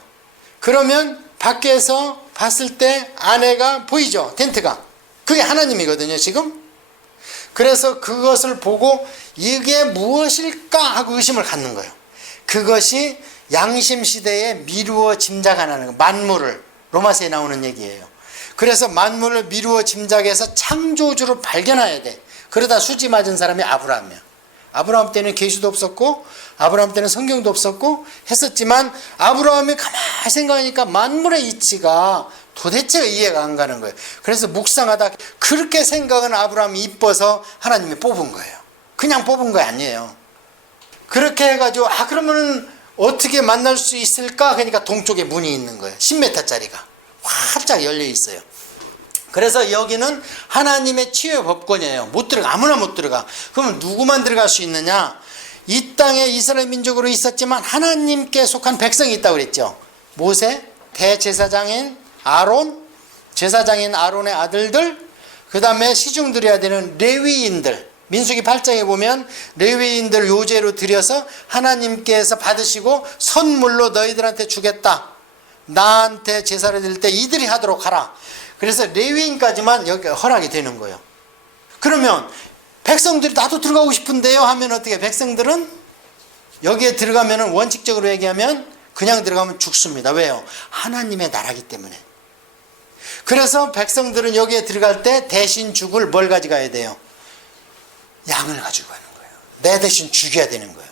그러면 밖에서 봤을 때 안에가 보이죠? 텐트가. 그게 하나님이거든요, 지금. 그래서 그것을 보고 이게 무엇일까 하고 의심을 갖는 거예요. 그것이 양심 시대에 미루어 짐작하는 거. 만물을, 로마서에 나오는 얘기예요. 그래서 만물을 미루어 짐작해서 창조주를 발견해야 돼. 그러다 수지 맞은 사람이 아브라함이야. 아브라함 때는 계시도 없었고 아브라함 때는 성경도 없었고 했었지만 아브라함이 가만히 생각하니까 만물의 이치가 도대체 이해가 안 가는 거예요. 그래서 묵상하다 그렇게 생각은 아브라함이 이뻐서 하나님이 뽑은 거예요. 그냥 뽑은 거 아니에요. 그렇게 해가지고 그러면은 어떻게 만날 수 있을까? 그러니까 동쪽에 문이 있는 거예요. 10m짜리가 활짝 열려 있어요. 그래서 여기는 하나님의 치유의 법권이에요. 못 들어가. 아무나 못 들어가. 그러면 누구만 들어갈 수 있느냐? 이 땅에 이스라엘 민족으로 있었지만 하나님께 속한 백성이 있다고 그랬죠. 모세, 대제사장인 아론, 제사장인 아론의 아들들, 그 다음에 시중 드려야 되는 레위인들. 민수기 8장에 보면 레위인들 요제로 드려서 하나님께서 받으시고 선물로 너희들한테 주겠다. 나한테 제사를 드릴 때 이들이 하도록 하라. 그래서 레위인까지만 여기 허락이 되는 거예요. 그러면 백성들이 나도 들어가고 싶은데요 하면 어떻게? 백성들은 여기에 들어가면 원칙적으로 얘기하면 그냥 들어가면 죽습니다. 왜요? 하나님의 나라기 때문에. 그래서 백성들은 여기에 들어갈 때 대신 죽을 뭘 가져가야 돼요? 양을 가지고 가는 거예요. 내 대신 죽여야 되는 거예요.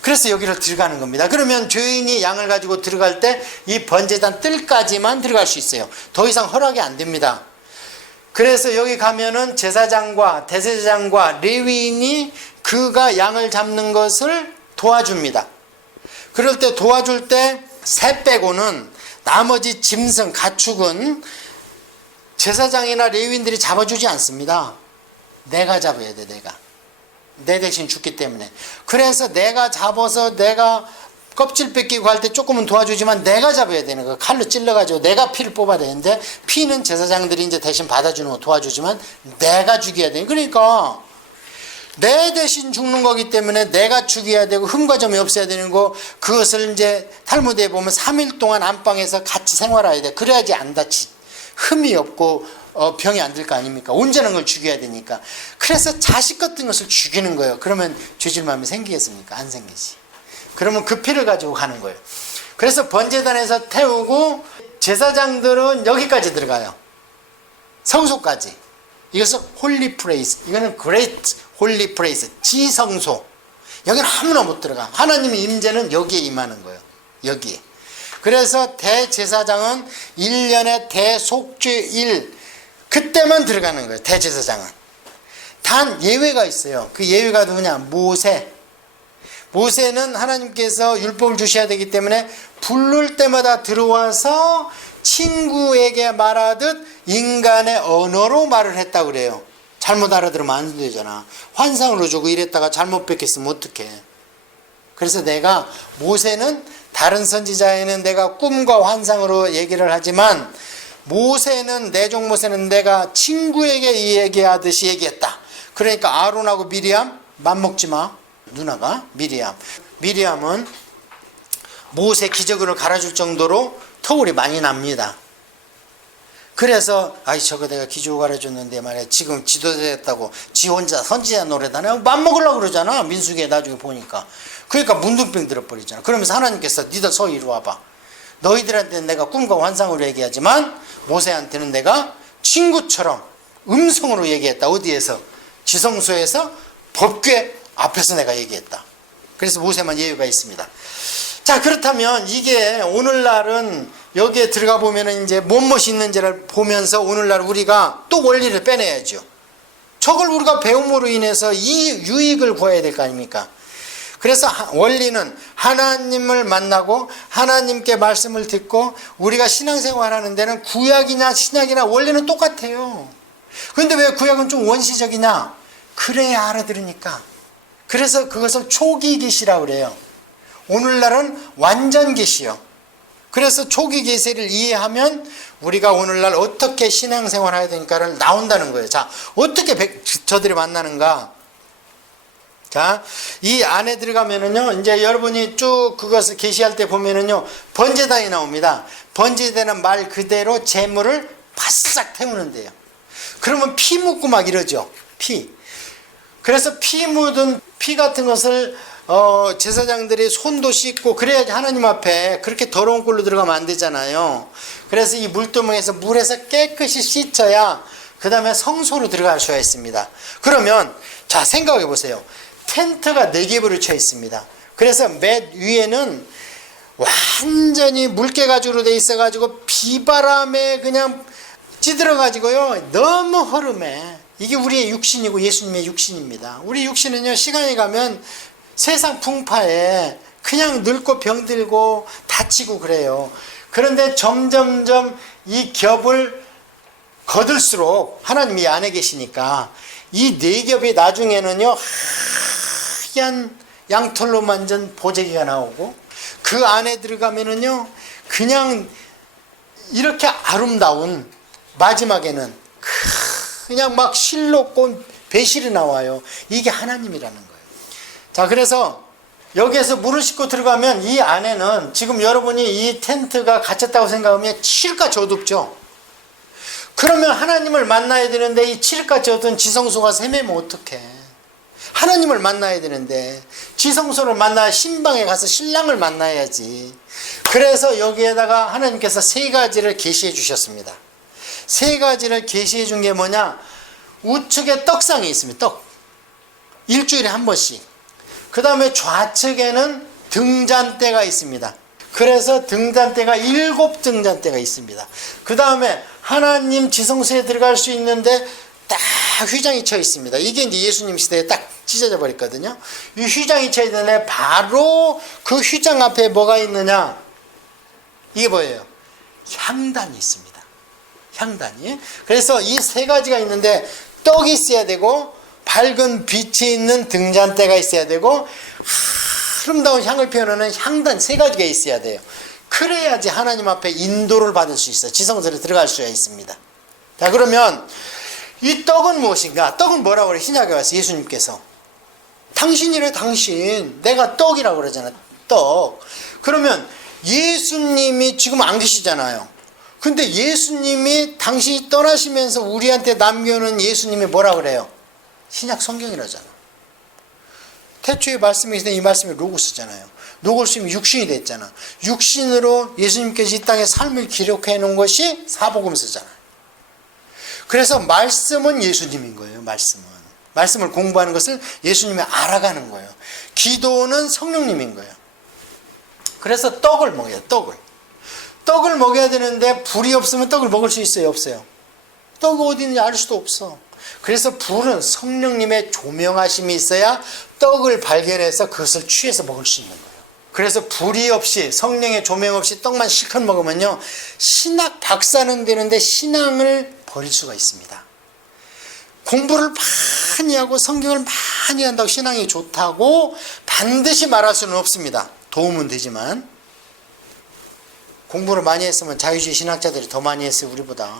그래서 여기를 들어가는 겁니다. 그러면 죄인이 양을 가지고 들어갈 때 이 번제단 뜰까지만 들어갈 수 있어요. 더 이상 허락이 안 됩니다. 그래서 여기 가면은 제사장과 대제사장과 레위인이 그가 양을 잡는 것을 도와줍니다. 그럴 때 도와줄 때 새 빼고는 나머지 짐승, 가축은 제사장이나 레위인들이 잡아주지 않습니다. 내가 잡아야 돼, 내가. 내 대신 죽기 때문에. 그래서 내가 잡아서 내가 껍질 뺏기고 할 때 조금은 도와주지만 내가 잡아야 되는 거예요. 칼로 찔러가지고 내가 피를 뽑아야 되는데 피는 제사장들이 이제 대신 받아주는 거 도와주지만 내가 죽여야 돼. 그러니까 내 대신 죽는 거기 때문에 내가 죽여야 되고 흠과 점이 없어야 되는 거. 그것을 이제 탈무드에 보면 3일 동안 안방에서 같이 생활해야 돼. 그래야지 안 다치. 흠이 없고 병이 안 들 거 아닙니까? 온전한 걸 죽여야 되니까. 그래서 자식 같은 것을 죽이는 거예요. 그러면 죄질 마음이 생기겠습니까? 안 생기지. 그러면 그 피를 가지고 가는 거예요. 그래서 번제단에서 태우고 제사장들은 여기까지 들어가요. 성소까지. 이것은 홀리 프레이스. 이거는 그레이트 홀리 프레이스. 지성소. 여기는 아무나 못 들어가. 하나님의 임재는 여기에 임하는 거예요. 여기에. 그래서 대제사장은 1년의 대속죄일 그때만 들어가는 거예요. 대제사장은. 단 예외가 있어요. 그 예외가 누구냐? 모세. 모세는 하나님께서 율법을 주셔야 되기 때문에 부를 때마다 들어와서 친구에게 말하듯 인간의 언어로 말을 했다고 그래요. 잘못 알아들으면 안 되잖아. 환상으로 주고 이랬다가 잘못 뺏겼으면 어떡해. 그래서 내가 모세는 다른 선지자에는 내가 꿈과 환상으로 얘기를 하지만 모세는 내종 모세는 내가 친구에게 얘기하듯이 얘기했다. 그러니까 아론하고 미리암 맘먹지 마. 누나가 미리암은 모세 기저귀를 갈아줄 정도로 터울이 많이 납니다. 그래서 저거 내가 기저귀 갈아줬는데 말이야 지금 지도됐다고 지 혼자 선지자 노래다 내가 맘먹으려고 그러잖아. 민수기에 나중에 보니까. 그러니까 문둥병 들어버리잖아. 그러면서 하나님께서 니들 서 이리 와봐. 너희들한테는 내가 꿈과 환상으로 얘기하지만 모세한테는 내가 친구처럼 음성으로 얘기했다. 어디에서? 지성소에서 법궤 앞에서 내가 얘기했다. 그래서 모세만 예외가 있습니다. 자, 그렇다면 이게 오늘날은 여기에 들어가 보면은 이제 무엇이 있는지를 보면서 오늘날 우리가 또 원리를 빼내야죠. 저걸 우리가 배움으로 인해서 이 유익을 구해야 될 거 아닙니까? 그래서 원리는 하나님을 만나고 하나님께 말씀을 듣고 우리가 신앙생활 하는 데는 구약이나 신약이나 원리는 똑같아요. 그런데 왜 구약은 좀 원시적이냐? 그래야 알아들으니까. 그래서 그것을 초기 계시라고 그래요. 오늘날은 완전 계시요. 그래서 초기 계시를 이해하면 우리가 오늘날 어떻게 신앙생활 해야 되니까를 나온다는 거예요. 자, 어떻게 저들이 만나는가? 자, 이 안에 들어가면은요, 이제 여러분이 쭉 그것을 계시할 때 보면은요, 번제단이 나옵니다. 번제되는 말 그대로 재물을 바싹 태우는데요. 그러면 피 묻고 막 이러죠. 피. 그래서 피 묻은 피 같은 것을 제사장들이 손도 씻고 그래야지 하나님 앞에 그렇게 더러운 꼴로 들어가면 안 되잖아요. 그래서 이 물두멍에서 물에서 깨끗이 씻어야 그 다음에 성소로 들어갈 수가 있습니다. 그러면 자, 생각해 보세요. 텐트가 4개 부르쳐 있습니다. 그래서 맨 위에는 완전히 물개가죽으로 돼 있어가지고 비바람에 그냥 찌들어가지고요, 너무 허름해. 이게 우리의 육신이고 예수님의 육신입니다. 우리 육신은요, 시간이 가면 세상 풍파에 그냥 늙고 병들고 다치고 그래요. 그런데 점점점 이 겹을 거둘수록 하나님이 안에 계시니까 이 4겹이 나중에는요, 하얀 양털로 만든 보재기가 나오고, 그 안에 들어가면은요, 그냥 이렇게 아름다운, 마지막에는 그냥 막 실록고 배실이 나와요. 이게 하나님이라는 거예요. 자, 그래서 여기에서 물을 싣고 들어가면 이 안에는 지금 여러분이 이 텐트가 갇혔다고 생각하면 칠흑같이 어둡죠. 그러면 하나님을 만나야 되는데 이 칠흑같이 어두운 지성소가 세매면 어떡해. 하나님을 만나야 되는데 지성소를 만나야 신방에 가서 신랑을 만나야지. 그래서 여기에다가 하나님께서 3가지를 계시해 주셨습니다. 3가지를 계시해 준 게 뭐냐? 우측에 떡상이 있습니다. 떡. 일주일에 한 번씩. 그 다음에 좌측에는 등잔대가 있습니다. 그래서 등잔대가 7등잔대가 있습니다. 그 다음에 하나님 지성소에 들어갈 수 있는데 딱 휘장이 쳐 있습니다. 이게 이제 예수님 시대에 딱 찢어져 버렸거든요. 이 휘장이 쳐 있는데 바로 그 휘장 앞에 뭐가 있느냐? 이게 뭐예요? 향단이 있습니다. 향단이. 그래서 이 3가지가 있는데 떡이 있어야 되고, 밝은 빛이 있는 등잔대가 있어야 되고, 아름다운 향을 피워내는 향단 3가지가 있어야 돼요. 그래야지 하나님 앞에 인도를 받을 수 있어요. 지성소에 들어갈 수가 있습니다. 자, 그러면 이 떡은 무엇인가? 떡은 뭐라고 그래? 신약에 와서 예수님께서 당신이래, 당신. 내가 떡이라고 그러잖아. 떡. 그러면 예수님이 지금 안 계시잖아요. 근데 예수님이 당신이 떠나시면서 우리한테 남겨놓은 예수님이 뭐라 그래요? 신약 성경이라잖아. 태초에 말씀이 있는데 이 말씀이 로고스잖아요. 로고스면 육신이 됐잖아. 육신으로 예수님께서 이 땅에 삶을 기록해 놓은 것이 사복음서잖아요. 그래서 말씀은 예수님인 거예요. 말씀을 공부하는 것을 예수님이 알아가는 거예요. 기도는 성령님인 거예요. 그래서 떡을 먹여요. 떡을 먹여야 되는데 불이 없으면 떡을 먹을 수 있어요? 없어요? 떡이 어디 있는지 알 수도 없어. 그래서 불은 성령님의 조명하심이 있어야 떡을 발견해서 그것을 취해서 먹을 수 있는 거예요. 그래서 불이 없이, 성령의 조명 없이 떡만 실컷 먹으면요, 신학 박사는 되는데 신앙을 버릴 수가 있습니다. 공부를 많이 하고 성경을 많이 한다고 신앙이 좋다고 반드시 말할 수는 없습니다. 도움은 되지만. 공부를 많이 했으면 자유주의 신학자들이 더 많이 했어요, 우리보다.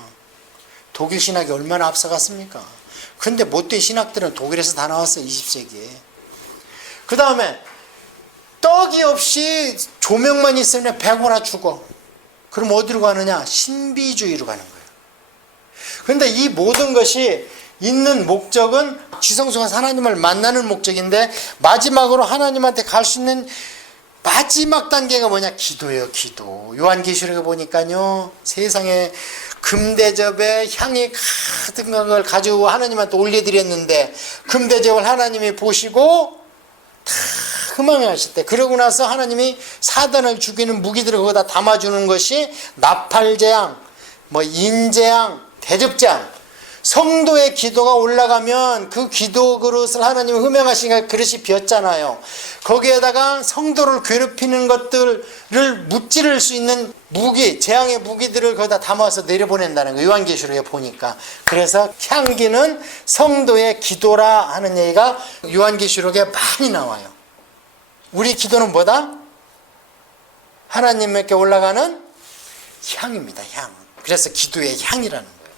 독일 신학이 얼마나 앞서갔습니까? 근데 못된 신학들은 독일에서 다 나왔어요, 20세기에. 그 다음에 떡이 없이 조명만 있으면 배고나 죽어. 그럼 어디로 가느냐? 신비주의로 가는 거예요. 그런데 이 모든 것이 있는 목적은 지성소가 하나님을 만나는 목적인데, 마지막으로 하나님한테 갈 수 있는 마지막 단계가 뭐냐? 기도예요, 기도. 요한계시록에 보니까요, 세상에 금대접에 향이 가득한 걸 가지고 하나님한테 올려드렸는데, 금대접을 하나님이 보시고 다 흠망하실 때, 그러고 나서 하나님이 사단을 죽이는 무기들을 거기다 담아주는 것이 나팔재앙, 인재앙, 대접재앙. 성도의 기도가 올라가면 그 기도 그릇을 하나님이 흠명하시니까 그릇이 비었잖아요. 거기에다가 성도를 괴롭히는 것들을 무찌를 수 있는 무기, 재앙의 무기들을 거기다 담아서 내려보낸다는 거예요. 요한계시록에 보니까. 그래서 향기는 성도의 기도라 하는 얘기가 요한계시록에 많이 나와요. 우리 기도는 뭐다? 하나님께 올라가는 향입니다. 향. 그래서 기도의 향이라는 거예요.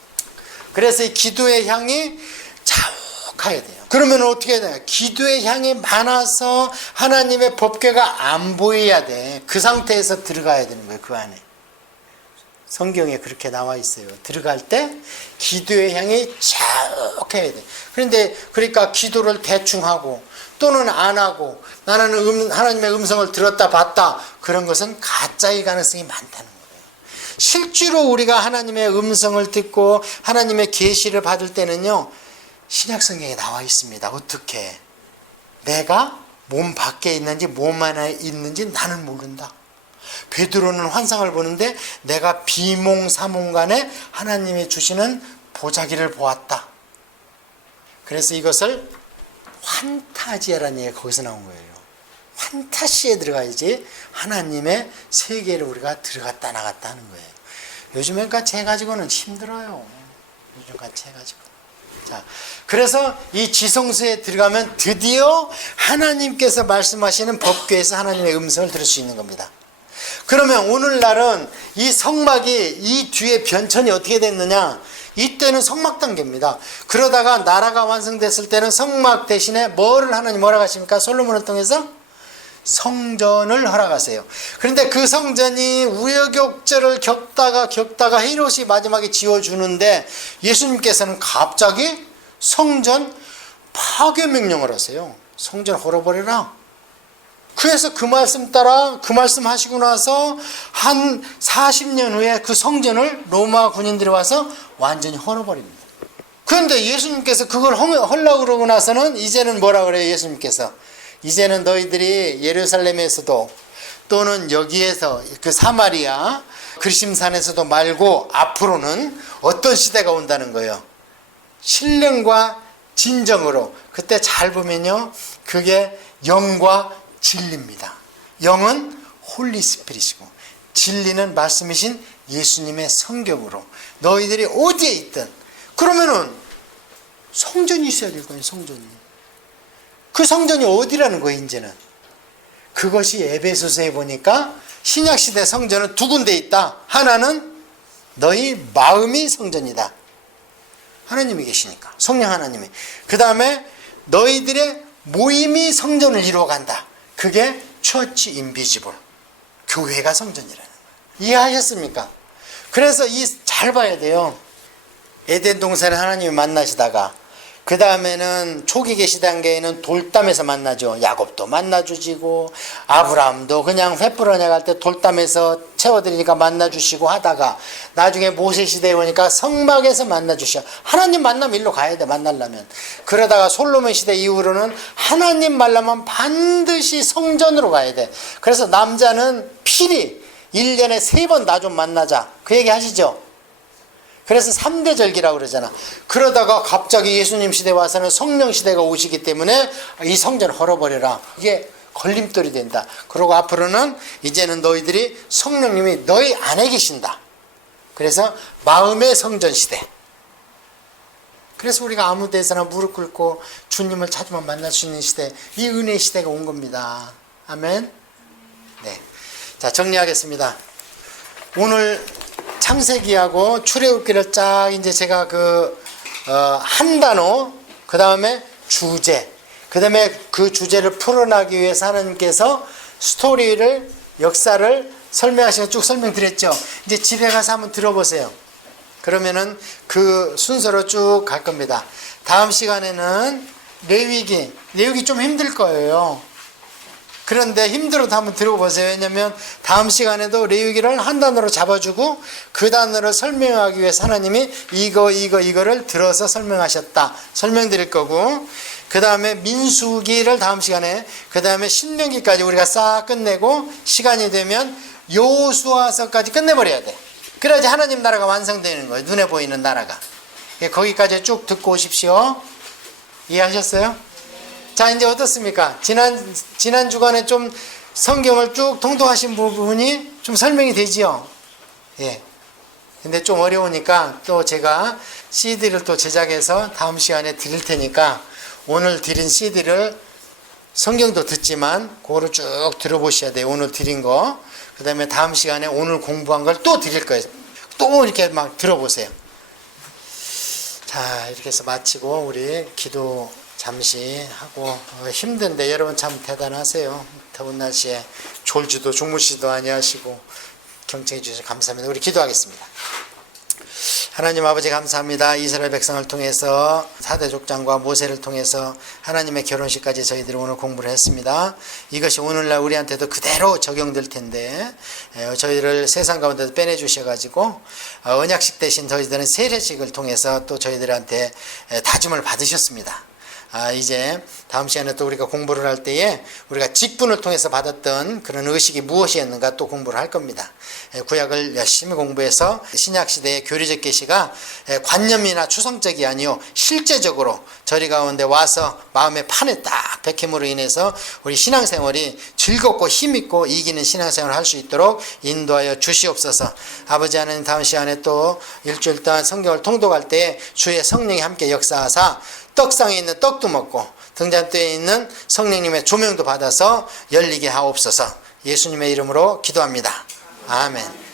그래서 이 기도의 향이 자욱해야 돼요. 그러면 어떻게 해야 돼요? 기도의 향이 많아서 하나님의 법궤가 안 보여야 돼. 그 상태에서 들어가야 되는 거예요. 그 안에. 성경에 그렇게 나와 있어요. 들어갈 때 기도의 향이 자욱해야 돼. 그런데 그러니까 기도를 대충 하고 또는 안 하고 나는 하나님의 음성을 들었다 봤다, 그런 것은 가짜의 가능성이 많다는 거예요. 실제로 우리가 하나님의 음성을 듣고 하나님의 계시를 받을 때는요, 신약 성경에 나와 있습니다. 어떻게? 내가 몸 밖에 있는지 몸 안에 있는지 나는 모른다. 베드로는 환상을 보는데 내가 비몽사몽간에 하나님이 주시는 보자기를 보았다. 그래서 이것을 환타지아라는 얘기가 거기서 나온 거예요. 환타시에 들어가야지 하나님의 세계를 우리가 들어갔다 나갔다 하는 거예요. 요즘엔 같이 해가지고는 힘들어요. 요즘 같이 해가지고. 자, 그래서 이 지성소에 들어가면 드디어 하나님께서 말씀하시는 법궤에서 하나님의 음성을 들을 수 있는 겁니다. 그러면 오늘날은 이 성막이 이 뒤에 변천이 어떻게 됐느냐? 이때는 성막 단계입니다. 그러다가 나라가 완성됐을 때는 성막 대신에 하나님 뭐라고 하십니까? 솔로몬을 통해서 성전을 허락하세요. 그런데 그 성전이 우여곡절을 겪다가 헤롯이 마지막에 지어주는데 예수님께서는 갑자기 성전 파괴 명령을 하세요. 성전 헐어버려라. 그래서 그 말씀 따라 그 말씀 하시고 나서 한 40년 후에 그 성전을 로마 군인들이 와서 완전히 헐어버립니다. 그런데 예수님께서 그걸 헐라고 그러고 나서는 이제는 뭐라 그래요? 예수님께서 이제는 너희들이 예루살렘에서도 또는 여기에서 그 사마리아 그리심산에서도 말고 앞으로는 어떤 시대가 온다는 거예요. 신령과 진정으로. 그때 잘 보면요, 그게 영과 진리입니다. 영은 홀리 스피릿이고 진리는 말씀이신 예수님의 성경으로 너희들이 어디에 있든, 그러면은 성전이 있어야 될 거예요. 성전이. 그 성전이 어디라는 거예요? 이제는 그것이 에베소서에 보니까 신약시대 성전은 두 군데 있다. 하나는 너희 마음이 성전이다. 하나님이 계시니까, 성령 하나님이. 그 다음에 너희들의 모임이 성전을 이루어간다. 그게 처치 인비지블, 교회가 성전이라는 거예요. 이해하셨습니까? 그래서 잘 봐야 돼요. 에덴 동산에 하나님이 만나시다가 그 다음에는 초기계 시단계에는 돌담에서 만나죠. 야곱도 만나주시고 아브라함도 그냥 횃불 언약할 때 돌담에서 채워드리니까 만나주시고 하다가 나중에 모세 시대에 오니까 성막에서 만나주셔. 하나님 만나면 일로 가야 돼, 만나려면. 그러다가 솔로몬 시대 이후로는 하나님 만나면 반드시 성전으로 가야 돼. 그래서 남자는 필히 1년에 3번 나 좀 만나자, 그 얘기 하시죠. 그래서 3대 절기라고 그러잖아. 그러다가 갑자기 예수님 시대 와서는 성령 시대가 오시기 때문에 이 성전 헐어버려라. 이게 걸림돌이 된다. 그리고 앞으로는 이제는 너희들이 성령님이 너희 안에 계신다. 그래서 마음의 성전 시대. 그래서 우리가 아무 데서나 무릎 꿇고 주님을 찾으면 만날 수 있는 시대, 이 은혜의 시대가 온 겁니다. 아멘. 네. 자, 정리하겠습니다. 오늘 창세기하고 출애굽기를 쫙 이제 제가 한 단어, 그 다음에 주제, 그 다음에 그 주제를 풀어나기 위해서 하나님께서 스토리를, 역사를 설명하시고 쭉 설명드렸죠. 이제 집에 가서 한번 들어보세요. 그러면은 그 순서로 쭉 갈 겁니다. 다음 시간에는 레위기 좀 힘들 거예요. 그런데 힘들어도 한번 들어보세요. 왜냐하면 다음 시간에도 레위기를 한 단어로 잡아주고 그 단어를 설명하기 위해서 하나님이 이거를 들어서 설명하셨다, 설명드릴 거고, 그 다음에 민수기를 다음 시간에, 그 다음에 신명기까지 우리가 싹 끝내고 시간이 되면 여호수아서까지 끝내버려야 돼. 그래야지 하나님 나라가 완성되는 거예요. 눈에 보이는 나라가. 거기까지 쭉 듣고 오십시오. 이해하셨어요? 자, 이제 어떻습니까? 지난 주간에 좀 성경을 쭉 통독하신 부분이 좀 설명이 되지요? 예. 근데 좀 어려우니까 또 제가 CD를 또 제작해서 다음 시간에 드릴 테니까 오늘 드린 CD를 성경도 듣지만 그거를 쭉 들어보셔야 돼요. 오늘 드린 거. 그 다음에 다음 시간에 오늘 공부한 걸 또 드릴 거예요. 또 이렇게 막 들어보세요. 자, 이렇게 해서 마치고 우리 기도 잠시 하고, 힘든데 여러분 참 대단하세요. 더운 날씨에 졸지도 주무시도 아니하시고 경청해 주셔서 감사합니다. 우리 기도하겠습니다. 하나님 아버지 감사합니다. 이스라엘 백성을 통해서 사대족장과 모세를 통해서 하나님의 결혼식까지 저희들이 오늘 공부를 했습니다. 이것이 오늘날 우리한테도 그대로 적용될 텐데 저희를 세상 가운데서 빼내주셔가지고 언약식 대신 저희들은 세례식을 통해서 또 저희들한테 다짐을 받으셨습니다. 이제 다음 시간에 또 우리가 공부를 할 때에 우리가 직분을 통해서 받았던 그런 의식이 무엇이었는가 또 공부를 할 겁니다. 구약을 열심히 공부해서 신약시대의 교리적 계시가 관념이나 추상적이 아니요 실제적으로 저리 가운데 와서 마음의 판에 딱 박힘으로 인해서 우리 신앙생활이 즐겁고 힘있고 이기는 신앙생활을 할 수 있도록 인도하여 주시옵소서. 아버지 하나님 다음 시간에 또 일주일 동안 성경을 통독할 때 주의 성령이 함께 역사하사 떡상에 있는 떡도 먹고 등잔대에 있는 성령님의 조명도 받아서 열리게 하옵소서. 예수님의 이름으로 기도합니다. 아멘.